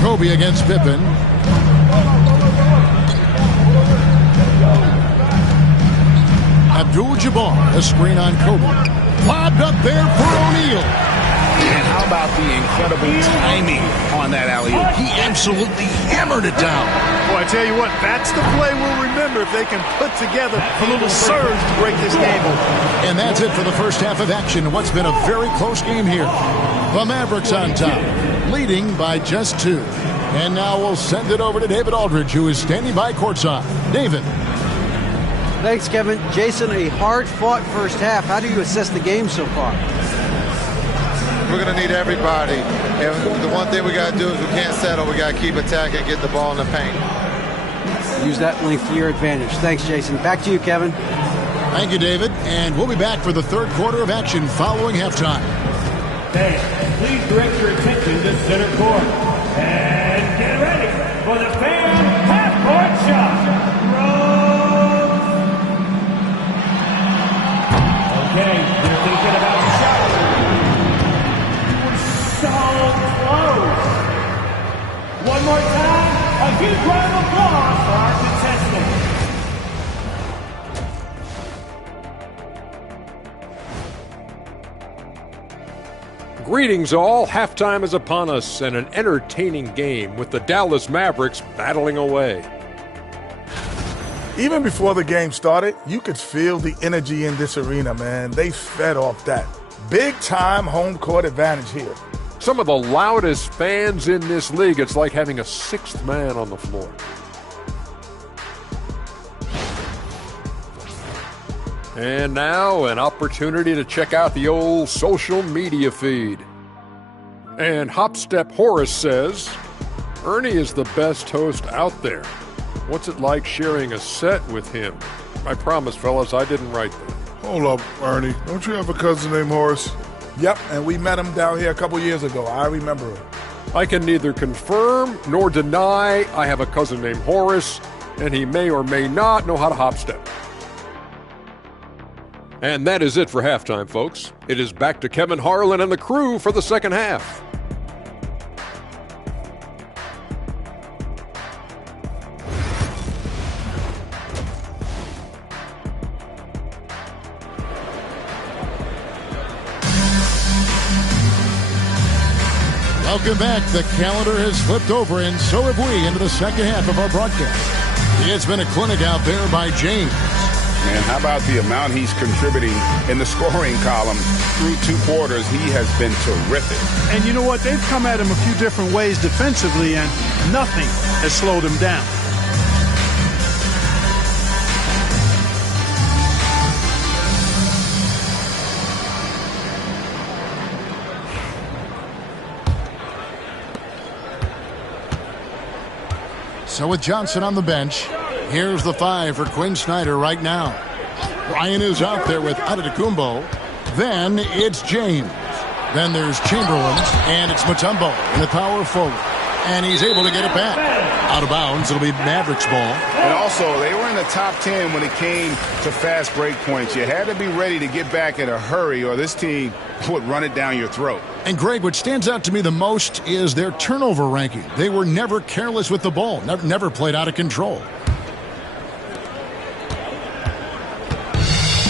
Kobe against Pippen. Abdul-Jabbar, a screen on Kobe. Lobbed up there for O'Neal. And how about the incredible timing on that alley-oop? He absolutely hammered it down. Boy, I tell you what, that's the play we'll remember if they can put together a little surge to break this game open. And that's it for the first half of action. What's been a very close game here. The Mavericks on top, leading by just 2. And now we'll send it over to David Aldridge, who is standing by courtside. David. Thanks, Kevin. Jason, a hard-fought first half. How do you assess the game so far? We're going to need everybody. And the one thing we got to do is we can't settle. We got to keep attacking, get the ball in the paint. Use that length to your advantage. Thanks, Jason. Back to you, Kevin. Thank you, David. And we'll be back for the third quarter of action following halftime. Thanks. Please direct your attention to center court. And get ready for the fan half-court shot. Okay, they're thinking about the shot. So close. One more time. A huge round of applause for our contestants. Greetings all, halftime is upon us and an entertaining game with the Dallas Mavericks battling away. Even before the game started, you could feel the energy in this arena, man. They fed off that. Big time home court advantage here. Some of the loudest fans in this league. It's like having a sixth man on the floor. And now an opportunity to check out the old social media feed. And Hopstep Horace says, Ernie is the best host out there. What's it like sharing a set with him? I promise, fellas, I didn't write that. Hold up, Ernie. Don't you have a cousin named Horace? Yep, and we met him down here a couple years ago. I remember him. I can neither confirm nor deny I have a cousin named Horace, and he may or may not know how to hop step. And that is it for halftime, folks. It is back to Kevin Harlan and the crew for the second half. Welcome back. The calendar has flipped over, and so have we, into the second half of our broadcast. It's been a clinic out there by James. Man, how about the amount he's contributing in the scoring column through 2 quarters? He has been terrific. And you know what? They've come at him a few different ways defensively, and nothing has slowed him down. So with Johnson on the bench, here's the 5 for Quinn Snyder right now. Ryan is out there with Antetokounmpo. Then it's James. Then there's Chamberlain, and it's Mutombo in the power forward. And he's able to get it back. Out of bounds, it'll be Mavericks ball. And also, they were in the top 10 when it came to fast break points. You had to be ready to get back in a hurry, or this team would run it down your throat. And Greg, what stands out to me the most is their turnover ranking. They were never careless with the ball, never played out of control.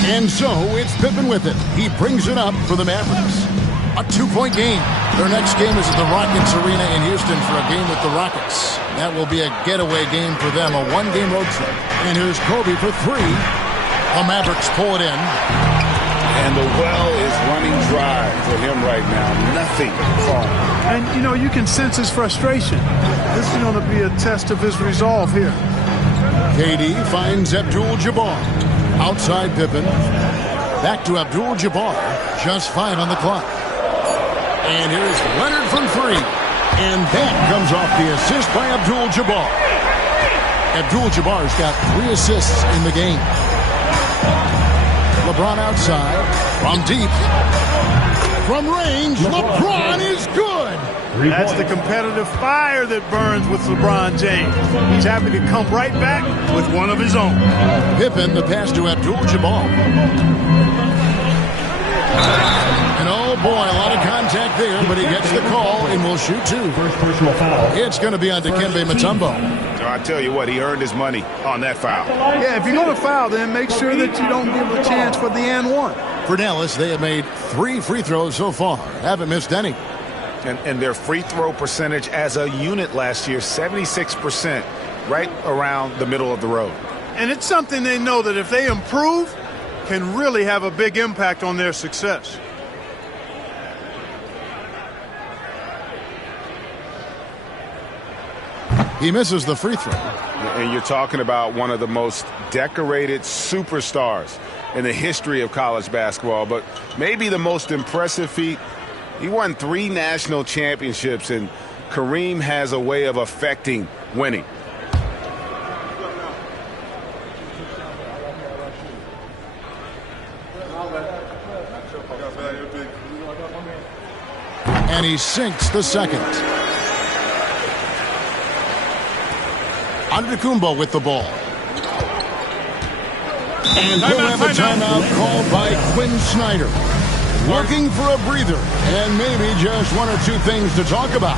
And so it's Pippen with it. He brings it up for the Mavericks. A 2-point game. Their next game is at the Rockets Arena in Houston for a game with the Rockets. That will be a getaway game for them, a 1-game road trip. And here's Kobe for 3. The Mavericks pull it in. And the well is running dry for him right now. Nothing falling. And, you know, you can sense his frustration. This is going to be a test of his resolve here. KD finds Abdul-Jabbar. Outside Pippen. Back to Abdul-Jabbar. Just 5 on the clock. And here's Leonard from 3. And that comes off the assist by Abdul-Jabbar. Abdul-Jabbar's got 3 assists in the game. LeBron outside. From deep. From range. LeBron is good. That's the competitive fire that burns with LeBron James. He's happy to come right back with one of his own. Pippen, the pass to Abdul-Jabbar. And oh boy, a lot of contact there, but he gets the call and will shoot 2. First personal foul. It's going to be on Dikembe Mutombo. So I tell you what, he earned his money on that foul. Yeah, if you're going to foul, then make sure that you don't give a chance for the and 1. For Dallas, they have made 3 free throws so far. Haven't missed any. And their free throw percentage as a unit last year, 76%, right around the middle of the road. And it's something they know that if they improve, can really have a big impact on their success. He misses the free throw. And you're talking about one of the most decorated superstars in the history of college basketball, but maybe the most impressive feat. He won 3 national championships, and Kareem has a way of affecting winning. And he sinks the second. Antetokounmpo with the ball. And we'll have a timeout called by Quinn Snyder. Looking for a breather and maybe just 1 or 2 things to talk about.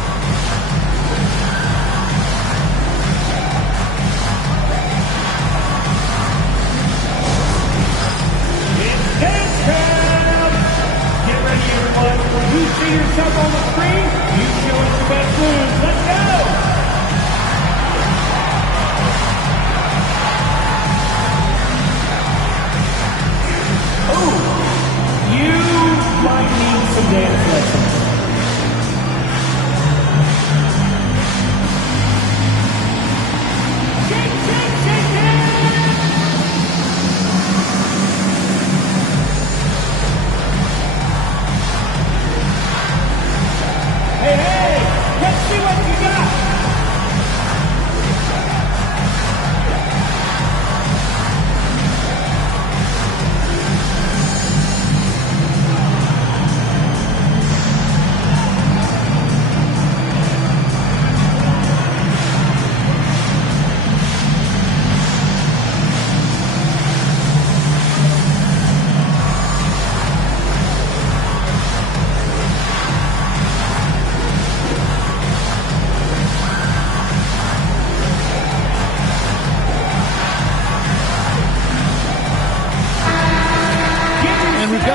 yourself on the screen. You show us your best moves. Let's go. Ooh, you might need some dance lessons. Hey, let's see what you got.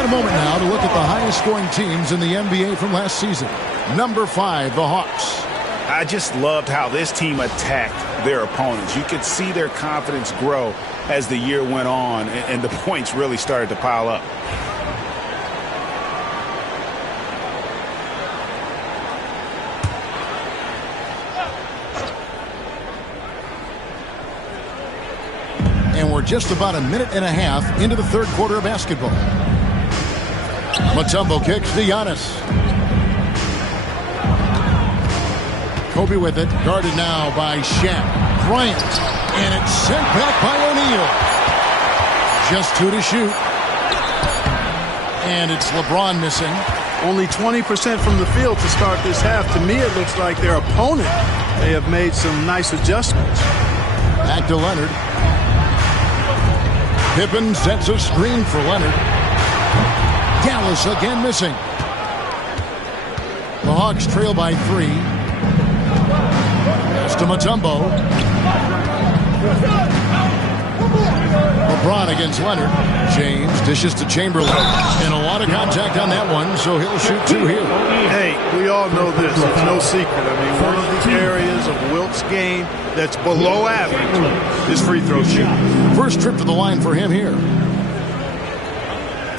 Moment now to look at the highest scoring teams in the NBA from last season. Number 5, the Hawks. I just loved how this team attacked their opponents. You could see their confidence grow as the year went on, and the points really started to pile up. And we're just about a minute and a half into the third quarter of basketball. Mutombo kicks to Giannis. Kobe with it, guarded now by Shaq. Bryant, and it's sent back by O'Neal. Just 2 to shoot. And it's LeBron missing. Only 20% from the field to start this half. To me, it looks like their opponent may have made some nice adjustments. Back to Leonard. Pippen sets a screen for Leonard. Dallas again missing. The Hawks trail by 3. Pass to Mutombo. LeBron against Leonard. James dishes to Chamberlain. And a lot of contact on that one, so he'll shoot 2 here. Hey, we all know this. It's no secret. I mean, one of the areas of Wilt's game that's below average is free throw shooting. First trip to the line for him here.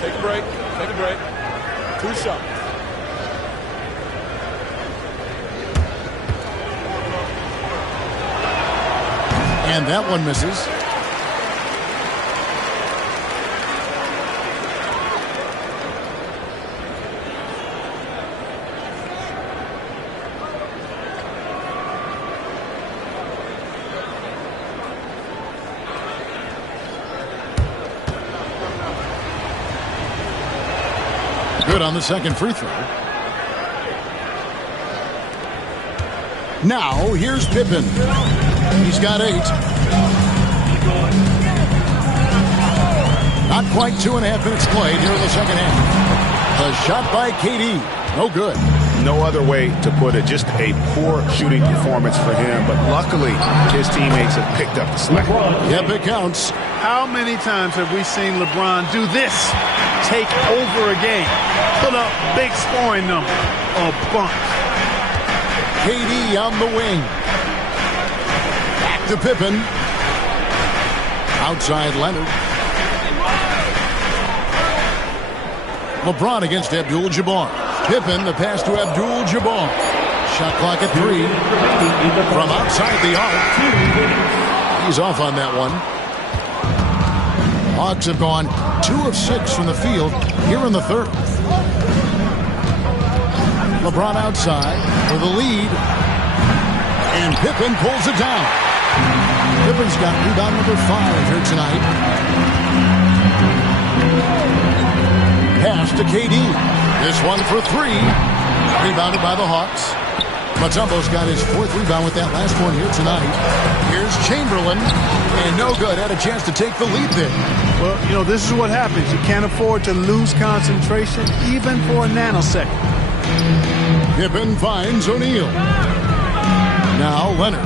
Take a break. Take a break. 2 shots. And that one misses. Good on the second free throw. Now, here's Pippen. He's got 8. Not quite 2.5 minutes played here in the second half. The shot by KD. No good. No other way to put it. Just a poor shooting performance for him. But luckily, his teammates have picked up the slack. Yep, it counts. How many times have we seen LeBron do this? Take over a game. Put up big scoring number. A bunch. KD on the wing. Back to Pippen. Outside Leonard. LeBron against Abdul-Jabbar. Pippen, the pass to Abdul-Jabbar. Shot clock at 3. From outside the arc. He's off on that one. Hawks have gone 2 of 6 from the field here in the third. LeBron outside for the lead. And Pippen pulls it down. Pippen's got rebound number 5 here tonight. Pass to KD. This one for 3. Rebounded by the Hawks. Mutombo's got his 4th rebound with that last one here tonight. Here's Chamberlain. And no good. Had a chance to take the lead there. Well, you know, this is what happens. You can't afford to lose concentration even for a nanosecond. Pippen finds O'Neal. Now Leonard.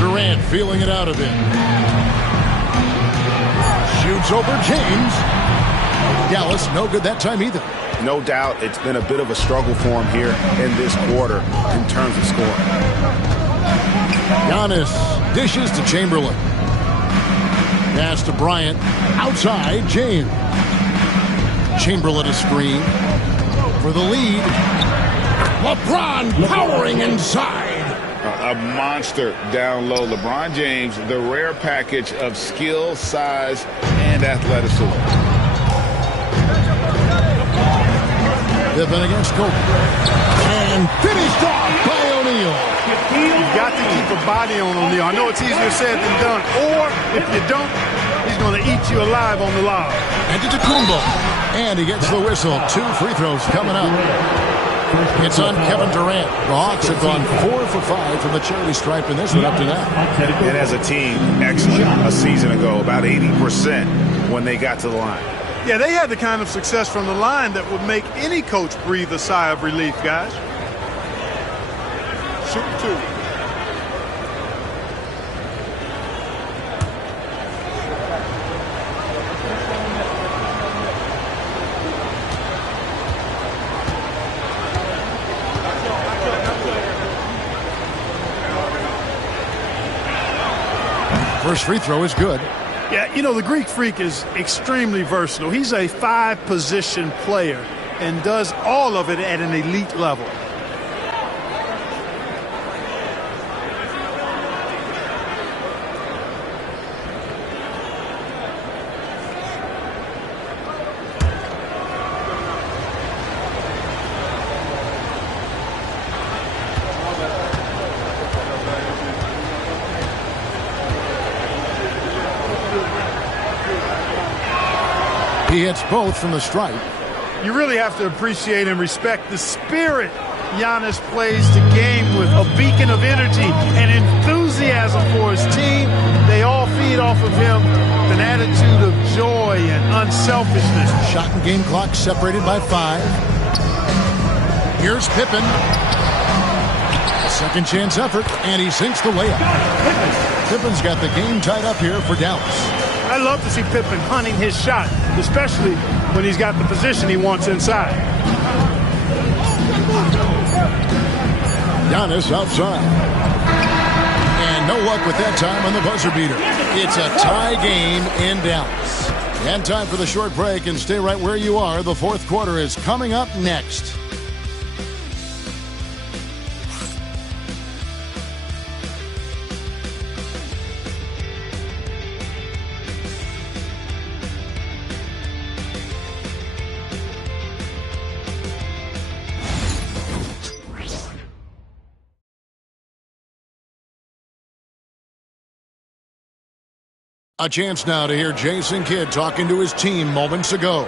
Durant feeling it out of him. Shoots over James. Dallas, no good that time either. No doubt it's been a bit of a struggle for him here in this quarter in terms of scoring. Giannis dishes to Chamberlain. Pass to Bryant. Outside, James. Chamberlain a screen for the lead. LeBron powering inside. A monster down low. LeBron James, the rare package of skill, size, and athleticism. Pippen against Kobe. And finished off by O'Neal. You've got to keep a body on O'Neal. I know it's easier said than done. Or, if you don't, he's going to eat you alive on the lob. And to Tacumbo. And he gets the whistle. 2 free throws coming up. It's on Kevin Durant. The Hawks have gone 4 for 5 from the charity stripe in this one up to now. And as a team, excellent a season ago. About 80% when they got to the line. Yeah, they had the kind of success from the line that would make any coach breathe a sigh of relief, guys. Shoot 2. First free throw is good. Yeah, you know, the Greek Freak is extremely versatile. He's a 5-position player and does all of it at an elite level. He hits both from the stripe. You really have to appreciate and respect the spirit Giannis plays the game with. A beacon of energy and enthusiasm for his team. They all feed off of him with an attitude of joy and unselfishness. Shot and game clock separated by 5. Here's Pippen. A second chance effort, and he sinks the layup. Pippen's got the game tied up here for Dallas. I love to see Pippen hunting his shot, especially when he's got the position he wants inside. Giannis outside. And no luck with that time on the buzzer beater. It's a tie game in Dallas. And time for the short break, and stay right where you are. The fourth quarter is coming up next. A chance now to hear Jason Kidd talking to his team moments ago.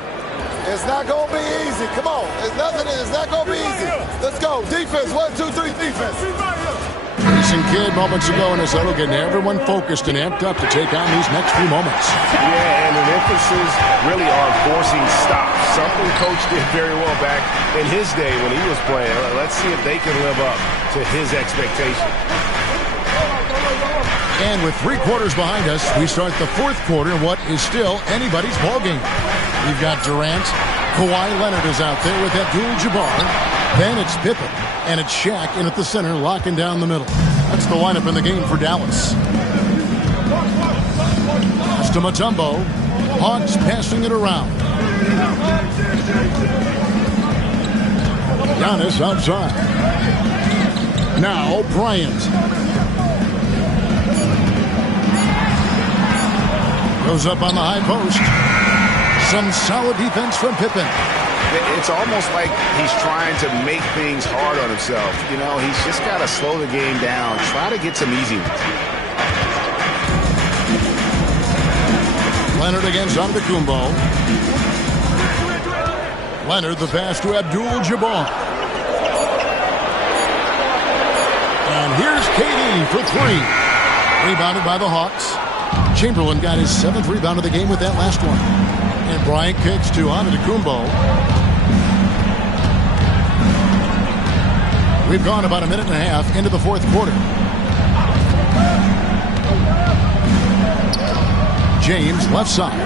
It's not going to be easy. Come on. It's not going to be easy. Let's go. Defense. 1, 2, 3, defense. Jason Kidd moments ago in his huddle getting everyone focused and amped up to take on these next few moments. Yeah, and an emphasis really on forcing stops. Something Coach did very well back in his day when he was playing. Let's see if they can live up to his expectations. And with 3 quarters behind us, we start the fourth quarter in what is still anybody's ballgame. We've got Durant. Kawhi Leonard is out there with Abdul-Jabbar. Then it's Pippen. And it's Shaq in at the center, locking down the middle. That's the lineup in the game for Dallas. Pass to Mutombo. Hawks passing it around. Giannis outside. Now Bryant. Goes up on the high post. Some solid defense from Pippen. It's almost like he's trying to make things hard on himself. You know, he's just got to slow the game down. Try to get some easy ones. Leonard against Antetokounmpo. Leonard the pass to Abdul-Jabbar. And here's KD for 3. Rebounded by the Hawks. Chamberlain got his 7th rebound of the game with that last one. And Bryant kicks to Antetokounmpo. We've gone about a minute and a half into the fourth quarter. James left side.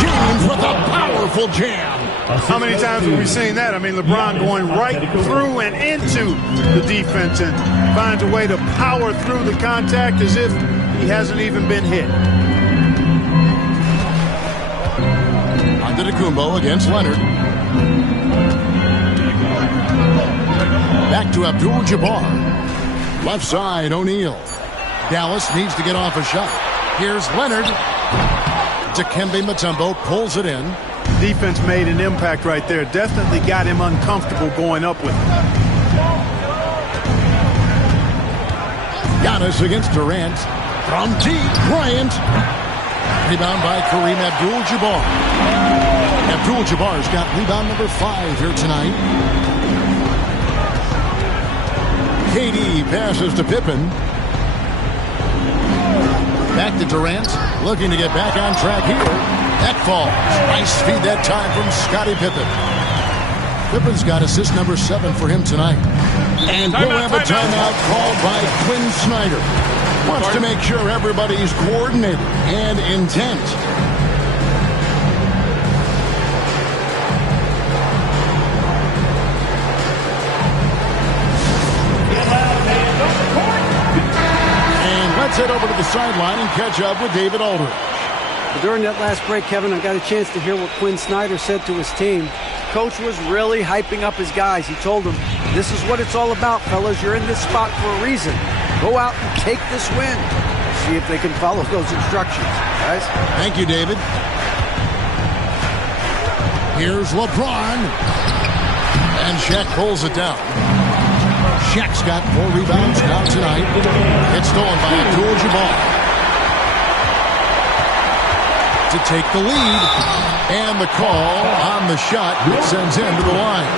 James with a powerful jam. How many times have we seen that? I mean, LeBron going right through and into the defense and finds a way to power through the contact as if he hasn't even been hit. Antetokounmpo against Leonard. Back to Abdul-Jabbar. Left side, O'Neal. Dallas needs to get off a shot. Here's Leonard. Dikembe Mutombo pulls it in. Defense made an impact right there. Definitely got him uncomfortable going up with it. Giannis against Durant. From deep, Bryant. Rebound by Kareem Abdul-Jabbar. Abdul-Jabbar's got rebound number 5 here tonight. KD passes to Pippen. Back to Durant. Looking to get back on track here. That falls. Nice feed that time from Scottie Pippen. Pippen's got assist number 7 for him tonight. And we'll have a timeout called by Quinn Snyder. Wants to make sure everybody's coordinated and intent. And let's head over to the sideline and catch up with David Aldridge. During that last break, Kevin, I got a chance to hear what Quinn Snyder said to his team. Coach was really hyping up his guys. He told them, this is what it's all about, fellas. You're in this spot for a reason. Go out and take this win. See if they can follow those instructions, guys. Thank you, David. Here's LeBron. And Shaq pulls it down. Shaq's got 4 rebounds now tonight. It's stolen by Abdul-Jabbar. To take the lead, and the call on the shot sends him to the line.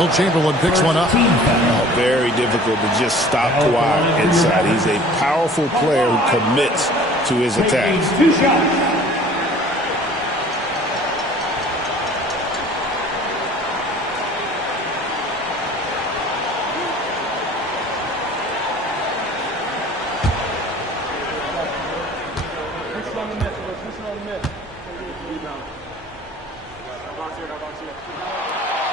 Will Chamberlain picks one up. Oh, very difficult to just stop Kawhi inside. He's a powerful player who commits to his attacks.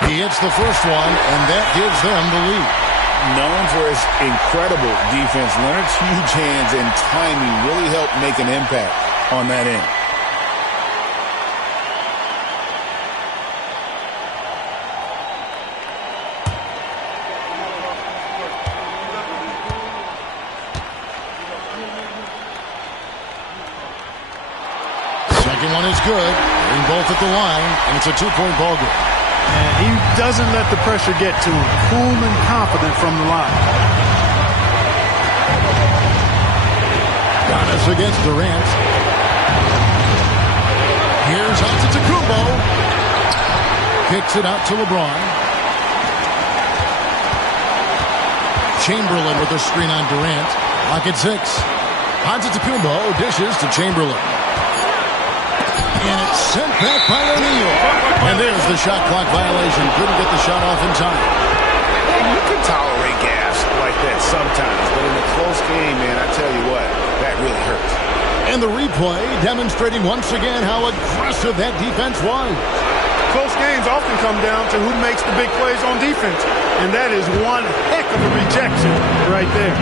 He hits the first one, and that gives them the lead. Known for his incredible defense, Leonard's huge hands and timing really helped make an impact on that end. Second one is good. Bring both at the line, and it's a 2-point ball game. And he doesn't let the pressure get to him. Cool and confident from the line. Giannis against Durant. Here's Antetokounmpo. Kicks it out to LeBron. Chamberlain with a screen on Durant. Lock at 6. Antetokounmpo dishes to Chamberlain. And it's sent back by O'Neal. And there's the shot clock violation. Couldn't get the shot off in time. You can tolerate gas like that sometimes, but in a close game, man, I tell you what, that really hurts. And the replay demonstrating once again how aggressive that defense was. Close games often come down to who makes the big plays on defense. And that is one heck of a rejection right there.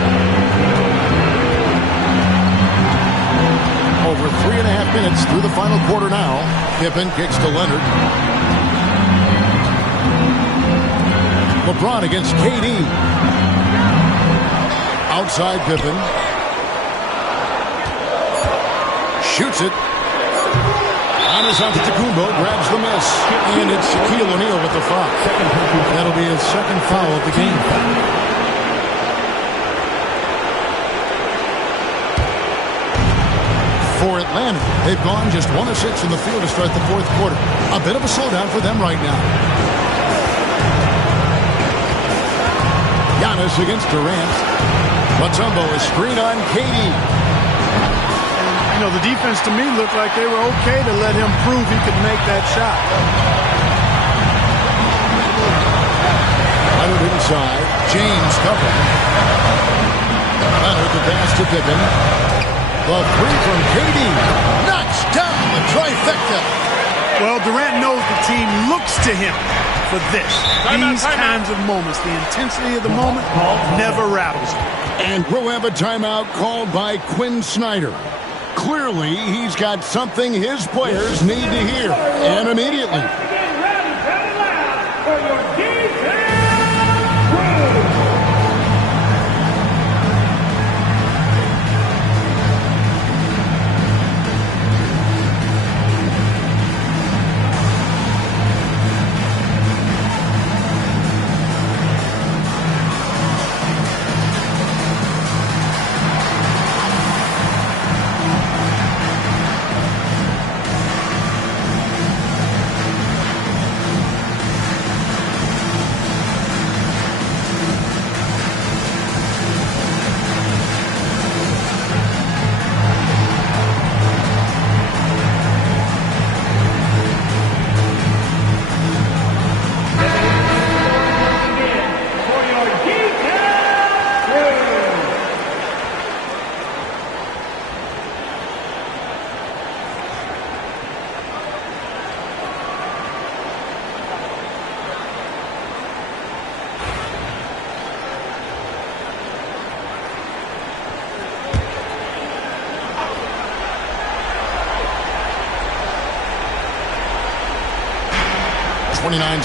Over 3.5 minutes through the final quarter now. Pippen kicks to Leonard. LeBron against KD. Outside Pippen. Shoots it. Giannis Antetokounmpo grabs the miss. And it's Shaquille O'Neal with the foul. That'll be his second foul of the game. For Atlanta, they've gone just 1 of 6 in the field to start the fourth quarter. A bit of a slowdown for them right now. Giannis against Durant. Mutombo is screen on KD. You know, the defense to me looked like they were okay to let him prove he could make that shot. Leonard inside. James covering. Leonard the pass to Pippen. The three from KD. Knocks down the trifecta. Well, Durant knows the team looks to him for this. These kinds of moments, the intensity of the moment never rattles him. And we'll have a timeout called by Quinn Snyder. Clearly, he's got something his players need to hear, and immediately.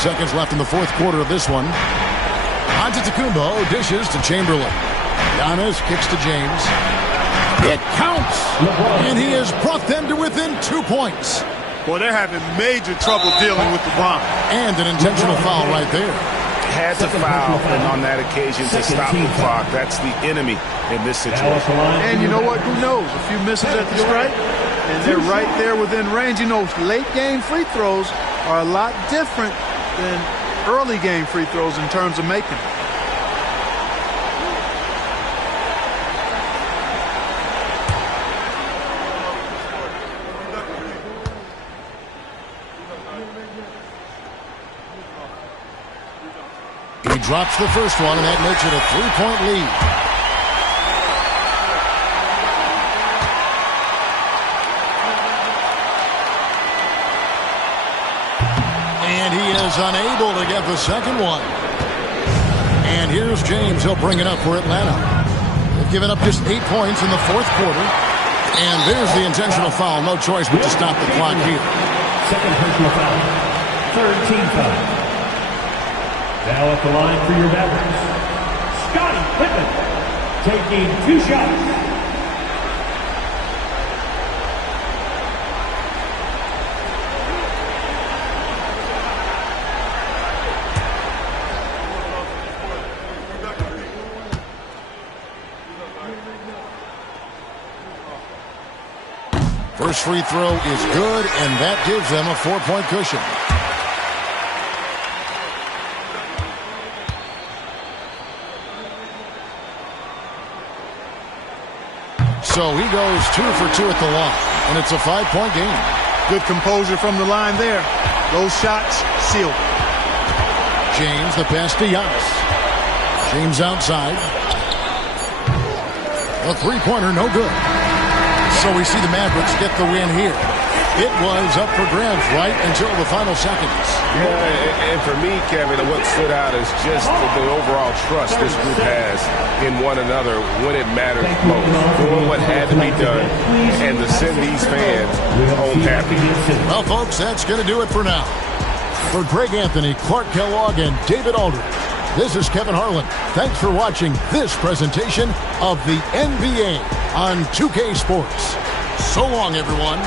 Seconds left in the fourth quarter of this one. Antetokounmpo dishes to Chamberlain. Giannis kicks to James. It counts! And he has brought them to within 2 points. Boy, they're having major trouble dealing with LeBron. And an intentional foul right there. Had to foul, and on that occasion to stop the clock. That's the enemy in this situation. And you know what? Who knows? A few misses at the stripe, and they're right there within range. You know, late game free throws are a lot different than early game free throws in terms of making them. He drops the first one, and that makes it a 3-point lead. And he is unable to get the second one. And here's James. He'll bring it up for Atlanta. They've given up just 8 points in the fourth quarter. And there's the intentional foul. No choice but to stop the clock here. Second personal foul. Third team foul. Now at the line for your Mavericks, Scottie Pippen taking 2 shots. First free throw is good, and that gives them a 4-point cushion. So he goes 2 for 2 at the line, and it's a 5-point game. Good composure from the line there. Those shots sealed. James, the pass to Giannis. James outside. A three-pointer, no good. So we see the Mavericks get the win here. It was up for grabs right until the final seconds. Yeah, and for me, Kevin, what stood out is just the overall trust this group has in one another when it matters most. Doing what had to be done and to send these fans home happy. Well, folks, that's going to do it for now. For Greg Anthony, Clark Kellogg, and David Aldridge, this is Kevin Harlan. Thanks for watching this presentation of the NBA on 2K Sports. So long, everyone.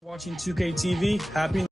Watching 2K TV. Happy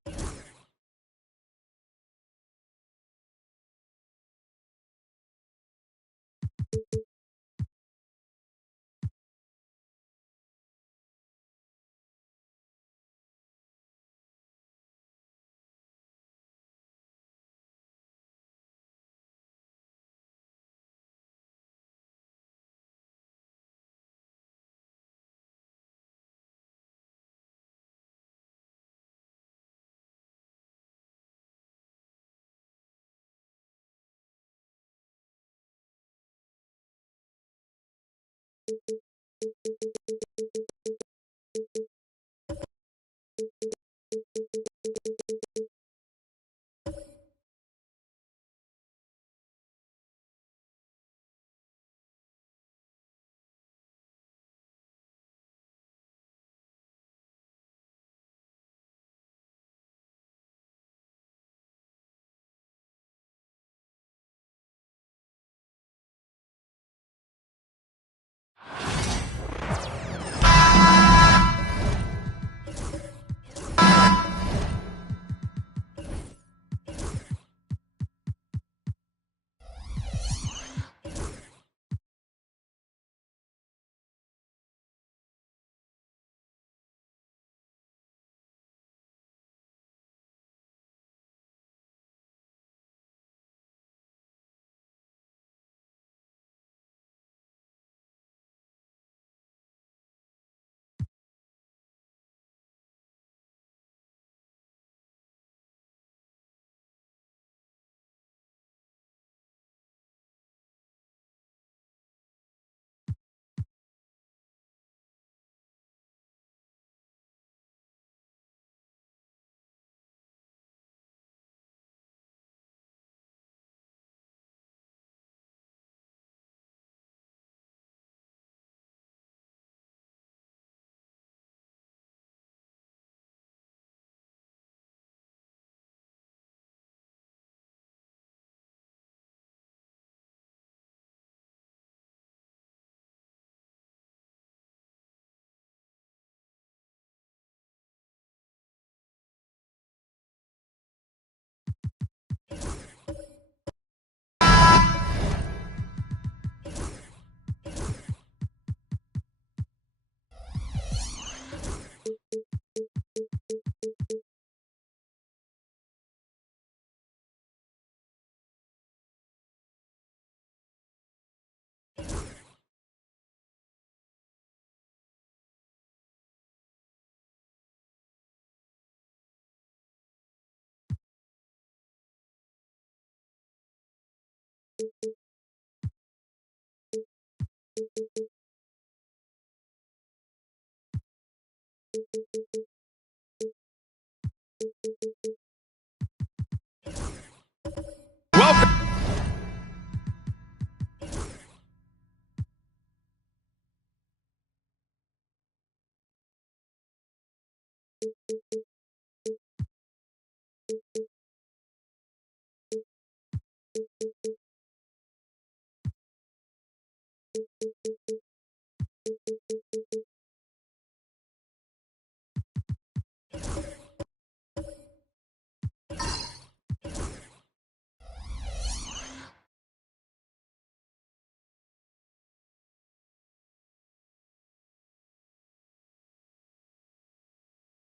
Welcome.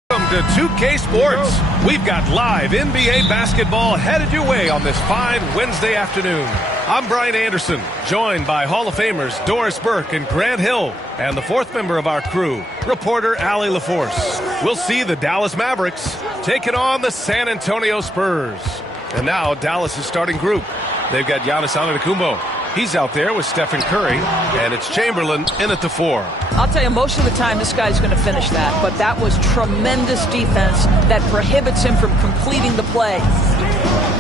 Welcome to 2K Sports. We've got live NBA basketball headed your way on this fine Wednesday afternoon. I'm Brian Anderson, joined by Hall of Famers Doris Burke and Grant Hill, and the fourth member of our crew, reporter Allie LaForce. We'll see the Dallas Mavericks taking on the San Antonio Spurs. And now Dallas' starting group. They've got Giannis Antetokounmpo. He's out there with Stephen Curry, and it's Chamberlain in at the 4. I'll tell you, most of the time this guy's going to finish that, but that was tremendous defense that prohibits him from completing the play.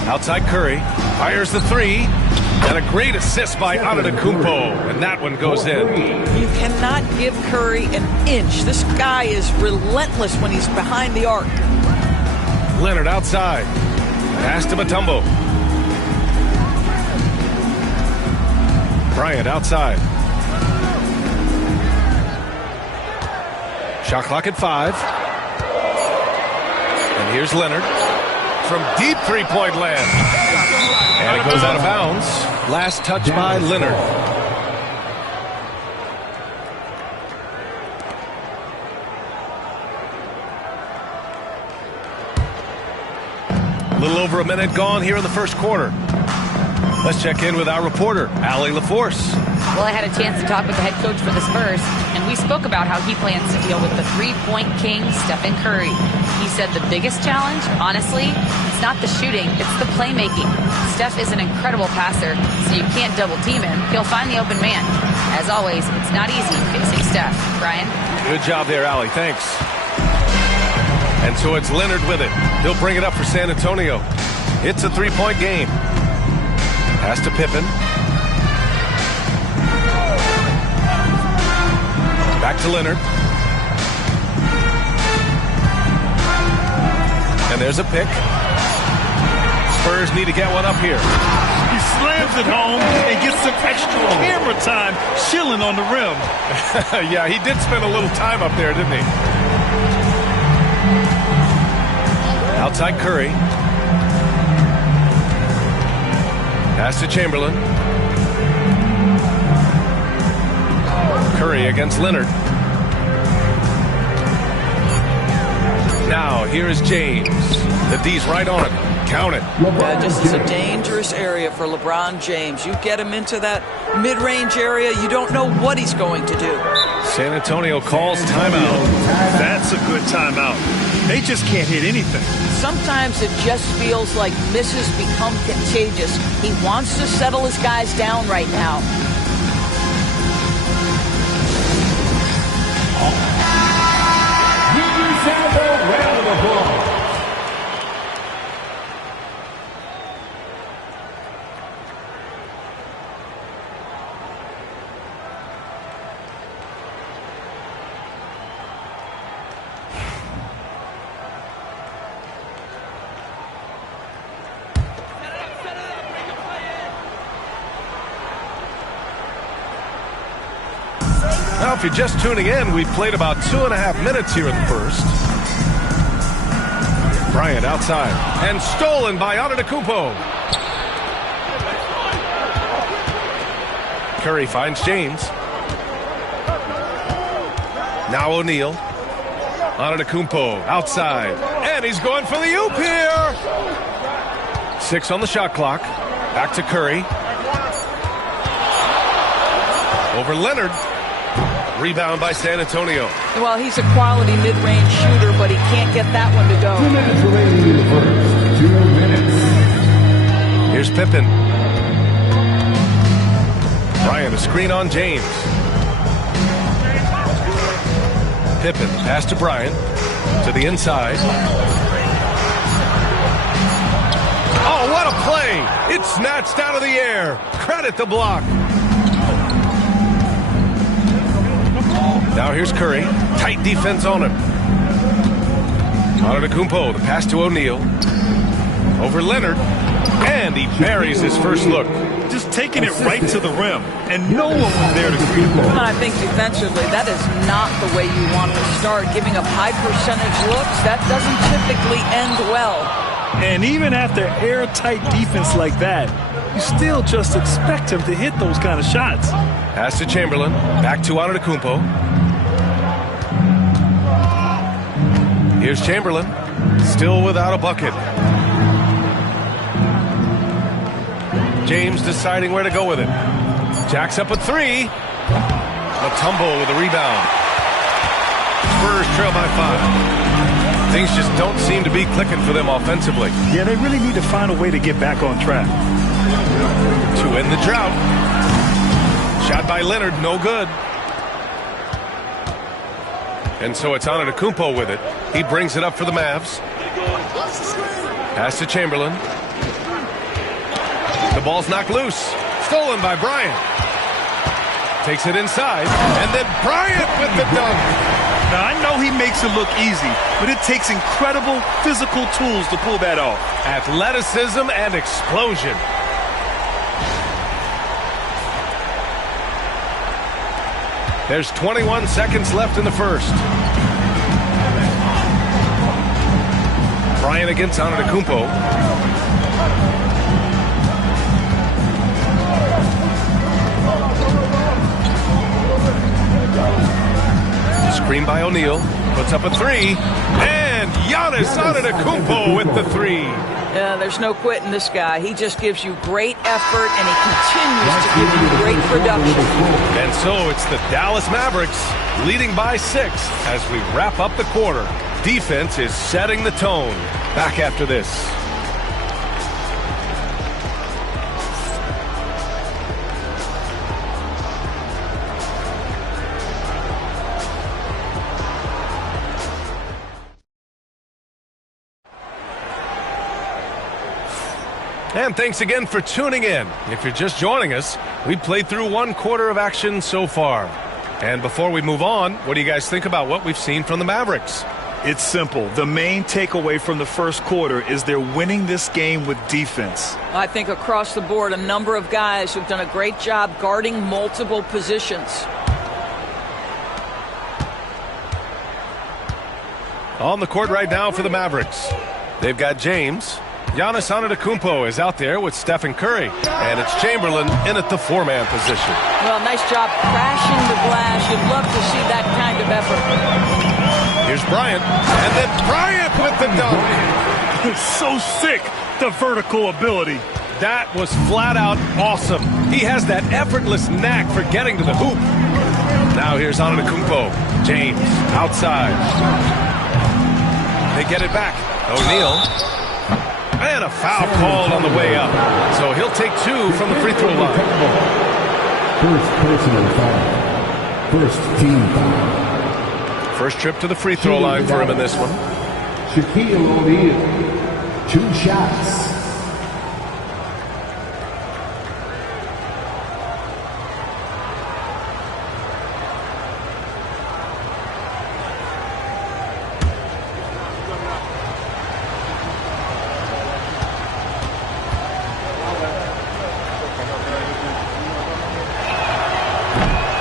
Outside Curry, fires the 3, and a great assist by Antetokounmpo, and that one goes in. You cannot give Curry an inch. This guy is relentless when he's behind the arc. Leonard outside, pass to Mutombo. Bryant outside. Shot clock at 5. And here's Leonard from deep three-point land. And it goes out of bounds. Last touch by Leonard. A little over a minute gone here in the first quarter. Let's check in with our reporter, Allie LaForce. Well, I had a chance to talk with the head coach for the Spurs, and we spoke about how he plans to deal with the three-point king, Stephen Curry. He said the biggest challenge, honestly, it's not the shooting, it's the playmaking. Steph is an incredible passer, so you can't double-team him. He'll find the open man. As always, it's not easy facing Steph. Brian? Good job there, Allie. Thanks. And so it's Leonard with it. He'll bring it up for San Antonio. It's a three-point game. Pass to Pippen. Back to Leonard. And there's a pick. Spurs need to get one up here. He slams it home and gets some extra camera time chilling on the rim. Yeah, he did spend a little time up there, didn't he? Outside Curry. Pass to Chamberlain. Curry against Leonard. Now, here is James. The D's right on it. Count it. Yeah, this is a dangerous area for LeBron James. You get him into that mid-range area, you don't know what he's going to do. San Antonio calls timeout. That's a good timeout. They just can't hit anything. Sometimes it just feels like misses become contagious. He wants to settle his guys down right now. Round of applause. Now, if you're just tuning in, we've played about 2.5 minutes here in the first. Bryant outside. And stolen by Antetokounmpo. Curry finds James. Now O'Neal. Antetokounmpo outside. And he's going for the oop here. 6 on the shot clock. Back to Curry. Over Leonard. Rebound by San Antonio. Well, he's a quality mid-range shooter, but he can't get that one to go. 2 minutes remaining in the first. 2 minutes. Here's Pippen. a screen on James. Pippen, pass to Bryant. To the inside. Oh, what a play! It's snatched out of the air. Credit the block. Now here's Curry. Tight defense on him. Antetokounmpo, the pass to O'Neal. Over Leonard. And he buries his first look. Just taking it right to the rim, and no one was there to greet him. And I think defensively, that is not the way you want to start. Giving up high percentage looks, that doesn't typically end well. And even after airtight defense like that, you still just expect him to hit those kind of shots. Pass to Chamberlain. Back to Antetokounmpo. Here's Chamberlain. Still without a bucket. James deciding where to go with it. Jacks up a three. Mutombo with a rebound. Spurs trail by 5. Things just don't seem to be clicking for them offensively. Yeah, they really need to find a way to get back on track. To end the drought. Shot by Leonard, no good. And so it's Antetokounmpo with it. He brings it up for the Mavs. Pass to Chamberlain. The ball's knocked loose. Stolen by Bryant. Takes it inside. And then Bryant with the dunk. Now, I know he makes it look easy, but it takes incredible physical tools to pull that off. Athleticism and explosion. There's 21 seconds left in the first. Bryant against Antetokounmpo. Screen by O'Neal. Puts up a three. And Giannis Antetokounmpo with the three. Yeah, there's no quitting this guy. He just gives you great effort, and he continues to give you great production. And so it's the Dallas Mavericks leading by 6 as we wrap up the quarter. Defense is setting the tone. Back after this. And thanks again for tuning in. If you're just joining us, we've played through 1 quarter of action so far. And before we move on, what do you guys think about what we've seen from the Mavericks? It's simple. The main takeaway from the first quarter is they're winning this game with defense. I think across the board, a number of guys who've done a great job guarding multiple positions. On the court right now for the Mavericks. They've got James. Giannis Antetokounmpo is out there with Stephen Curry. And it's Chamberlain in at the 4-man position. Well, nice job crashing the glass. You'd love to see that kind of effort. Here's Bryant. And then Bryant with the dunk. So sick, the vertical ability. That was flat out awesome. He has that effortless knack for getting to the hoop. Now here's Antetokounmpo. James outside. They get it back. O'Neal. And a foul called on the way up. So he'll take 2 from the free throw line. First personal foul. First team foul. First trip to the free throw line for him in this one. Shaquille O'Neal. 2 shots.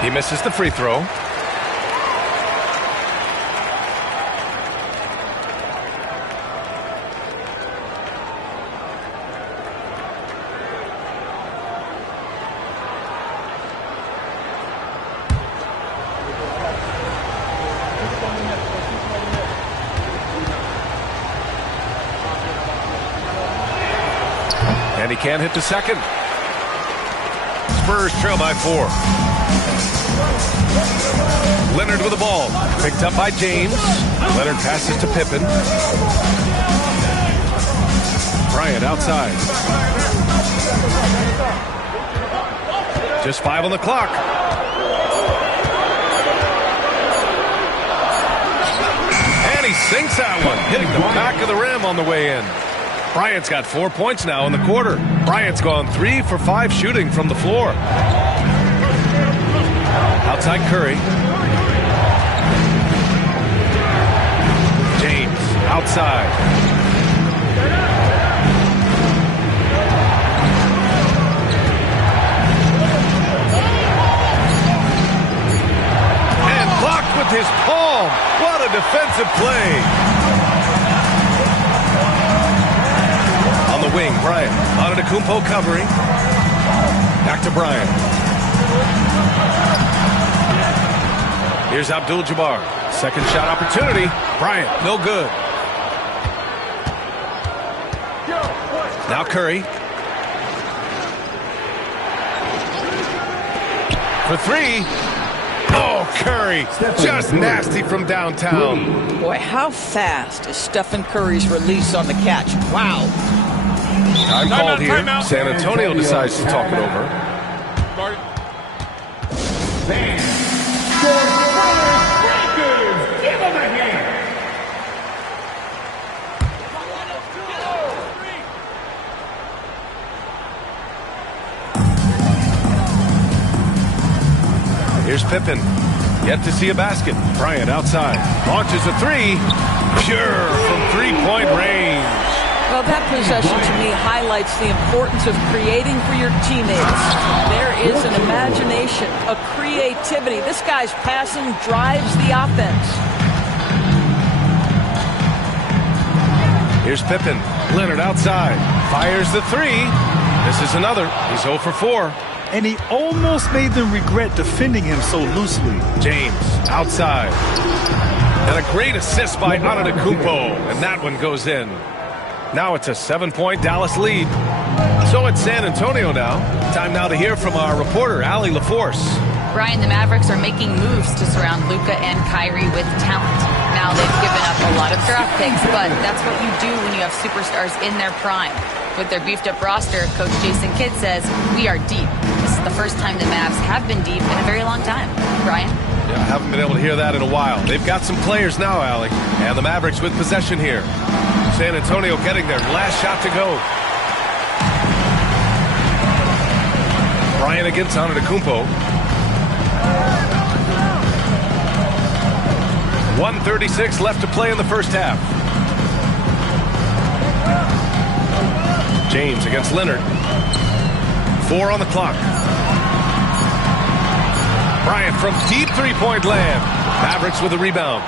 He misses the free throw. And he can't hit the second. Spurs trail by 4. Leonard with the ball. Picked up by James. Leonard passes to Pippen. Bryant outside. Just 5 on the clock. And he sinks that one, hitting the back of the rim on the way in. Bryant's got 4 points now in the quarter. Bryant's gone 3 for 5 shooting from the floor. Outside Curry. James outside. And blocked with his palm. What a defensive play. On the wing, Bryant. Antetokounmpo covering. Back to Bryant. Here's Abdul-Jabbar. Second shot opportunity. Bryant, no good. Now Curry. For 3. Oh, Curry. Just nasty from downtown. Boy, how fast is Stephen Curry's release on the catch? Wow. Time called here. San Antonio decides to talk it over. Here's Pippen. Yet to see a basket. Bryant outside. Launches a 3. Pure from three-point range. Well, that possession to me highlights the importance of creating for your teammates. There is an imagination, a creativity. This guy's passing drives the offense. Here's Pippen. Leonard outside. Fires the 3. This is another. He's 0 for 4. And he almost made them regret defending him so loosely. James outside. And a great assist by Antetokounmpo. And that one goes in. Now it's a 7-point Dallas lead. So it's San Antonio now. Time now to hear from our reporter, Allie LaForce. Brian, the Mavericks are making moves to surround Luka and Kyrie with talent. Now they've given up a lot of draft picks, but that's what you do when you have superstars in their prime. With their beefed-up roster, Coach Jason Kidd says, we are deep. This is the first time the Mavs have been deep in a very long time. Brian? Yeah, I haven't been able to hear that in a while. They've got some players now, Allie. And the Mavericks with possession here. San Antonio getting their last shot to go. Bryant against Antetokounmpo. 1:36 left to play in the first half. James against Leonard. 4 on the clock. Bryant from deep three-point land. Mavericks with a rebound.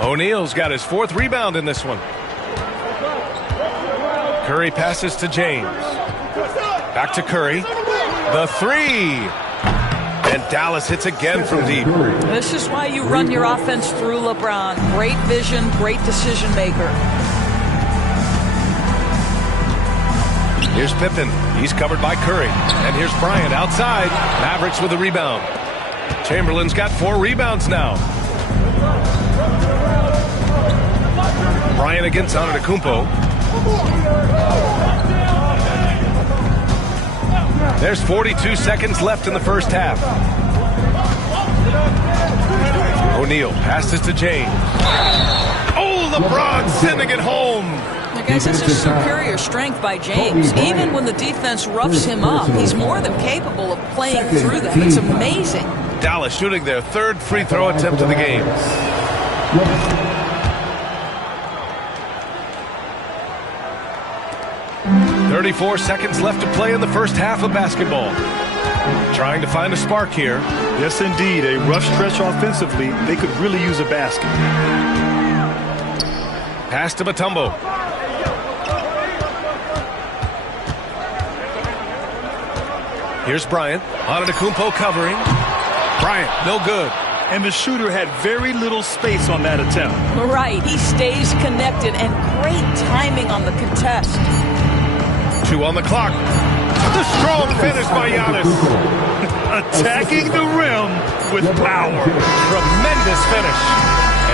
O'Neal's got his 4th rebound in this one. Curry passes to James. Back to Curry. The 3. And Dallas hits again from deep. This is why you run your offense through LeBron. Great vision, great decision maker. Here's Pippen. He's covered by Curry. And here's Bryant outside. Mavericks with a rebound. Chamberlain's got 4 rebounds now. Bryant against Antetokounmpo. There's 42 seconds left in the first half. O'Neal passes to James. Oh, LeBron sending it home. Guys, this is superior strength by James. Even when the defense roughs him up, he's more than capable of playing through that. It's amazing. Dallas shooting their 3rd free throw attempt of the game. .34 seconds left to play in the first half of basketball. Trying to find a spark here. Yes, indeed. A rough stretch offensively. They could really use a basket. Pass to Mutombo. Here's Bryant. Antetokounmpo covering. Bryant, no good. And the shooter had very little space on that attempt. Right. He stays connected and great timing on the contest. 2 on the clock. The strong finish by Giannis. Attacking the rim with power. Tremendous finish.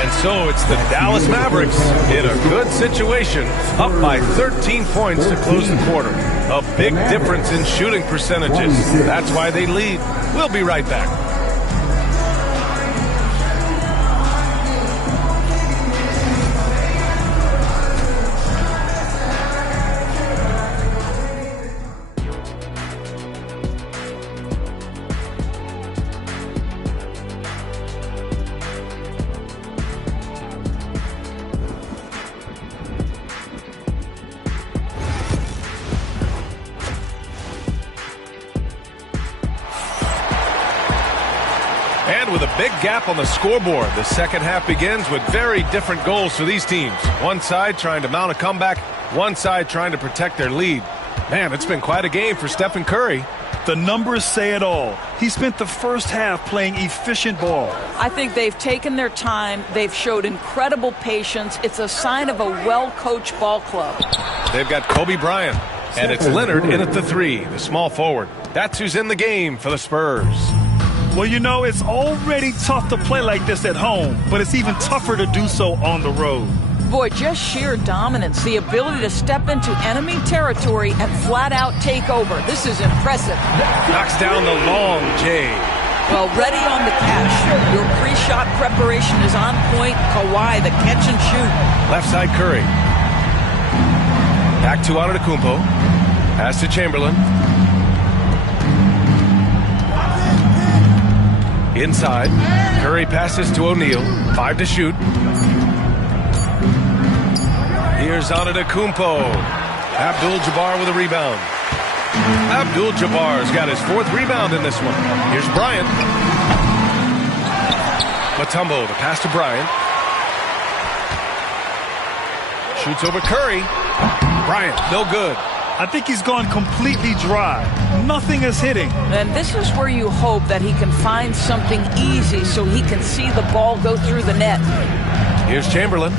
And so it's the Dallas Mavericks in a good situation, up by 13 points to close the quarter. A big difference in shooting percentages. That's why they lead. We'll be right back. And with a big gap on the scoreboard, the second half begins with very different goals for these teams. One side trying to mount a comeback, one side trying to protect their lead. Man, it's been quite a game for Stephen Curry. The numbers say it all. He spent the first half playing efficient ball. I think they've taken their time. They've showed incredible patience. It's a sign of a well-coached ball club. They've got Kobe Bryant, and it's Leonard in at the three, the small forward. That's who's in the game for the Spurs. Well, you know, it's already tough to play like this at home, but it's even tougher to do so on the road. Boy, just sheer dominance, the ability to step into enemy territory and flat out take over. This is impressive. Knocks down the long J. Well, ready on the catch. Your pre-shot preparation is on point. Kawhi, the catch and shoot. Left side Curry. Back to Antetokounmpo. Pass to Chamberlain. Inside, Curry passes to O'Neal. 5 to shoot. Here's Antetokounmpo. Abdul-Jabbar with a rebound. Abdul-Jabbar's got his 4th rebound in this one. Here's Bryant. Mutombo, the pass to Bryant. Shoots over Curry. Bryant, no good. I think he's gone completely dry. Nothing is hitting. And this is where you hope that he can find something easy so he can see the ball go through the net. Here's Chamberlain.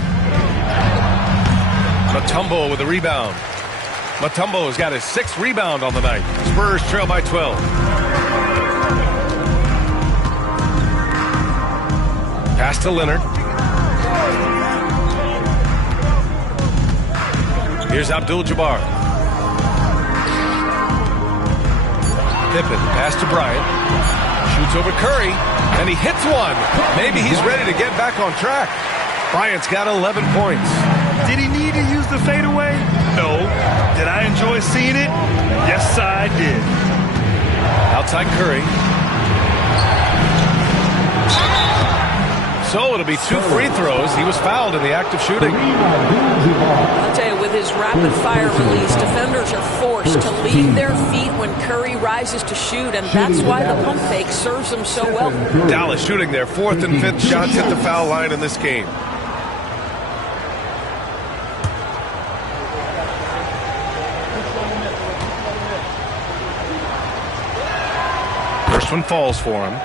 Mutombo with a rebound. Mutombo's got his 6th rebound on the night. Spurs trail by 12. Pass to Leonard. Here's Abdul-Jabbar. Pippen, pass to Bryant. Shoots over Curry, and he hits one. Maybe he's ready to get back on track. Bryant's got 11 points. Did he need to use the fadeaway? No. Did I enjoy seeing it? Yes, I did. Outside Curry. So it'll be 2 free throws. He was fouled in the act of shooting. I'll tell you, with his rapid-fire release, defenders are forced to leave their feet when Curry rises to shoot, and that's why the pump fake serves him so well. Dallas shooting their 4th and 5th shots at the foul line in this game. First one falls for him.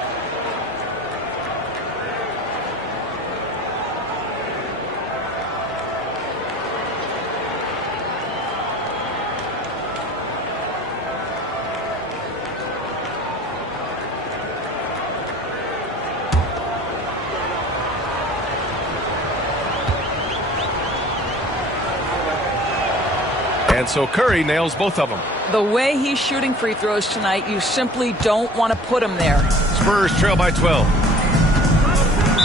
And so Curry nails both of them. The way he's shooting free throws tonight, you simply don't want to put him there. Spurs trail by 12.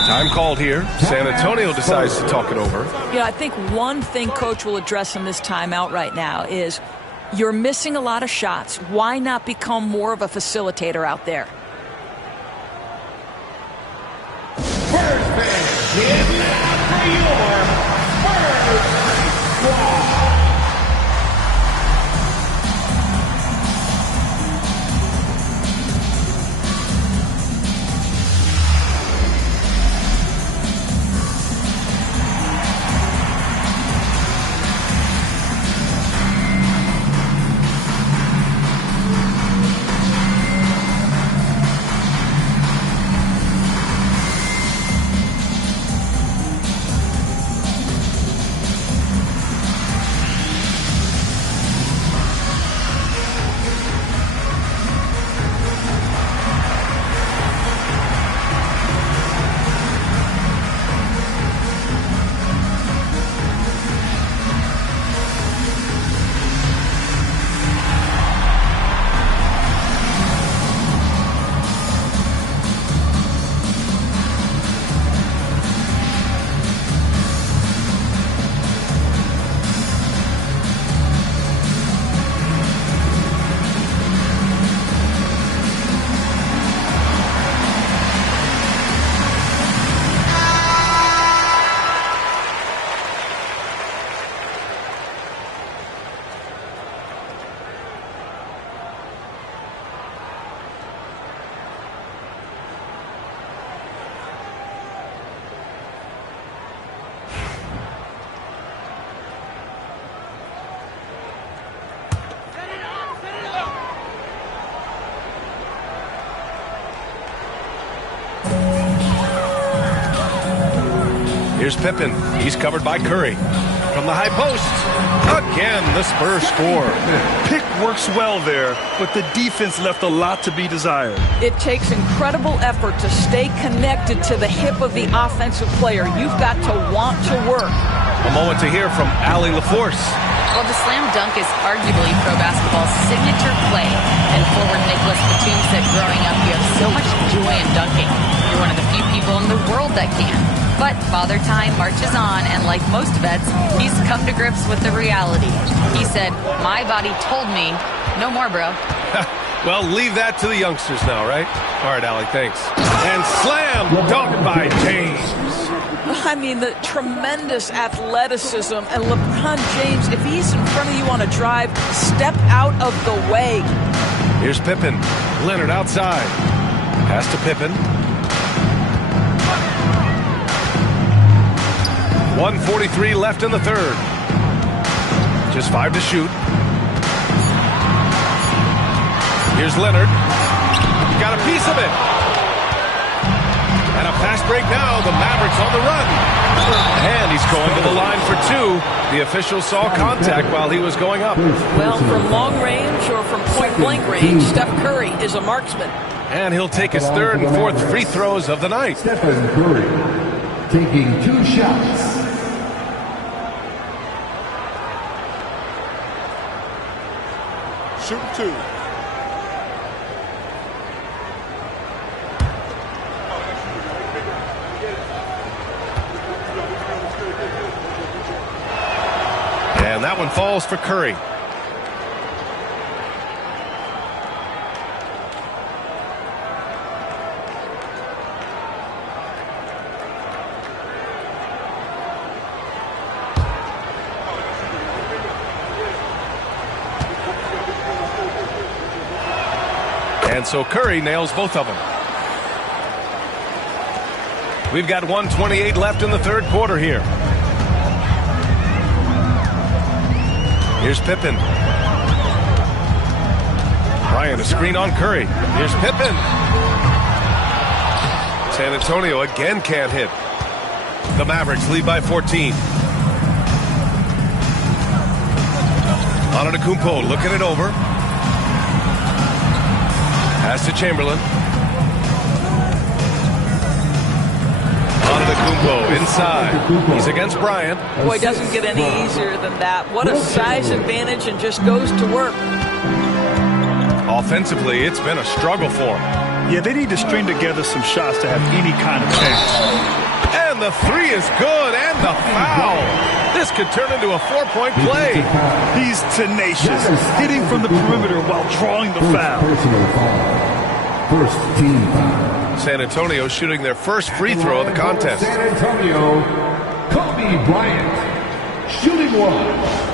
Time called here. San Antonio decides to talk it over. You know, I think one thing Coach will address in this timeout right now is you're missing a lot of shots. Why not become more of a facilitator out there? Spurs fans, give it up for your Spurs squad. Here's Pippen. He's covered by Curry. From the high post. Again, the Spurs score. Pick works well there, but the defense left a lot to be desired. It takes incredible effort to stay connected to the hip of the offensive player. You've got to want to work. A moment to hear from Allie LaForce. Well, the slam dunk is arguably pro basketball's signature play. And forward Nicholas Batum said growing up, you have so much joy in dunking. You're one of the few people in the world that can. But Father Time marches on, and like most vets, he's come to grips with the reality. He said, my body told me, no more, bro. Well, leave that to the youngsters now, right? All right, Allie, thanks. And slam dunk by James. I mean, the tremendous athleticism. And LeBron James, if he's in front of you on a drive, step out of the way. Here's Pippen. Leonard outside. Pass to Pippen. 1:43 left in the third. Just 5 to shoot. Here's Leonard. Got a piece of it. And a fast break now. The Mavericks on the run. And he's going to the line for 2. The official saw contact while he was going up. Well, from long range or from point-blank range, Steph Curry is a marksman. And he'll take his third and fourth free throws of the night. Stephen Curry taking 2 shots. Shoot 2. And that one falls for Curry. And so Curry nails both of them. We've got 1:28 left in the third quarter here. Here's Pippen. Bryant, a screen on Curry. Here's Pippen. San Antonio again can't hit. The Mavericks lead by 14. Antetokounmpo looking it over. Pass to Chamberlain. Antetokounmpo inside. He's against Bryant. Boy, doesn't get any easier than that. What a size advantage, and just goes to work. Offensively, it's been a struggle for him. Yeah, they need to string together some shots to have any kind of chance. And the three is good, and the foul. This could turn into a 4-point play. He's tenacious, hitting from the perimeter while drawing the foul. First team foul. San Antonio shooting their first free throw of the contest. San Antonio, Kobe Bryant, shooting 1.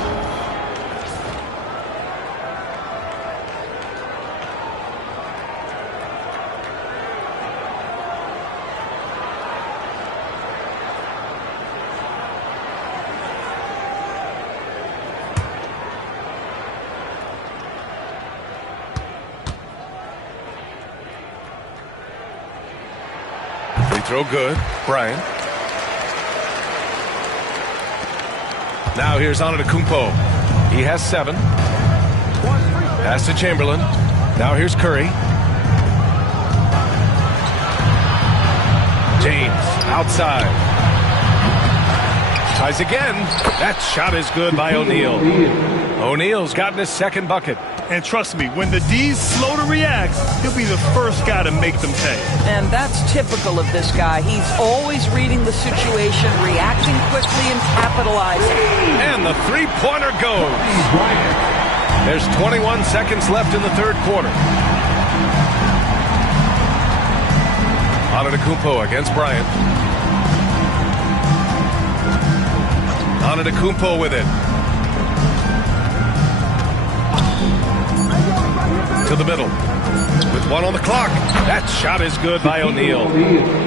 Throw good. Bryant. Now here's Antetokounmpo. He has 7. Pass to Chamberlain. Now here's Curry. James outside. Tries again. That shot is good by O'Neal. O'Neal's gotten his second bucket. And trust me, when the D's slow to react, he'll be the first guy to make them pay. And that's typical of this guy. He's always reading the situation, reacting quickly, and capitalizing. And the three-pointer goes. There's 21 seconds left in the third quarter. Antetokounmpo against Bryant. Antetokounmpo with it. To the middle. With 1 on the clock. That shot is good by O'Neal.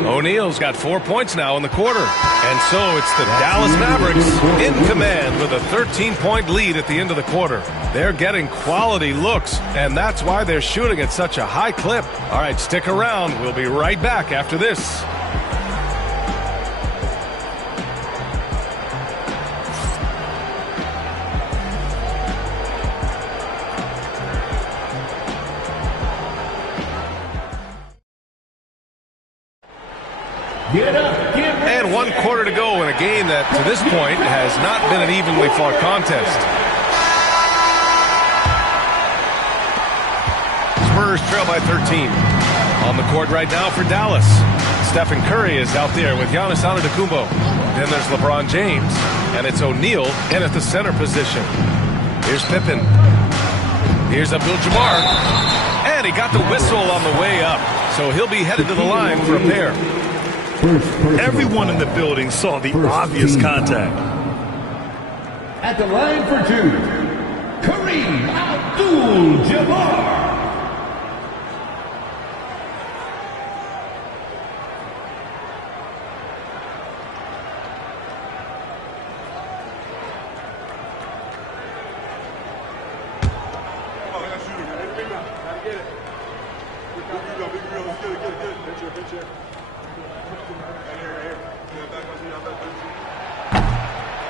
O'Neal's got 4 points now in the quarter. And so it's the Dallas Mavericks in command with a 13-point lead at the end of the quarter. They're getting quality looks, and that's why they're shooting at such a high clip. All right, stick around. We'll be right back after this. And 1 quarter to go in a game that, to this point, has not been an evenly fought contest. Spurs trail by 13. On the court right now for Dallas. Stephen Curry is out there with Giannis Antetokounmpo. Then there's LeBron James, and it's O'Neal in at the center position. Here's Pippen. Here's Abdul-Jabbar. And he got the whistle on the way up, so he'll be headed to the line for a pair. Everyone in the building saw the obvious contact. At the line for 2, Kareem Abdul-Jabbar.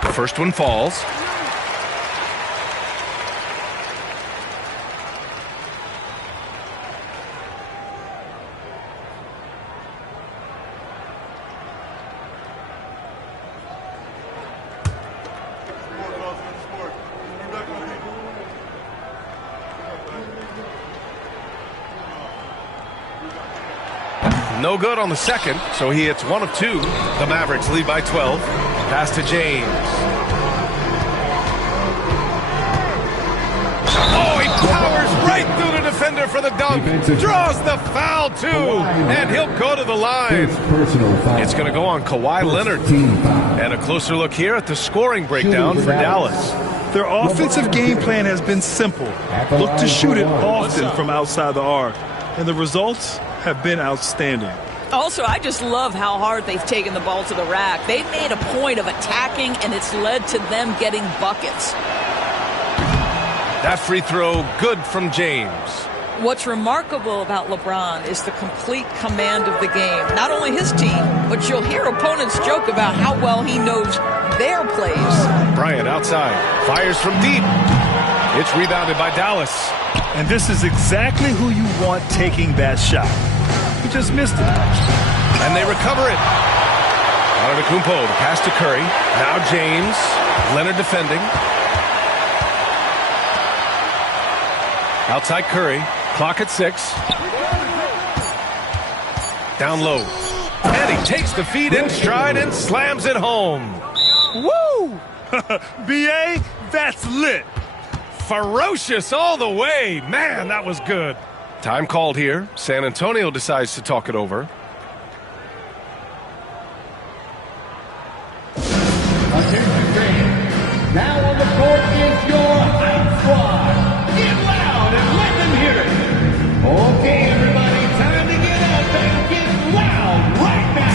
The first one falls. No good on the second, so he hits 1 of 2. The Mavericks lead by 12. Pass to James. Oh, he powers right through the defender for the dunk. Draws the foul, too. And he'll go to the line. It's going to go on Kawhi Leonard. And a closer look here at the scoring breakdown for Dallas. Their offensive game plan has been simple. Look to shoot it often from outside the arc. And the results have been outstanding. Also, I just love how hard they've taken the ball to the rack. They've made a point of attacking, and it's led to them getting buckets. That free throw, good from James. What's remarkable about LeBron is the complete command of the game. Not only his team, but you'll hear opponents joke about how well he knows their plays. Bryant outside, fires from deep. It's rebounded by Dallas. And this is exactly who you want taking that shot. He just missed it. And they recover it. Antetokounmpo, the pass to Curry. Now James. Leonard defending. Outside Curry. Clock at 6. Down low. And he takes the feed in stride and slams it home. Woo! B.A., that's lit. Ferocious all the way. Man, that was good. Time called here. San Antonio decides to talk it over. Now on the court is your hype squad. Get loud and let them hear it. Okay, everybody, time to get up and get loud right now.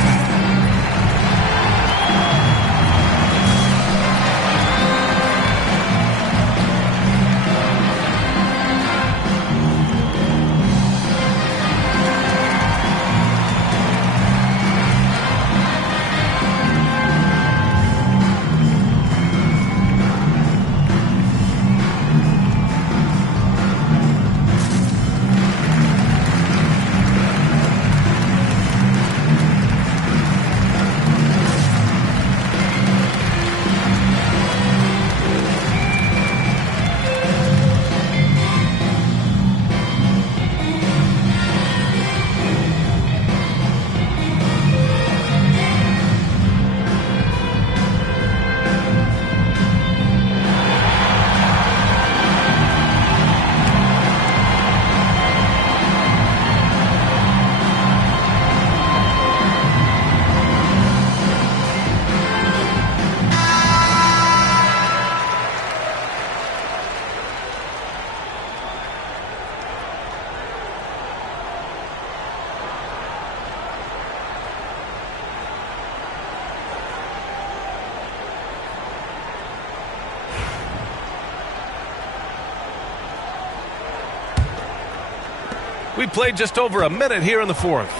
We played just over a minute here in the fourth.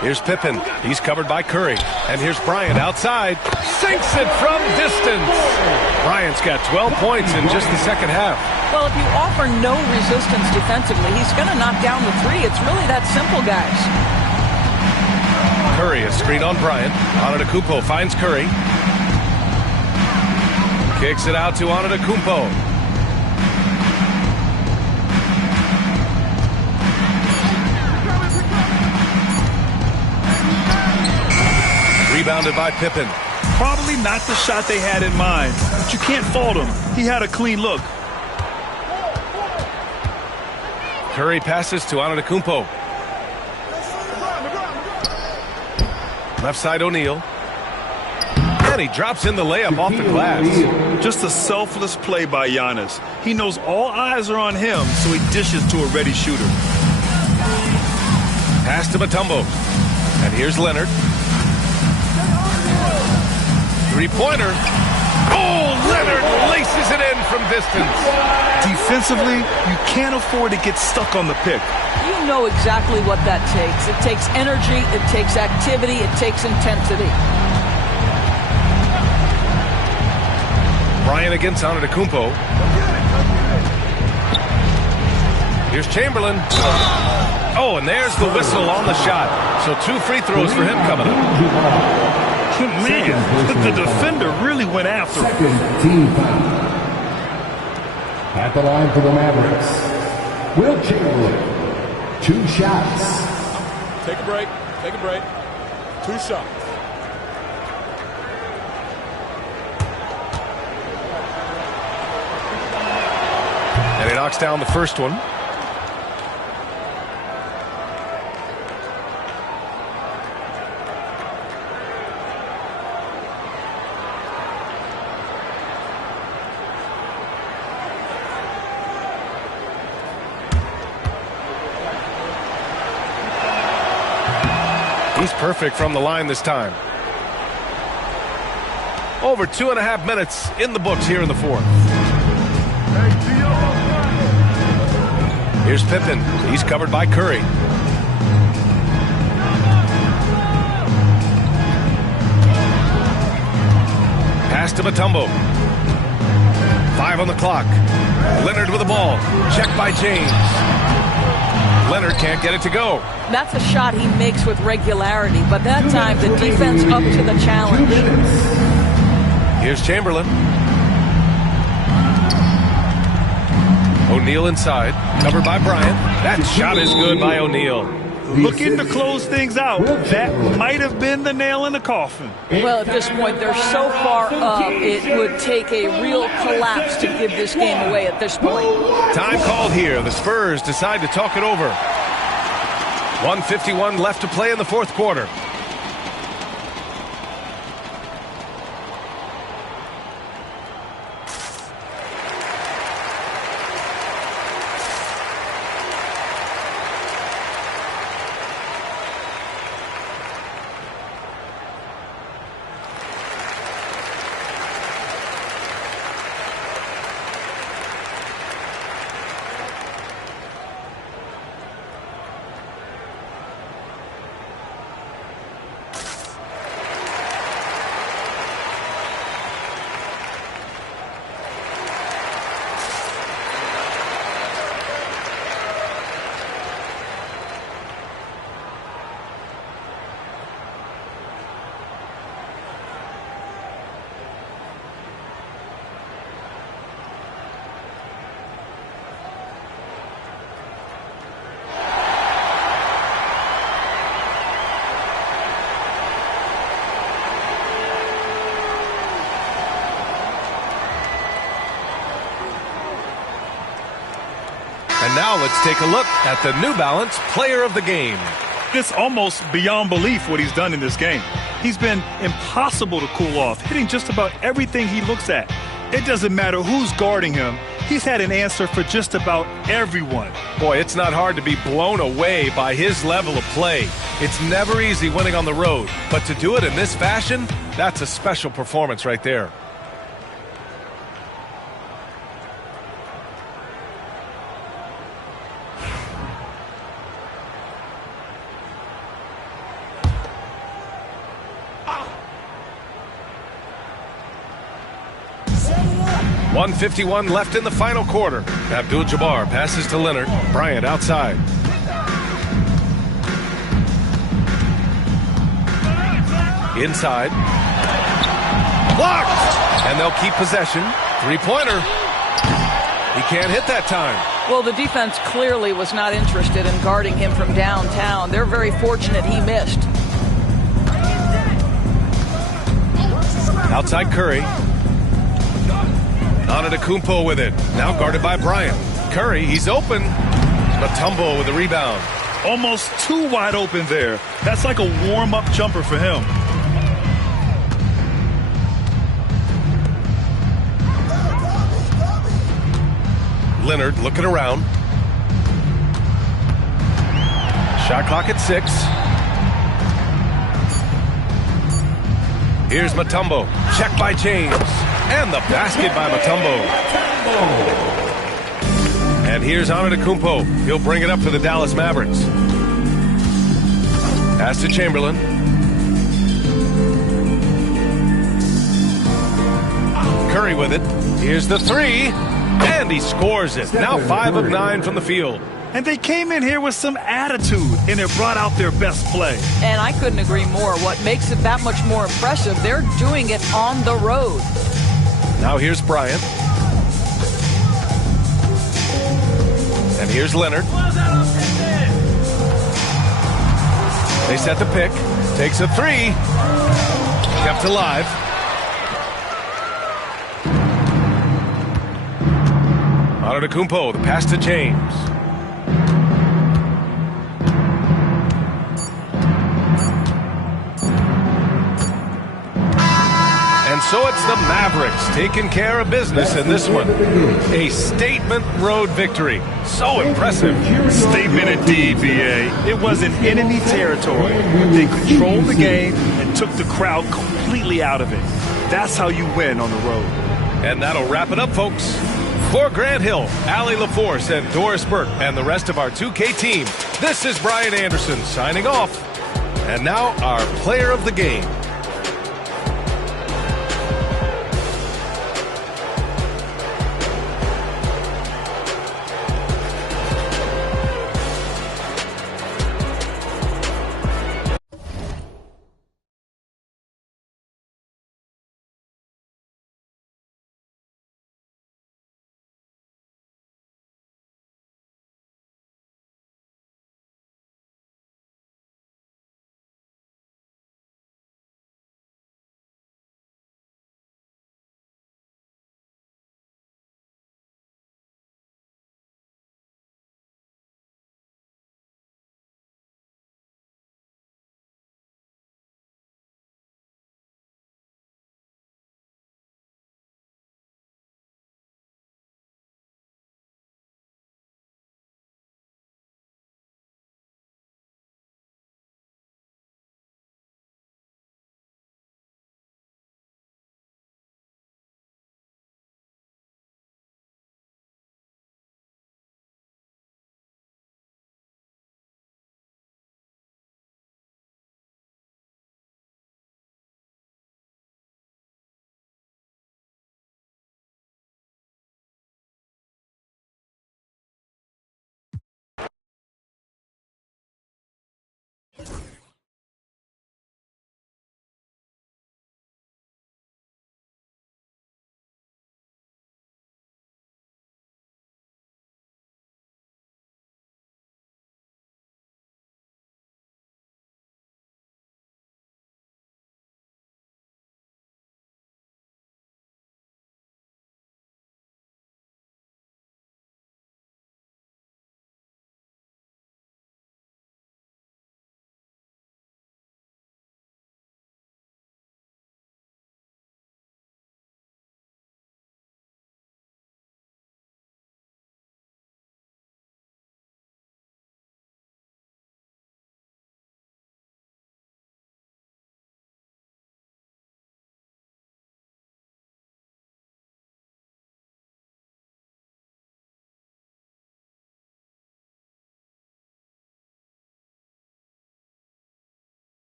Here's Pippen. He's covered by Curry. And here's Bryant outside. Sinks it from distance. Bryant's got 12 points in just the second half. Well, if you offer no resistance defensively, he's going to knock down the three. It's really that simple, guys. Curry, a screen on Bryant. Antetokounmpo finds Curry. Kicks it out to Antetokounmpo. Rebounded by Pippen. Probably not the shot they had in mind, but you can't fault him. He had a clean look. Curry passes to Antetokounmpo. Left side O'Neal. And he drops in the layup off the glass. Just a selfless play by Giannis. He knows all eyes are on him, so he dishes to a ready shooter. Pass to Mutombo. And here's Leonard. Three-pointer. Oh, Leonard laces it in from distance. Defensively, you can't afford to get stuck on the pick. You know exactly what that takes. It takes energy, it takes activity, it takes intensity. Bryant against Antetokounmpo. Here's Chamberlain. Oh, and there's the whistle on the shot. So 2 free throws for him coming up. Man, the defender really went after him. Second team foul. At the line for the Mavericks, Will Chamberlain. 2 shots. Take a break. Take a break. 2 shots. And he knocks down the first one. He's perfect from the line this time. Over 2.5 minutes in the books here in the fourth. Here's Pippen. He's covered by Curry. Pass to Mutombo. 5 on the clock. Leonard with the ball. Checked by James. Leonard can't get it to go. That's a shot he makes with regularity, but that time the defense up to the challenge. Here's Chamberlain. O'Neal inside, covered by Bryant. That shot is good by O'Neal. Looking to close things out. That might have been the nail in the coffin. Well, at this point, they're so far up, it would take a real collapse to give this game away at this point. Time called here. The Spurs decide to talk it over. 1:51 left to play in the fourth quarter. And now let's take a look at the New Balance Player of the Game. It's almost beyond belief what he's done in this game. He's been impossible to cool off, hitting just about everything he looks at. It doesn't matter who's guarding him. He's had an answer for just about everyone. Boy, it's not hard to be blown away by his level of play. It's never easy winning on the road, but to do it in this fashion, that's a special performance right there. 1:51 left in the final quarter. Abdul-Jabbar passes to Leonard. Bryant outside. Inside. Blocked! And they'll keep possession. Three-pointer. He can't hit that time. Well, the defense clearly was not interested in guarding him from downtown. They're very fortunate he missed. Outside Curry. Antetokounmpo with it. Now guarded by Bryant. Curry, he's open. Mutombo with the rebound. Almost too wide open there. That's like a warm-up jumper for him. Leonard looking around. Shot clock at 6. Here's Mutombo. Check by James. And the basket by Mutombo. And here's Antetokounmpo. He'll bring it up for the Dallas Mavericks. Pass to Chamberlain. Curry with it. Here's the three. And he scores it. Now 5 of 9 from the field. And they came in here with some attitude, and it brought out their best play. And I couldn't agree more. What makes it that much more impressive, they're doing it on the road. Now here's Bryant. And here's Leonard. They set the pick. Takes a three. Kept alive. Antetokounmpo, the pass to James. And so it's the Mavericks taking care of business in this one. A statement road victory. So impressive. Statement indeed, BA. It was in enemy territory. They controlled the game and took the crowd completely out of it. That's how you win on the road. And that'll wrap it up, folks. For Grant Hill, Allie LaForce, and Doris Burke, and the rest of our 2K team, this is Brian Anderson signing off. And now our player of the game.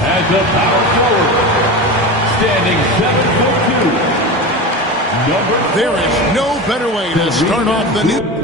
As a power forward, standing 7'2", There is no better way to start off the new...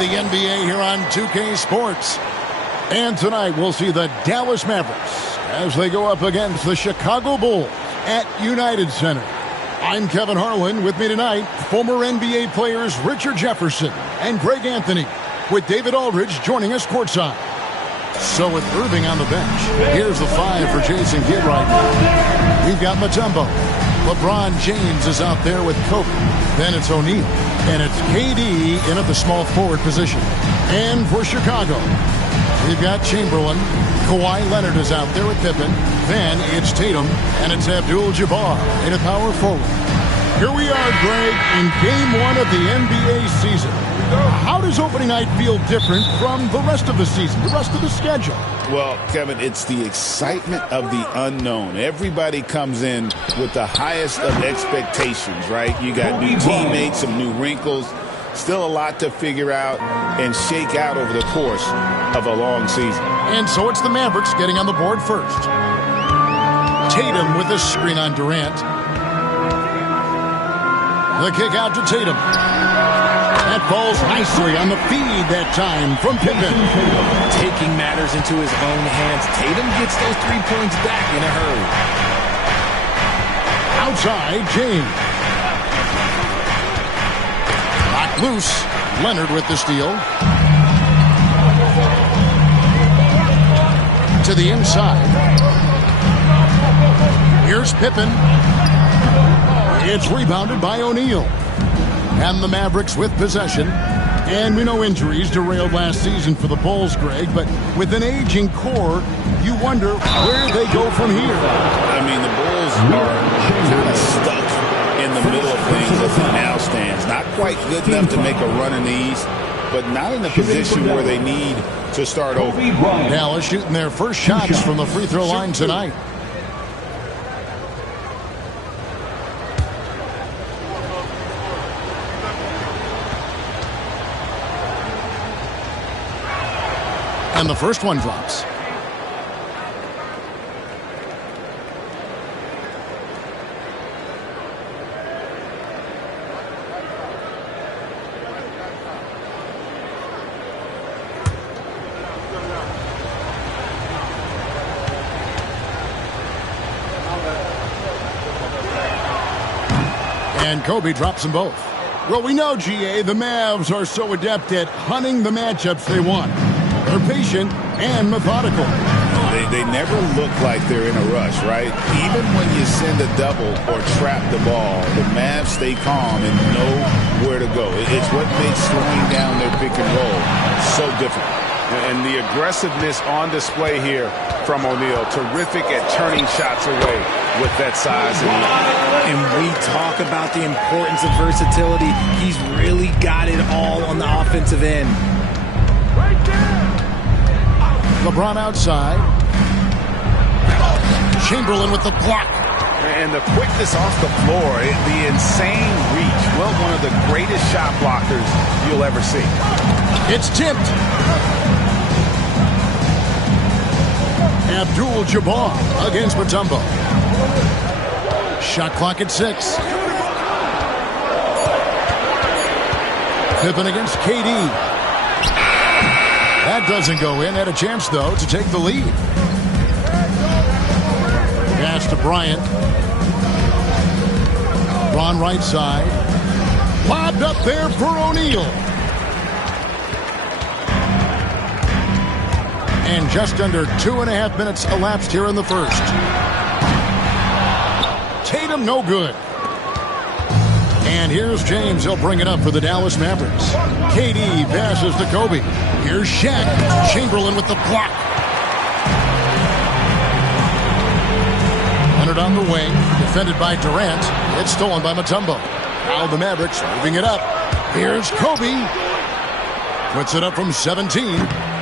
the NBA here on 2K Sports. And tonight we'll see the Dallas Mavericks as they go up against the Chicago Bulls at United Center. I'm Kevin Harlan. With me tonight, former NBA players Richard Jefferson and Greg Anthony, with David Aldridge joining us courtside. So with Irving on the bench, here's the 5 for Jason Kidd right now. We've got Mutombo. LeBron James is out there with Kobe. Then it's O'Neal. And it's KD in at the small forward position. And for Chicago, we've got Chamberlain. Kawhi Leonard is out there with Pippen. Then it's Tatum. And it's Abdul-Jabbar in a power forward. Here we are, Greg, in Game 1 of the NBA season. How does opening night feel different from the rest of the season, the rest of the schedule? Well, Kevin, it's the excitement of the unknown. Everybody comes in with the highest of expectations, right? You got new teammates, some new wrinkles, still a lot to figure out and shake out over the course of a long season. And so it's the Mavericks getting on the board first. Tatum with a screen on Durant. The kick out to Tatum. That falls nicely on the feed that time from Pippen. Taking matters into his own hands. Tatum gets those 3 points back in a hurry. Outside, James. Knocked loose. Leonard with the steal. To the inside. Here's Pippen. It's rebounded by O'Neal. And the Mavericks with possession. And we know injuries derailed last season for the Bulls, Greg, but with an aging core, you wonder where they go from here. I mean, the Bulls are kind of stuck in the middle of things as it now stands. Not quite good enough to make a run in the East, but not in a position where they need to start over. Dallas shooting their first shots from the free throw line tonight. And the first one drops. And Kobe drops them both. Well, we know, GA, the Mavs are so adept at hunting the matchups they want. They're patient and methodical. They never look like they're in a rush, right? Even when you send a double or trap the ball, the Mavs stay calm and know where to go. It's what makes slowing down their pick and roll so difficult. And the aggressiveness on display here from O'Neal. Terrific at turning shots away with that size and length. And we talk about the importance of versatility. He's really got it all on the offensive end. LeBron outside. Chamberlain with the block. And the quickness off the floor, the insane reach. Well, one of the greatest shot blockers you'll ever see. It's tipped. Abdul-Jabbar against Mutombo. Shot clock at 6. Pippen against KD. That doesn't go in. Had a chance, though, to take the lead. Pass to Bryant. Ron right side. Lobbed up there for O'Neal. And just under 2.5 minutes elapsed here in the first. Tatum no good. And here's James. He'll bring it up for the Dallas Mavericks. KD passes to Kobe. Here's Shaq. Chamberlain with the block. Leonard on the wing. Defended by Durant. It's stolen by Mutombo. Now the Mavericks moving it up. Here's Kobe. Puts it up from 17.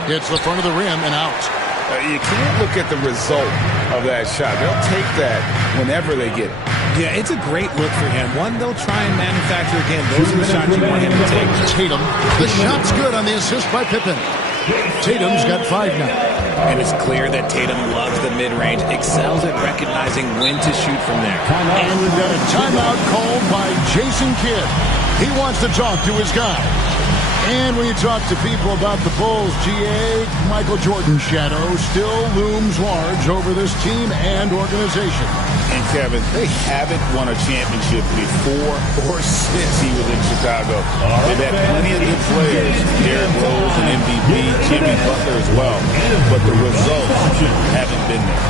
Hits the front of the rim and out. You can't look at the result of that shot. They'll take that whenever they get it. Yeah, it's a great look for him. One, they'll try and manufacture again. Those are the shots you want him to take. Tatum. The shot's good on the assist by Pippen. Tatum's got 5 now. And it's clear that Tatum loves the mid-range, excels at recognizing when to shoot from there. And we've got a timeout called by Jason Kidd. He wants to talk to his guy. And when you talk to people about the Bulls, GA, Michael Jordan's shadow still looms large over this team and organization. And Kevin, they haven't won a championship before or since he was in Chicago. They've had plenty of good players, Derrick Rose and MVP, Jimmy Butler as well, but the results haven't been there.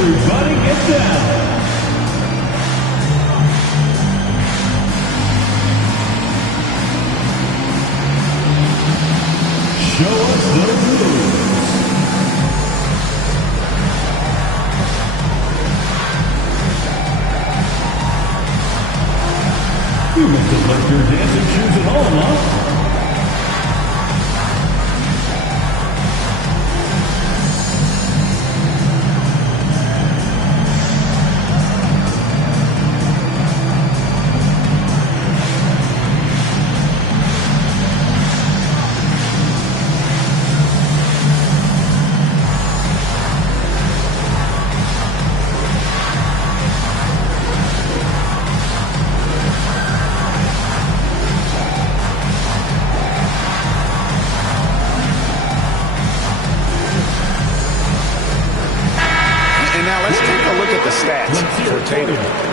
Everybody get down. Show us the moves. You must have left your dancing shoes at home, huh?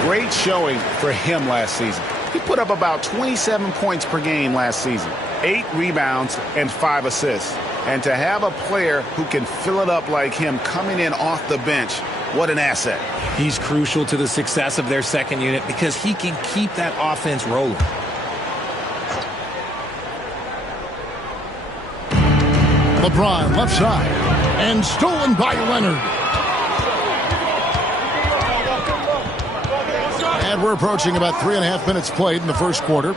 Great showing for him last season. He put up about 27 points per game last season, 8 rebounds and 5 assists. And to have a player who can fill it up like him coming in off the bench, what an asset. He's crucial to the success of their second unit because he can keep that offense rolling. LeBron left side and stolen by Leonard. And we're approaching about 3.5 minutes played in the first quarter.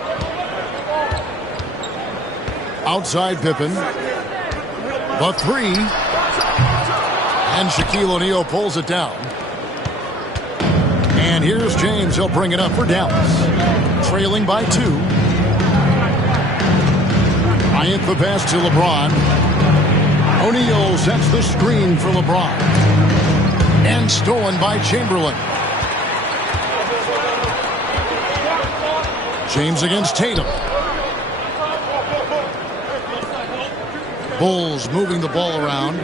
Outside Pippen. The three. And Shaquille O'Neal pulls it down. And here's James. He'll bring it up for Dallas. Trailing by 2. Bryant the pass to LeBron. O'Neal sets the screen for LeBron. And stolen by Chamberlain. James against Tatum. Bulls moving the ball around.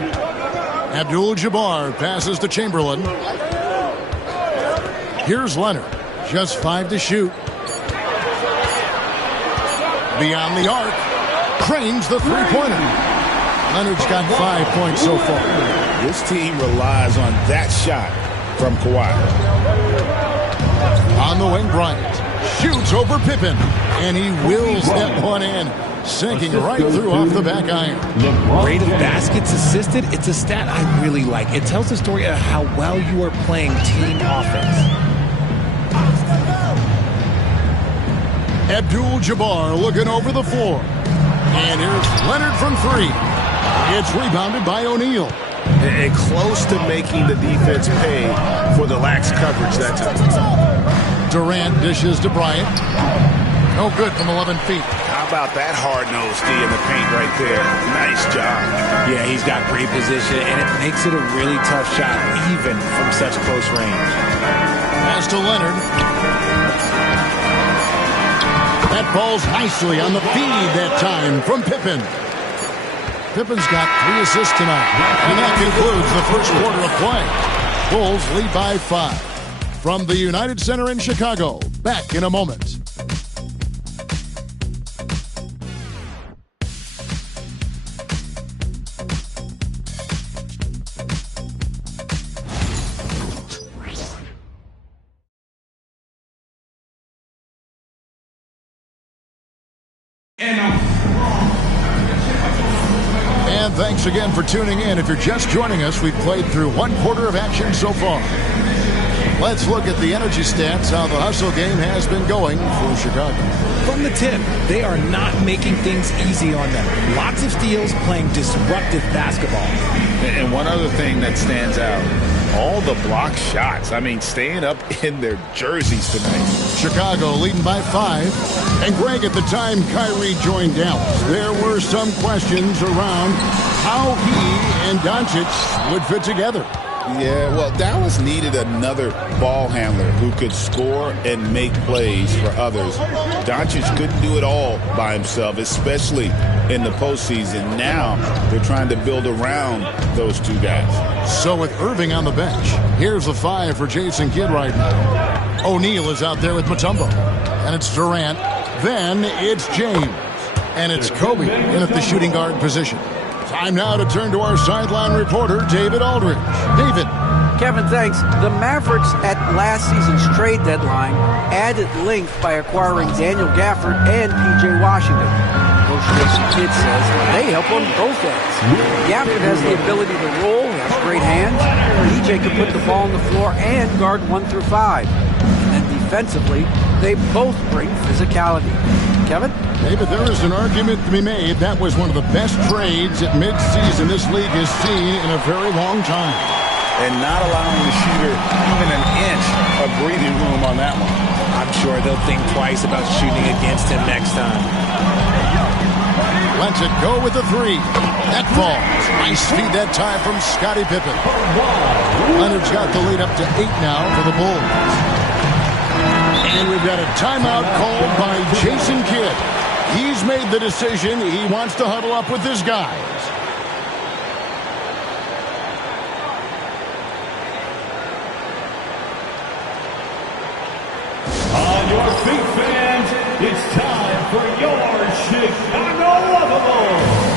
Abdul-Jabbar passes to Chamberlain. Here's Leonard. Just 5 to shoot. Beyond the arc. Cranes the three-pointer. Leonard's got 5 points so far. This team relies on that shot from Kawhi. On the wing, Bryant. Shoots over Pippen, and he wills that one in, sinking right through off the back iron. Rate of baskets assisted, it's a stat I really like. It tells the story of how well you are playing team offense. Abdul-Jabbar looking over the floor. And here's Leonard from 3. It's rebounded by O'Neal. And close to making the defense pay for the lax coverage that time. Durant dishes to Bryant. No good from 11 feet. How about that hard-nosed D in the paint right there? Nice job. Yeah, he's got great position, and it makes it a really tough shot, even from such close range. Pass to Leonard. That ball's nicely on the feed that time from Pippen. Pippen's got 3 assists tonight. And that concludes the first quarter of play. Bulls lead by 5. From the United Center in Chicago, back in a moment. And thanks again for tuning in. If you're just joining us, we've played through 1 quarter of action so far. Let's look at the energy stats, how the hustle game has been going for Chicago. From the tip, they are not making things easy on them. Lots of steals, playing disruptive basketball. And one other thing that stands out, all the block shots. I mean, staying up in their jerseys tonight. Chicago leading by 5. And Greg, at the time Kyrie joined Dallas, there were some questions around how he and Doncic would fit together. Yeah, well, Dallas needed another ball handler who could score and make plays for others. Doncic couldn't do it all by himself, especially in the postseason. Now they're trying to build around those two guys. So with Irving on the bench, here's the 5 for Jason Kidd right now. O'Neal is out there with Mutombo. And it's Durant. Then it's James. And it's Kobe in at the shooting guard position. Time now to turn to our sideline reporter, David Aldridge. David. Kevin, thanks. The Mavericks at last season's trade deadline added length by acquiring Daniel Gafford and P.J. Washington. Coach Jason Kidd says they help on both ends. Gafford has the ability to roll, has great hands. P.J. can put the ball on the floor and guard 1 through 5. And then defensively, they both bring physicality. Kevin? David, there is an argument to be made. That was one of the best trades at midseason this league has seen in a very long time. And not allowing the shooter even an inch of breathing room on that one. I'm sure they'll think twice about shooting against him next time. Lets it go with the 3. That falls. Nice feed that time from Scottie Pippen. Leonard's got the lead up to 8 now for the Bulls. And we've got a timeout called by Jason Kidd. He's made the decision. He wants to huddle up with his guys. On your feet, fans, it's time for your Chicago Lovables.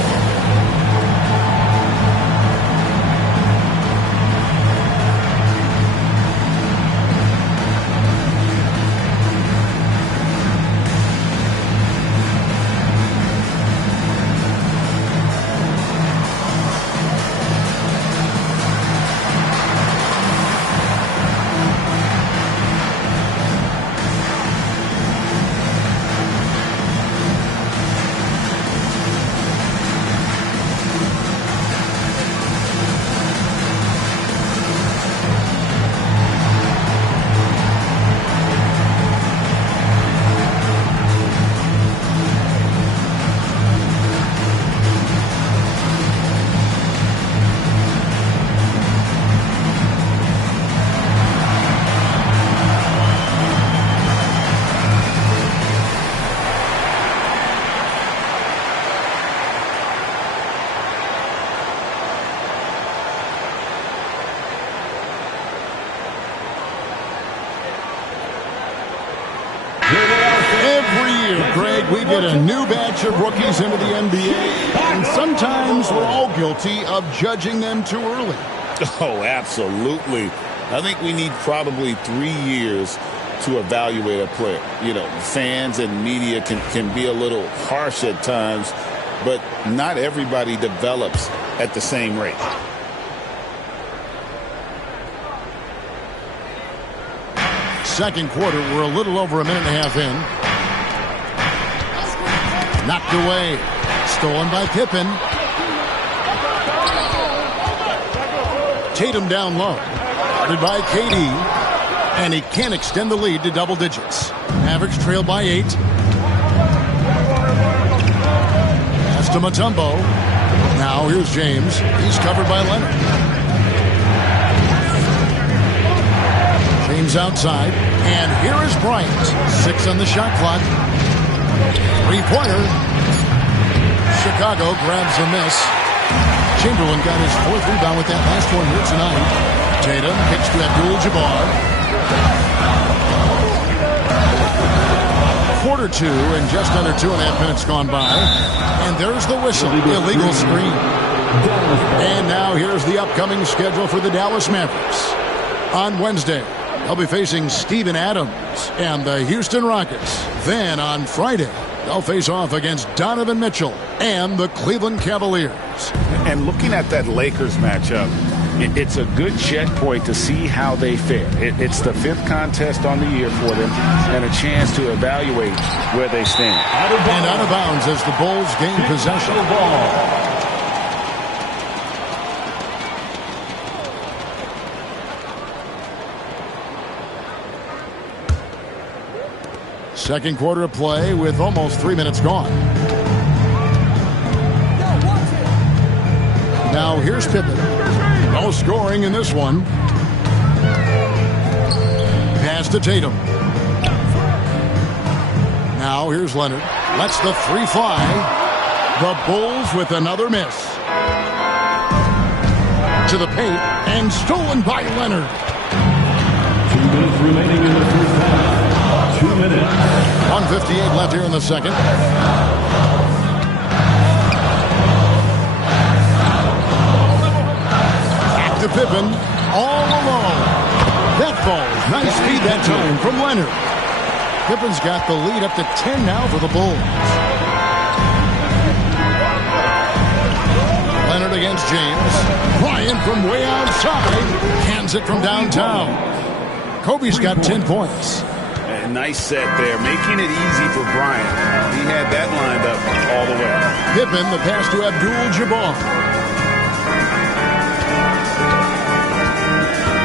We get a new batch of rookies into the NBA, and sometimes we're all guilty of judging them too early. Oh, absolutely. I think we need probably 3 years to evaluate a player. You know, fans and media can be a little harsh at times, but not everybody develops at the same rate. Second quarter, we're a little over a minute and a half in. Knocked away. Stolen by Pippen. Tatum down low. Guarded by KD. And he can't extend the lead to double digits. Mavericks trail by 8. Pass to Mutombo. Now here's James. He's covered by Leonard. James outside. And here is Bryant. 6 on the shot clock. Three-pointer. Chicago grabs a miss. Chamberlain got his 4th rebound with that last one here tonight. Tatum kicks to Abdul-Jabbar. Quarter 2 and just under 2.5 minutes gone by. And there's the whistle. Illegal screen. And now here's the upcoming schedule for the Dallas Mavericks. On Wednesday, they'll be facing Steven Adams and the Houston Rockets. Then on Friday, they'll face off against Donovan Mitchell and the Cleveland Cavaliers. And looking at that Lakers matchup, it's a good checkpoint to see how they fare. It's the 5th contest on the year for them and a chance to evaluate where they stand. And out of bounds as the Bulls gain possession. Second quarter of play with almost 3 minutes gone. Now here's Pippen. No scoring in this one. Pass to Tatum. Now here's Leonard. Lets the three fly. The Bulls with another miss. To the paint and stolen by Leonard. 2 minutes remaining in the first half. 2 minutes. 1:58 left here in the second. Back to Pippen, all alone. That falls. Nice feed that time from Leonard. Pippen's got the lead up to 10 now for the Bulls. Leonard against James. Bryant from way outside. Hands it from downtown. Kobe's got 10 points. Nice set there, making it easy for Bryant. He had that lined up all the way. Pippen, the pass to Abdul-Jabbar.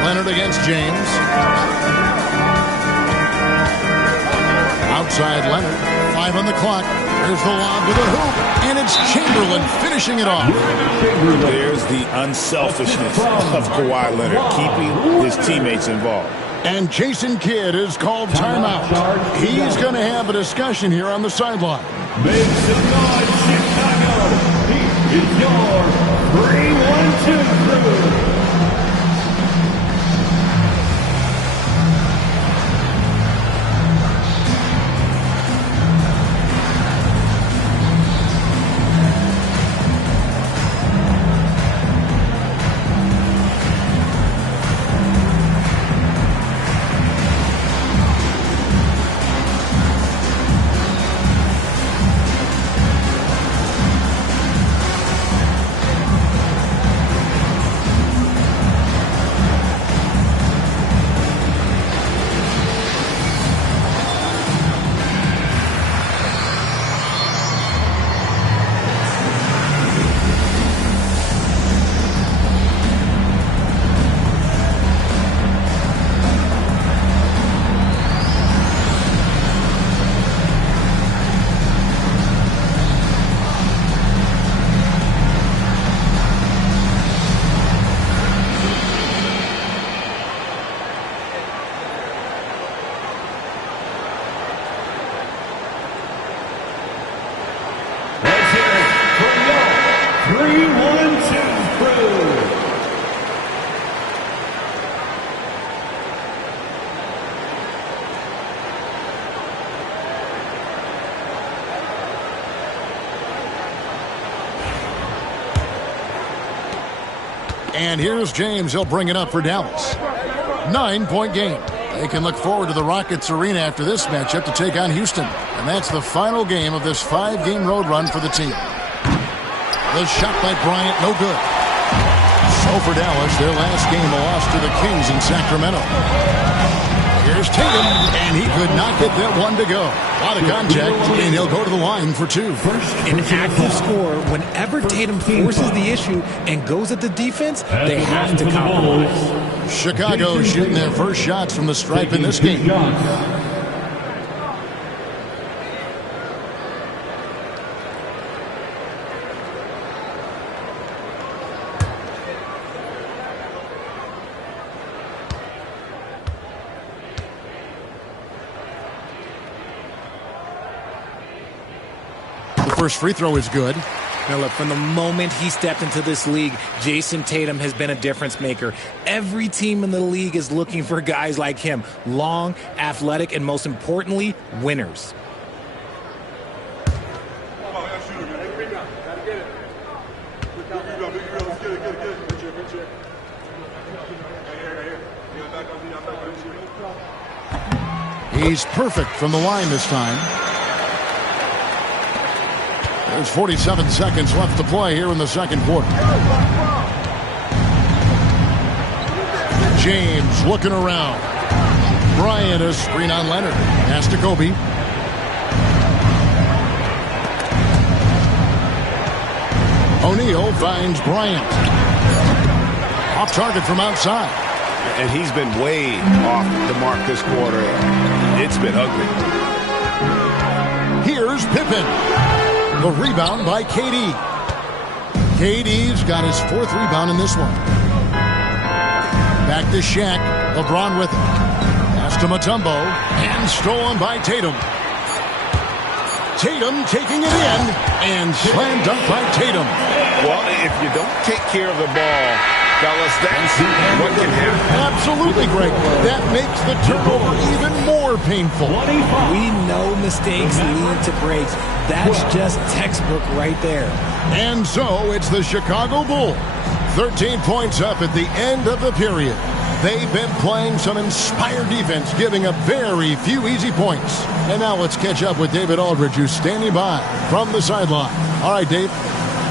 Leonard against James. Outside Leonard. 5 on the clock. There's the lob to the hoop. And it's Chamberlain finishing it off. There's the unselfishness of Kawhi Leonard, keeping his teammates involved. And Jason Kidd is called timeout. He's going to have a discussion here on the sideline. Make some noise, Chicago. He is your 3-1-2 crew. And here's James. He'll bring it up for Dallas. 9-point game. They can look forward to the Rockets Arena after this matchup to take on Houston. And that's the final game of this 5-game road run for the team. The shot by Bryant, no good. So for Dallas, their last game, a loss to the Kings in Sacramento. Here's Tatum, and he could not get that one to go. A lot of contact, and he'll go to the line for two. An active scorer, whenever Tatum forces the issue and goes at the defense, they have to compromise. Chicago shooting their first shots from the stripe in this game. First free throw is good. Now look, from the moment he stepped into this league, Jason Tatum has been a difference maker. Every team in the league is looking for guys like him. Long, athletic, and most importantly, winners. He's perfect from the line this time. There's 47 seconds left to play here in the second quarter. James looking around. Bryant, a screen on Leonard. Pass to Kobe. O'Neal finds Bryant. Off target from outside. And he's been way off the mark this quarter. It's been ugly. Here's Pippen. The rebound by KD. KD's got his fourth rebound in this one. Back to Shaq. LeBron with it. Pass to Mutombo. And stolen by Tatum. Tatum taking it in. And slam dunk by Tatum. Well, if you don't take care of the ball, fellas, that's what can happen. Absolutely, Greg. That makes the turnover even more painful. We know mistakes lead to breaks. That's just textbook right there. And so it's the Chicago Bulls. 13 points up at the end of the period. They've been playing some inspired defense, giving up very few easy points. And now let's catch up with David Aldridge, who's standing by from the sideline. All right, Dave.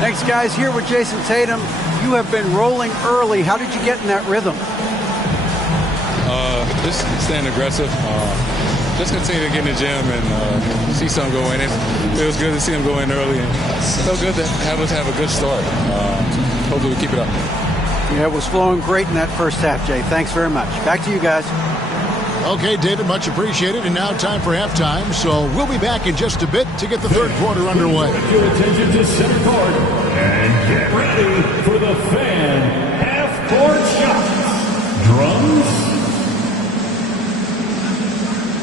Thanks, guys. Here with Jason Tatum. You have been rolling early. How did you get in that rhythm? Just staying aggressive. Just continue to get in the gym and see something go in. It was good to see him go in early. And it felt good to have us have a good start. Hopefully we keep it up. Yeah, it was flowing great in that first half, Jay. Thanks very much. Back to you guys. Okay, David, much appreciated. And now time for halftime. So we'll be back in just a bit to get the third quarter underway. Your attention to center court and get ready for the fan half-court shots. Drums.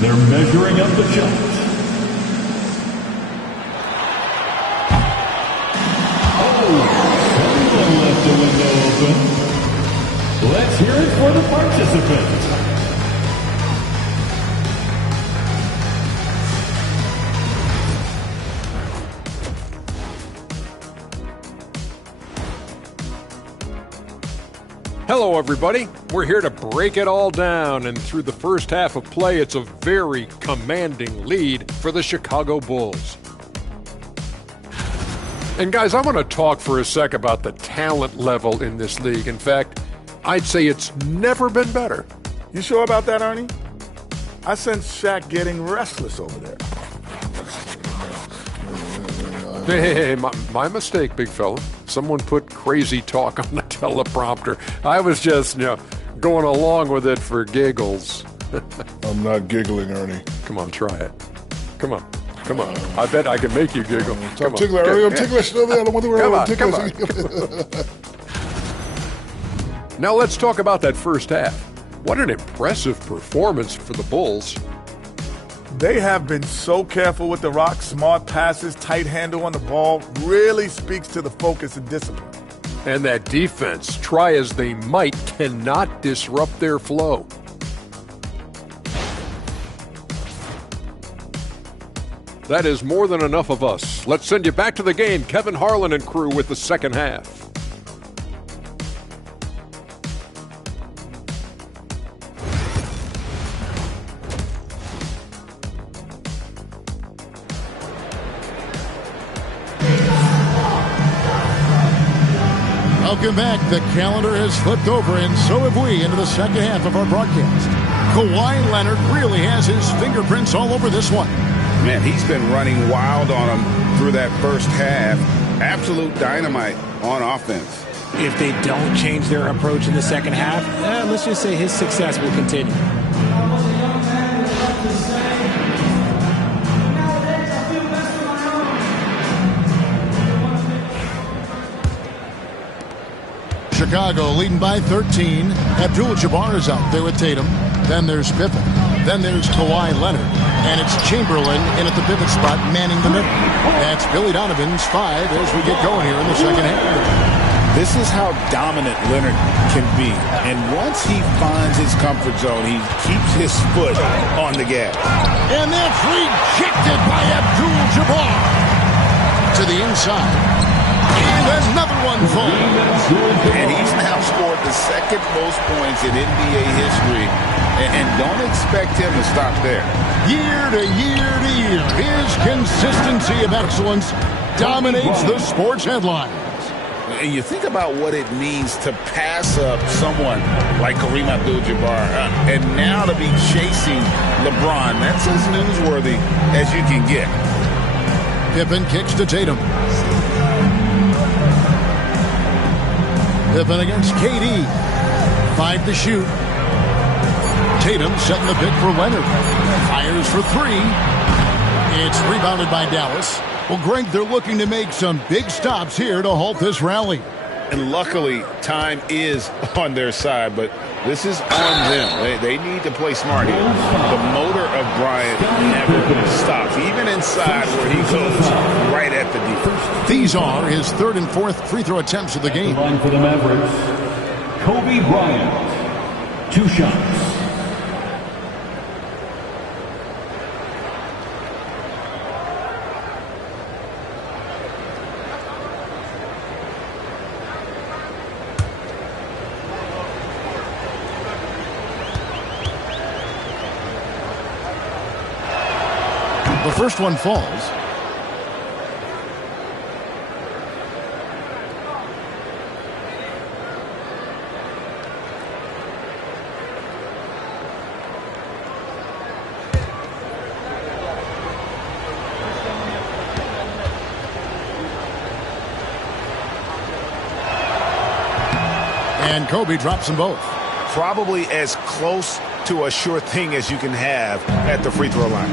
They're measuring up the shots. Someone left the window open. Let's hear it for the participants. Hello, everybody. We're here to break it all down, and through the first half of play, it's a very commanding lead for the Chicago Bulls. And guys, I want to talk for a sec about the talent level in this league. In fact, I'd say it's never been better. You sure about that, Ernie? I sense Shaq getting restless over there. Hey, my mistake, big fella. Someone put crazy talk on the teleprompter. I was just, going along with it for giggles. I'm not giggling, Ernie. Come on, try it. Come on. I bet I can make you giggle. I'm ticklish, Ernie. I'm ticklish. Come on. Now let's talk about that first half. What an impressive performance for the Bulls. They have been so careful with the rock. Smart passes, tight handle on the ball. Really speaks to the focus and discipline. And that defense, try as they might, cannot disrupt their flow. That is more than enough of us. Let's send you back to the game. Kevin Harlan and crew with the second half. Welcome back. The calendar has flipped over, and so have we, into the second half of our broadcast. Kawhi Leonard really has his fingerprints all over this one. Man, he's been running wild on him through that first half. Absolute dynamite on offense. If they don't change their approach in the second half, let's just say his success will continue. Chicago leading by 13. Abdul-Jabbar is out there with Tatum. Then there's Pippen. Then there's Kawhi Leonard. And it's Chamberlain in at the pivot spot, manning the middle. That's Billy Donovan's 5 as we get going here in the second half. This is how dominant Leonard can be. And once he finds his comfort zone, he keeps his foot on the gas. And that's rejected by Abdul-Jabbar. To the inside. And another one falls. And he's now scored the second most points in NBA history. And don't expect him to stop there. Year to year to year, his consistency of excellence dominates the sports headlines. And you think about what it means to pass up someone like Kareem Abdul-Jabbar, and now to be chasing LeBron. That's as newsworthy as you can get. Pippen kicks to Tatum. Pippen against KD. 5 to shoot. Tatum setting the pick for Leonard. Fires for 3. It's rebounded by Dallas. Well, Greg, they're looking to make some big stops here to halt this rally. And luckily, time is on their side, but this is on them. They need to play smart here. The motor of Bryant never stops, even inside where he goes right at the defense. These are his third and fourth free throw attempts of the game. Line for the Mavericks, Kobe Bryant. 2 shots. The first one falls. And Kobe drops them both. Probably as close to a sure thing as you can have at the free throw line.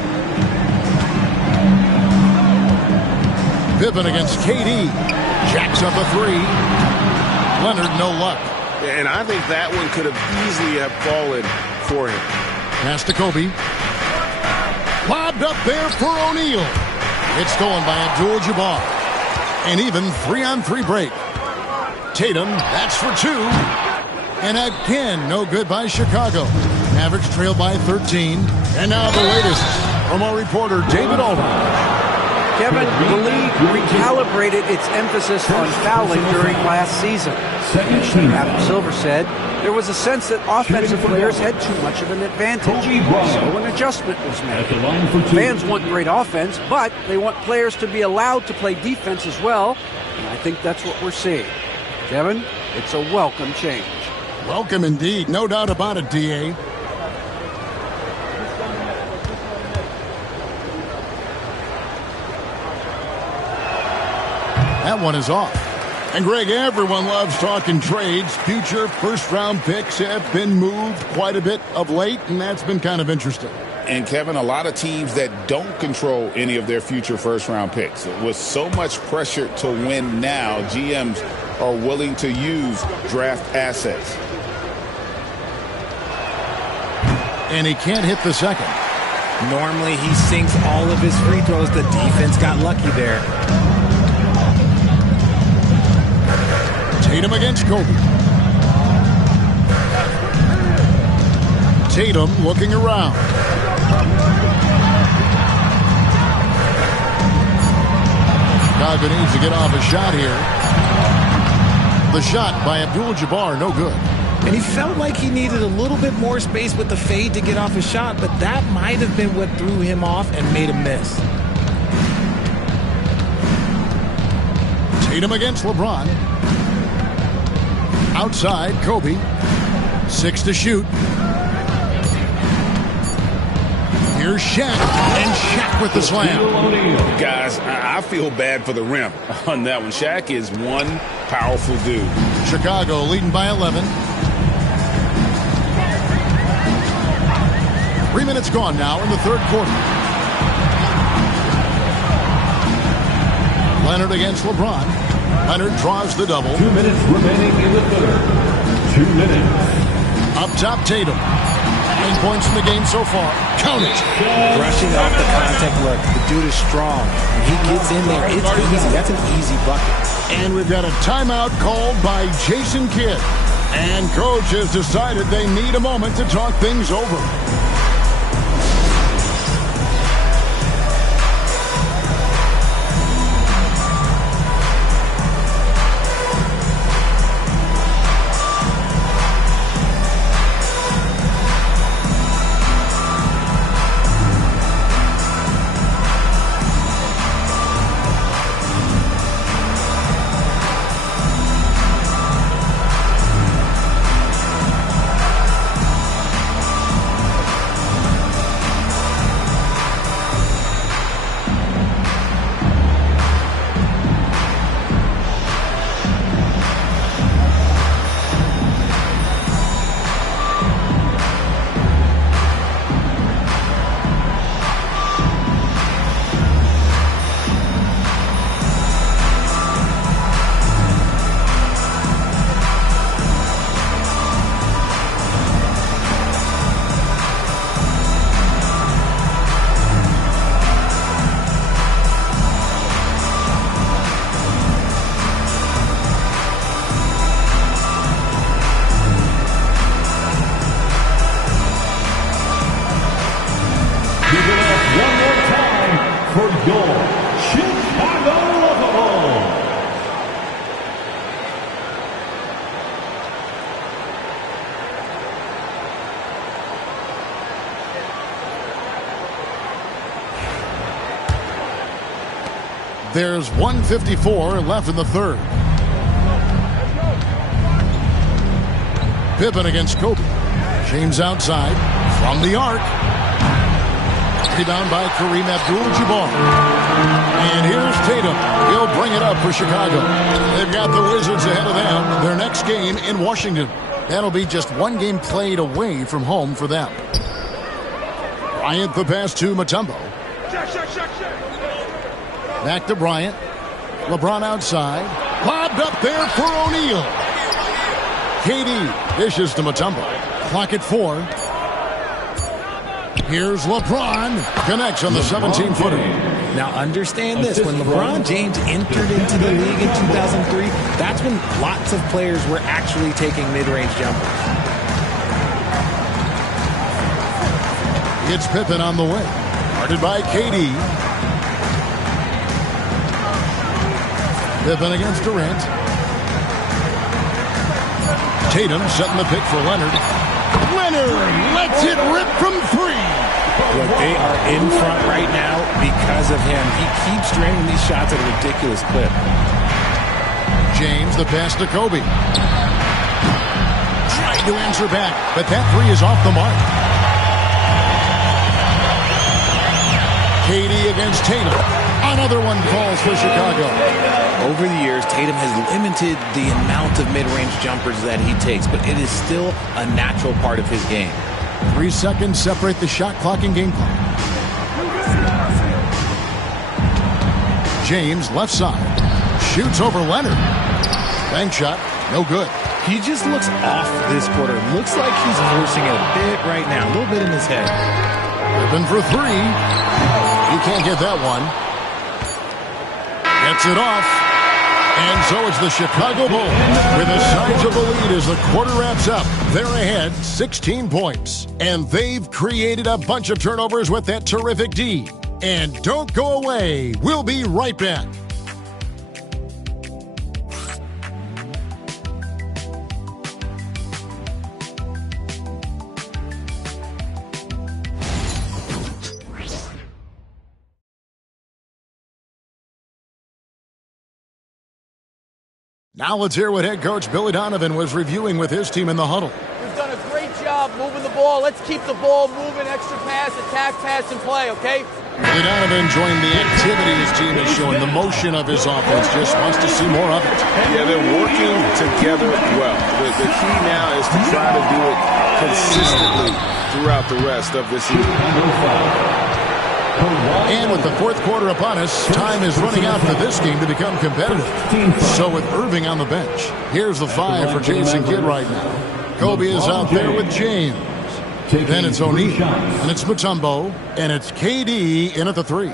Pippen against KD. Jacks up a 3. Leonard, no luck. And I think that one could have easily have fallen for him. Pass to Kobe. Lobbed up there for O'Neal. It's stolen by Abdul-Jabbar. An even 3-on-3 break. Tatum, that's for 2. And again, no good by Chicago. Mavericks trail by 13. And now the latest from our reporter, David Aldridge. Kevin, the league recalibrated its emphasis on fouling during last season. Adam Silver said there was a sense that offensive players had too much of an advantage, so an adjustment was made. Fans want great offense, but they want players to be allowed to play defense as well, and I think that's what we're seeing. Kevin, it's a welcome change. Welcome indeed, no doubt about it, D.A. That one is off. And Greg, everyone loves talking trades. Future first-round picks have been moved quite a bit of late, and that's been kind of interesting. And, Kevin, a lot of teams that don't control any of their future first-round picks. With so much pressure to win now, GMs are willing to use draft assets. And he can't hit the second. Normally, he sinks all of his free throws. The defense got lucky there. Tatum against Kobe. Tatum looking around. Chicago needs to get off a shot here. The shot by Abdul-Jabbar, no good. And he felt like he needed a little bit more space with the fade to get off a shot, but that might have been what threw him off and made him miss. Tatum against LeBron. Outside, Kobe. 6 to shoot. Here's Shaq, and Shaq with the slam. Guys, I feel bad for the rim on that one. Shaq is one powerful dude. Chicago leading by 11. 3 minutes gone now in the third quarter. Leonard against LeBron. Leonard draws the double. 2 minutes remaining in the third. 2 minutes. Up top, Tatum. 9 points in the game so far. Count it. Brushing off the contact look. The dude is strong. When he gets in there, it's easy. That's an easy bucket. And we've got a timeout called by Jason Kidd. And coach has decided they need a moment to talk things over. There's 1:54 left in the third. Pippen against Kobe. James outside from the arc. Rebound by Kareem Abdul-Jabbar. And here's Tatum. He'll bring it up for Chicago. They've got the Wizards ahead of them. Their next game in Washington. That'll be just one game played away from home for them. Bryant the pass to Mutombo. Back to Bryant. LeBron outside. Lobbed up there for O'Neal. KD dishes to Mutombo. Clock at 4. Here's LeBron. Connects on the 17-footer. Now understand this. When LeBron James entered into the league in 2003, that's when lots of players were actually taking mid-range jumpers. It's Pippen on the way. Guarded by KD. Pippen against Durant. Tatum setting the pick for Leonard. Leonard lets it rip from 3. Look, they are in front right now because of him. He keeps draining these shots at a ridiculous clip. James, the pass to Kobe. Trying to answer back, but that 3 is off the mark. KD against Tatum. Another one falls for Chicago. Over the years, Tatum has limited the amount of mid-range jumpers that he takes, but it is still a natural part of his game. 3 seconds separate the shot clock and game clock. James, left side. Shoots over Leonard. Bank shot, no good. He just looks off this quarter. Looks like he's forcing it a bit right now. A little bit in his head. Open for 3. He can't get that one. Gets it off. And so it's the Chicago Bulls with a sizable lead as the quarter wraps up. They're ahead 16 points. And they've created a bunch of turnovers with that terrific D. And don't go away. We'll be right back. Now let's hear what head coach Billy Donovan was reviewing with his team in the huddle. We've done a great job moving the ball. Let's keep the ball moving, extra pass, attack, pass, and play, okay? Billy Donovan enjoying the activity his team is showing, the motion of his offense, just wants to see more of it. Yeah, they're working together well. The key now is to try to do it consistently throughout the rest of this season. And with the fourth quarter upon us, time is running out for this game to become competitive. So with Irving on the bench, here's the 5 for Jason Kidd right now. Kobe is out there with James. Then it's O'Neal, and it's Mutombo, and it's KD in at the 3.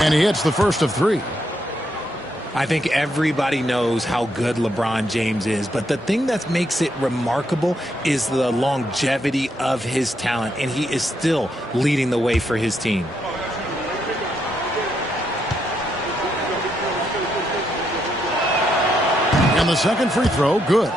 And he hits the first of 3. I think everybody knows how good LeBron James is, but the thing that makes it remarkable is the longevity of his talent, and he is still leading the way for his team. And the second free throw, good.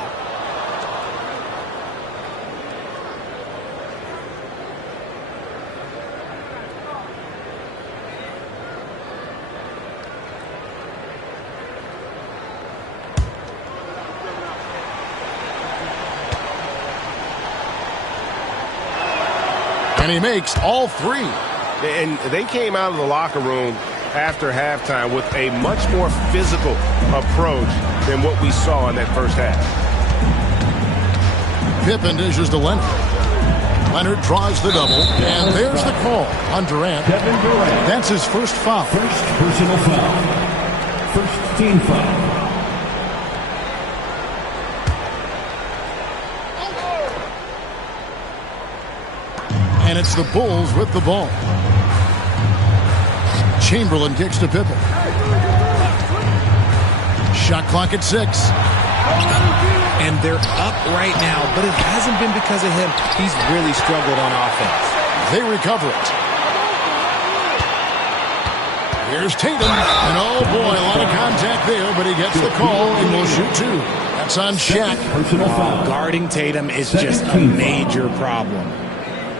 And he makes all 3. And they came out of the locker room after halftime with a much more physical approach than what we saw in that first half. Pippen dishes to Leonard. Leonard draws the double, and there's the call on Durant. That's his first foul. First personal foul. First team foul. And it's the Bulls with the ball. Chamberlain kicks to Pippen. Shot clock at 6. And they're up right now, but it hasn't been because of him. He's really struggled on offense. They recover it. Here's Tatum. And oh boy, a lot of contact there, but he gets the call and will shoot 2. That's on Shaq. Guarding Tatum is just a major problem.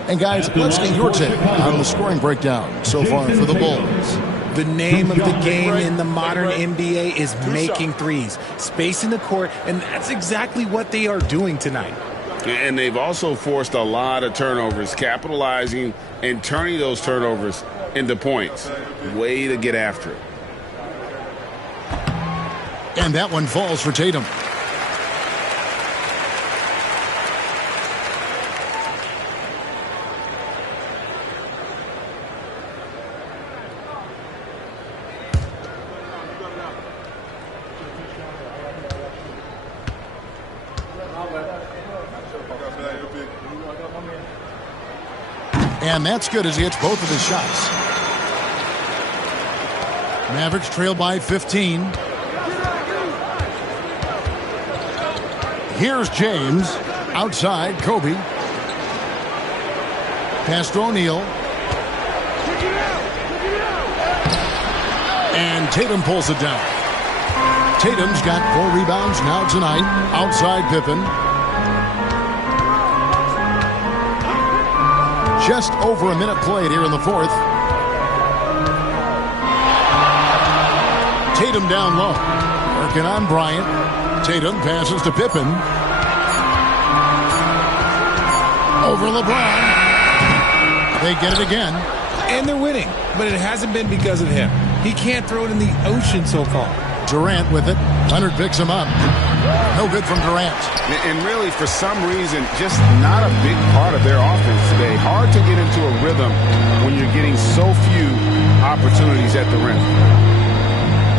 And guys, let's get your take on the scoring breakdown so far for the Bulls. The name of the game in the modern NBA is making threes, spacing the court, and that's exactly what they are doing tonight. And they've also forced a lot of turnovers, capitalizing and turning those turnovers into points. Way to get after it. And that one falls for Tatum. And that's good as he hits both of his shots. Mavericks trail by 15. Here's James. Outside, Kobe. Pass to O'Neal. And Tatum pulls it down. Tatum's got 4 rebounds now tonight. Outside Pippen. Just over a minute played here in the 4th. Tatum down low. Working on Bryant. Tatum passes to Pippen. Over LeBron. They get it again. And they're winning, but it hasn't been because of him. He can't throw it in the ocean so far. Durant with it. Leonard picks him up. No good from Durant. And really, for some reason, just not a big part of their offense today. Hard to get into a rhythm when you're getting so few opportunities at the rim.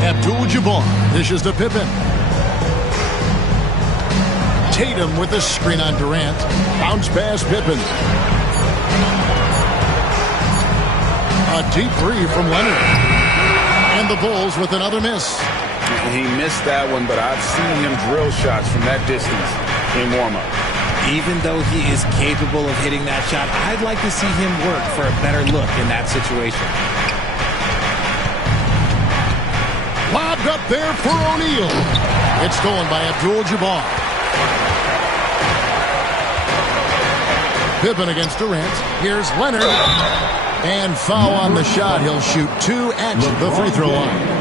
Abdul-Jabbar dishes to Pippen. Tatum with the screen on Durant. Bounce pass Pippen. A deep 3 from Leonard. And the Bulls with another miss. He missed that one, but I've seen him drill shots from that distance in warm-up. Even though he is capable of hitting that shot, I'd like to see him work for a better look in that situation. Lobbed up there for O'Neal. It's stolen by Abdul-Jabbar. Pippen against Durant. Here's Leonard. And foul on the shot. He'll shoot 2 at the free throw line.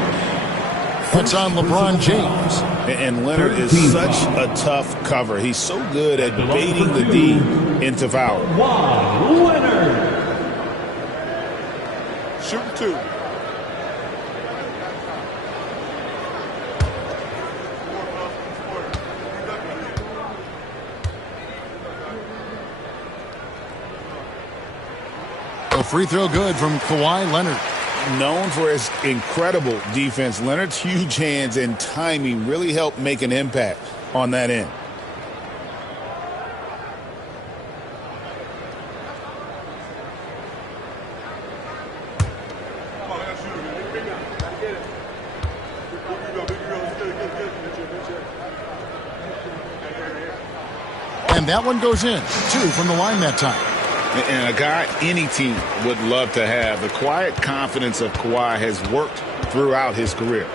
That's on LeBron James. And Leonard is such a tough cover. He's so good at baiting the D into foul. Leonard. Shooting 2. A free throw good from Kawhi Leonard. Known for his incredible defense, Leonard's huge hands and timing really helped make an impact on that end. And that one goes in. 2 from the line that time. And a guy any team would love to have. The quiet confidence of Kawhi has worked throughout his career.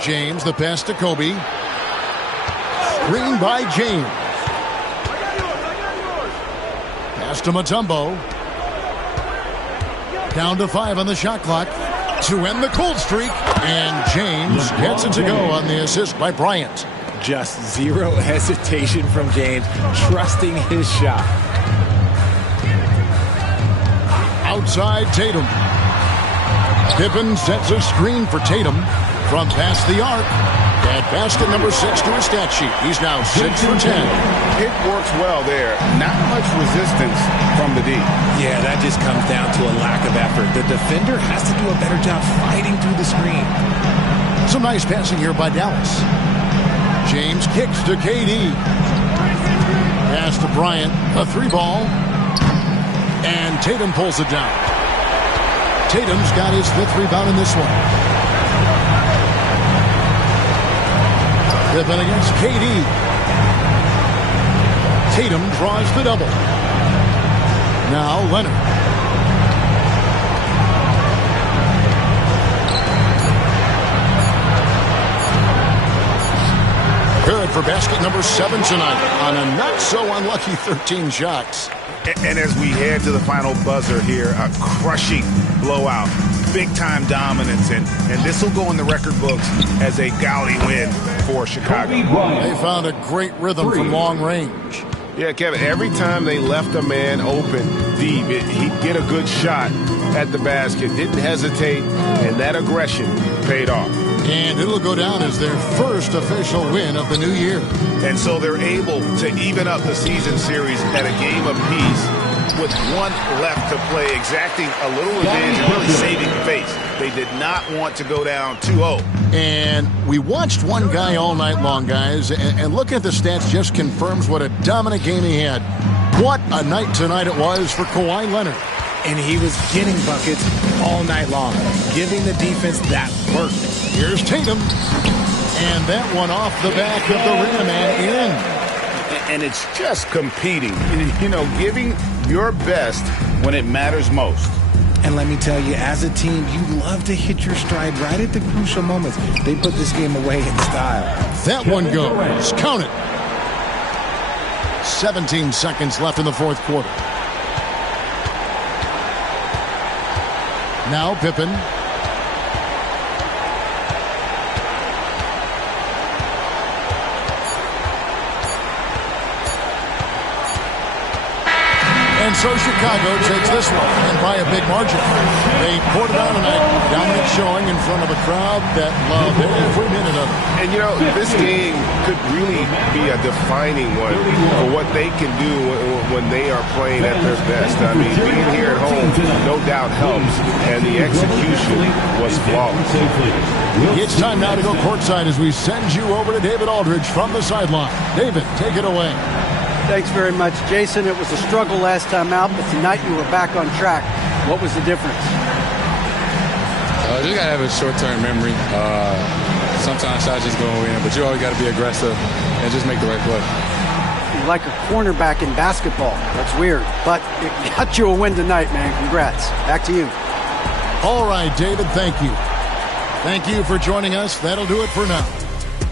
James, the pass to Kobe. Screen by James. Pass to Mutombo. Down to 5 on the shot clock to end the cold streak. And James gets it to go on the assist by Bryant. Just zero hesitation from James, trusting his shot. Outside Tatum. Pippen sets a screen for Tatum from past the arc. And basket number 6 to his stat sheet. He's now 6 for 10. It works well there. Not much resistance from the D. Yeah, that just comes down to a lack of effort. The defender has to do a better job fighting through the screen. Some nice passing here by Dallas. James kicks to KD. Pass to Bryant. A 3-ball. And Tatum pulls it down. Tatum's got his 5th rebound in this one. Pippen against KD. Tatum draws the double. Now Leonard. Good for basket number 7 tonight on a not-so-unlucky 13 shots. And as we head to the final buzzer here, a crushing blowout, big-time dominance, and this will go in the record books as a gaudy win for Chicago. They found a great rhythm from long range. Yeah, Kevin, every time they left a man open deep, he'd get a good shot at the basket, didn't hesitate, and that aggression paid off. And it'll go down as their first official win of the new year. And so they're able to even up the season series at a game apiece with one left to play, exacting a little revenge and really saving face. They did not want to go down 2-0. And we watched one guy all night long, guys, and looking at the stats just confirms what a dominant game he had. What a night tonight it was for Kawhi Leonard. And he was getting buckets all night long, giving the defense that work. Here's Tatum. And that one off the back of the rim and in. And it's just competing, you know, giving your best when it matters most. And let me tell you, as a team, you love to hit your stride right at the crucial moments. They put this game away in style. That one goes. Count it. 17 seconds left in the fourth quarter. Now Pippen. And so Chicago takes this one, and by a big margin. They poured it on tonight, dominant showing in front of a crowd that loved every minute of it. And, you know, this game could really be a defining one for what they can do when they are playing at their best. I mean, being here at home no doubt helps, and the execution was flawless. It's time now to go courtside as we send you over to David Aldridge from the sideline. David, take it away. Thanks very much, Jason. It was a struggle last time out, but tonight you were back on track. What was the difference? Just got to have a short-term memory. Sometimes shots just go in, but you always got to be aggressive and just make the right play. You're like a cornerback in basketball. That's weird, but it got you a win tonight, man. Congrats. Back to you. All right, David, thank you. Thank you for joining us. That'll do it for now.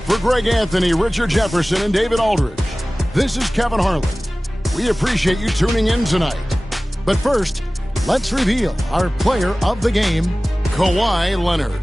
For Greg Anthony, Richard Jefferson, and David Aldridge, this is Kevin Harlan. We appreciate you tuning in tonight. But first, let's reveal our player of the game, Kawhi Leonard.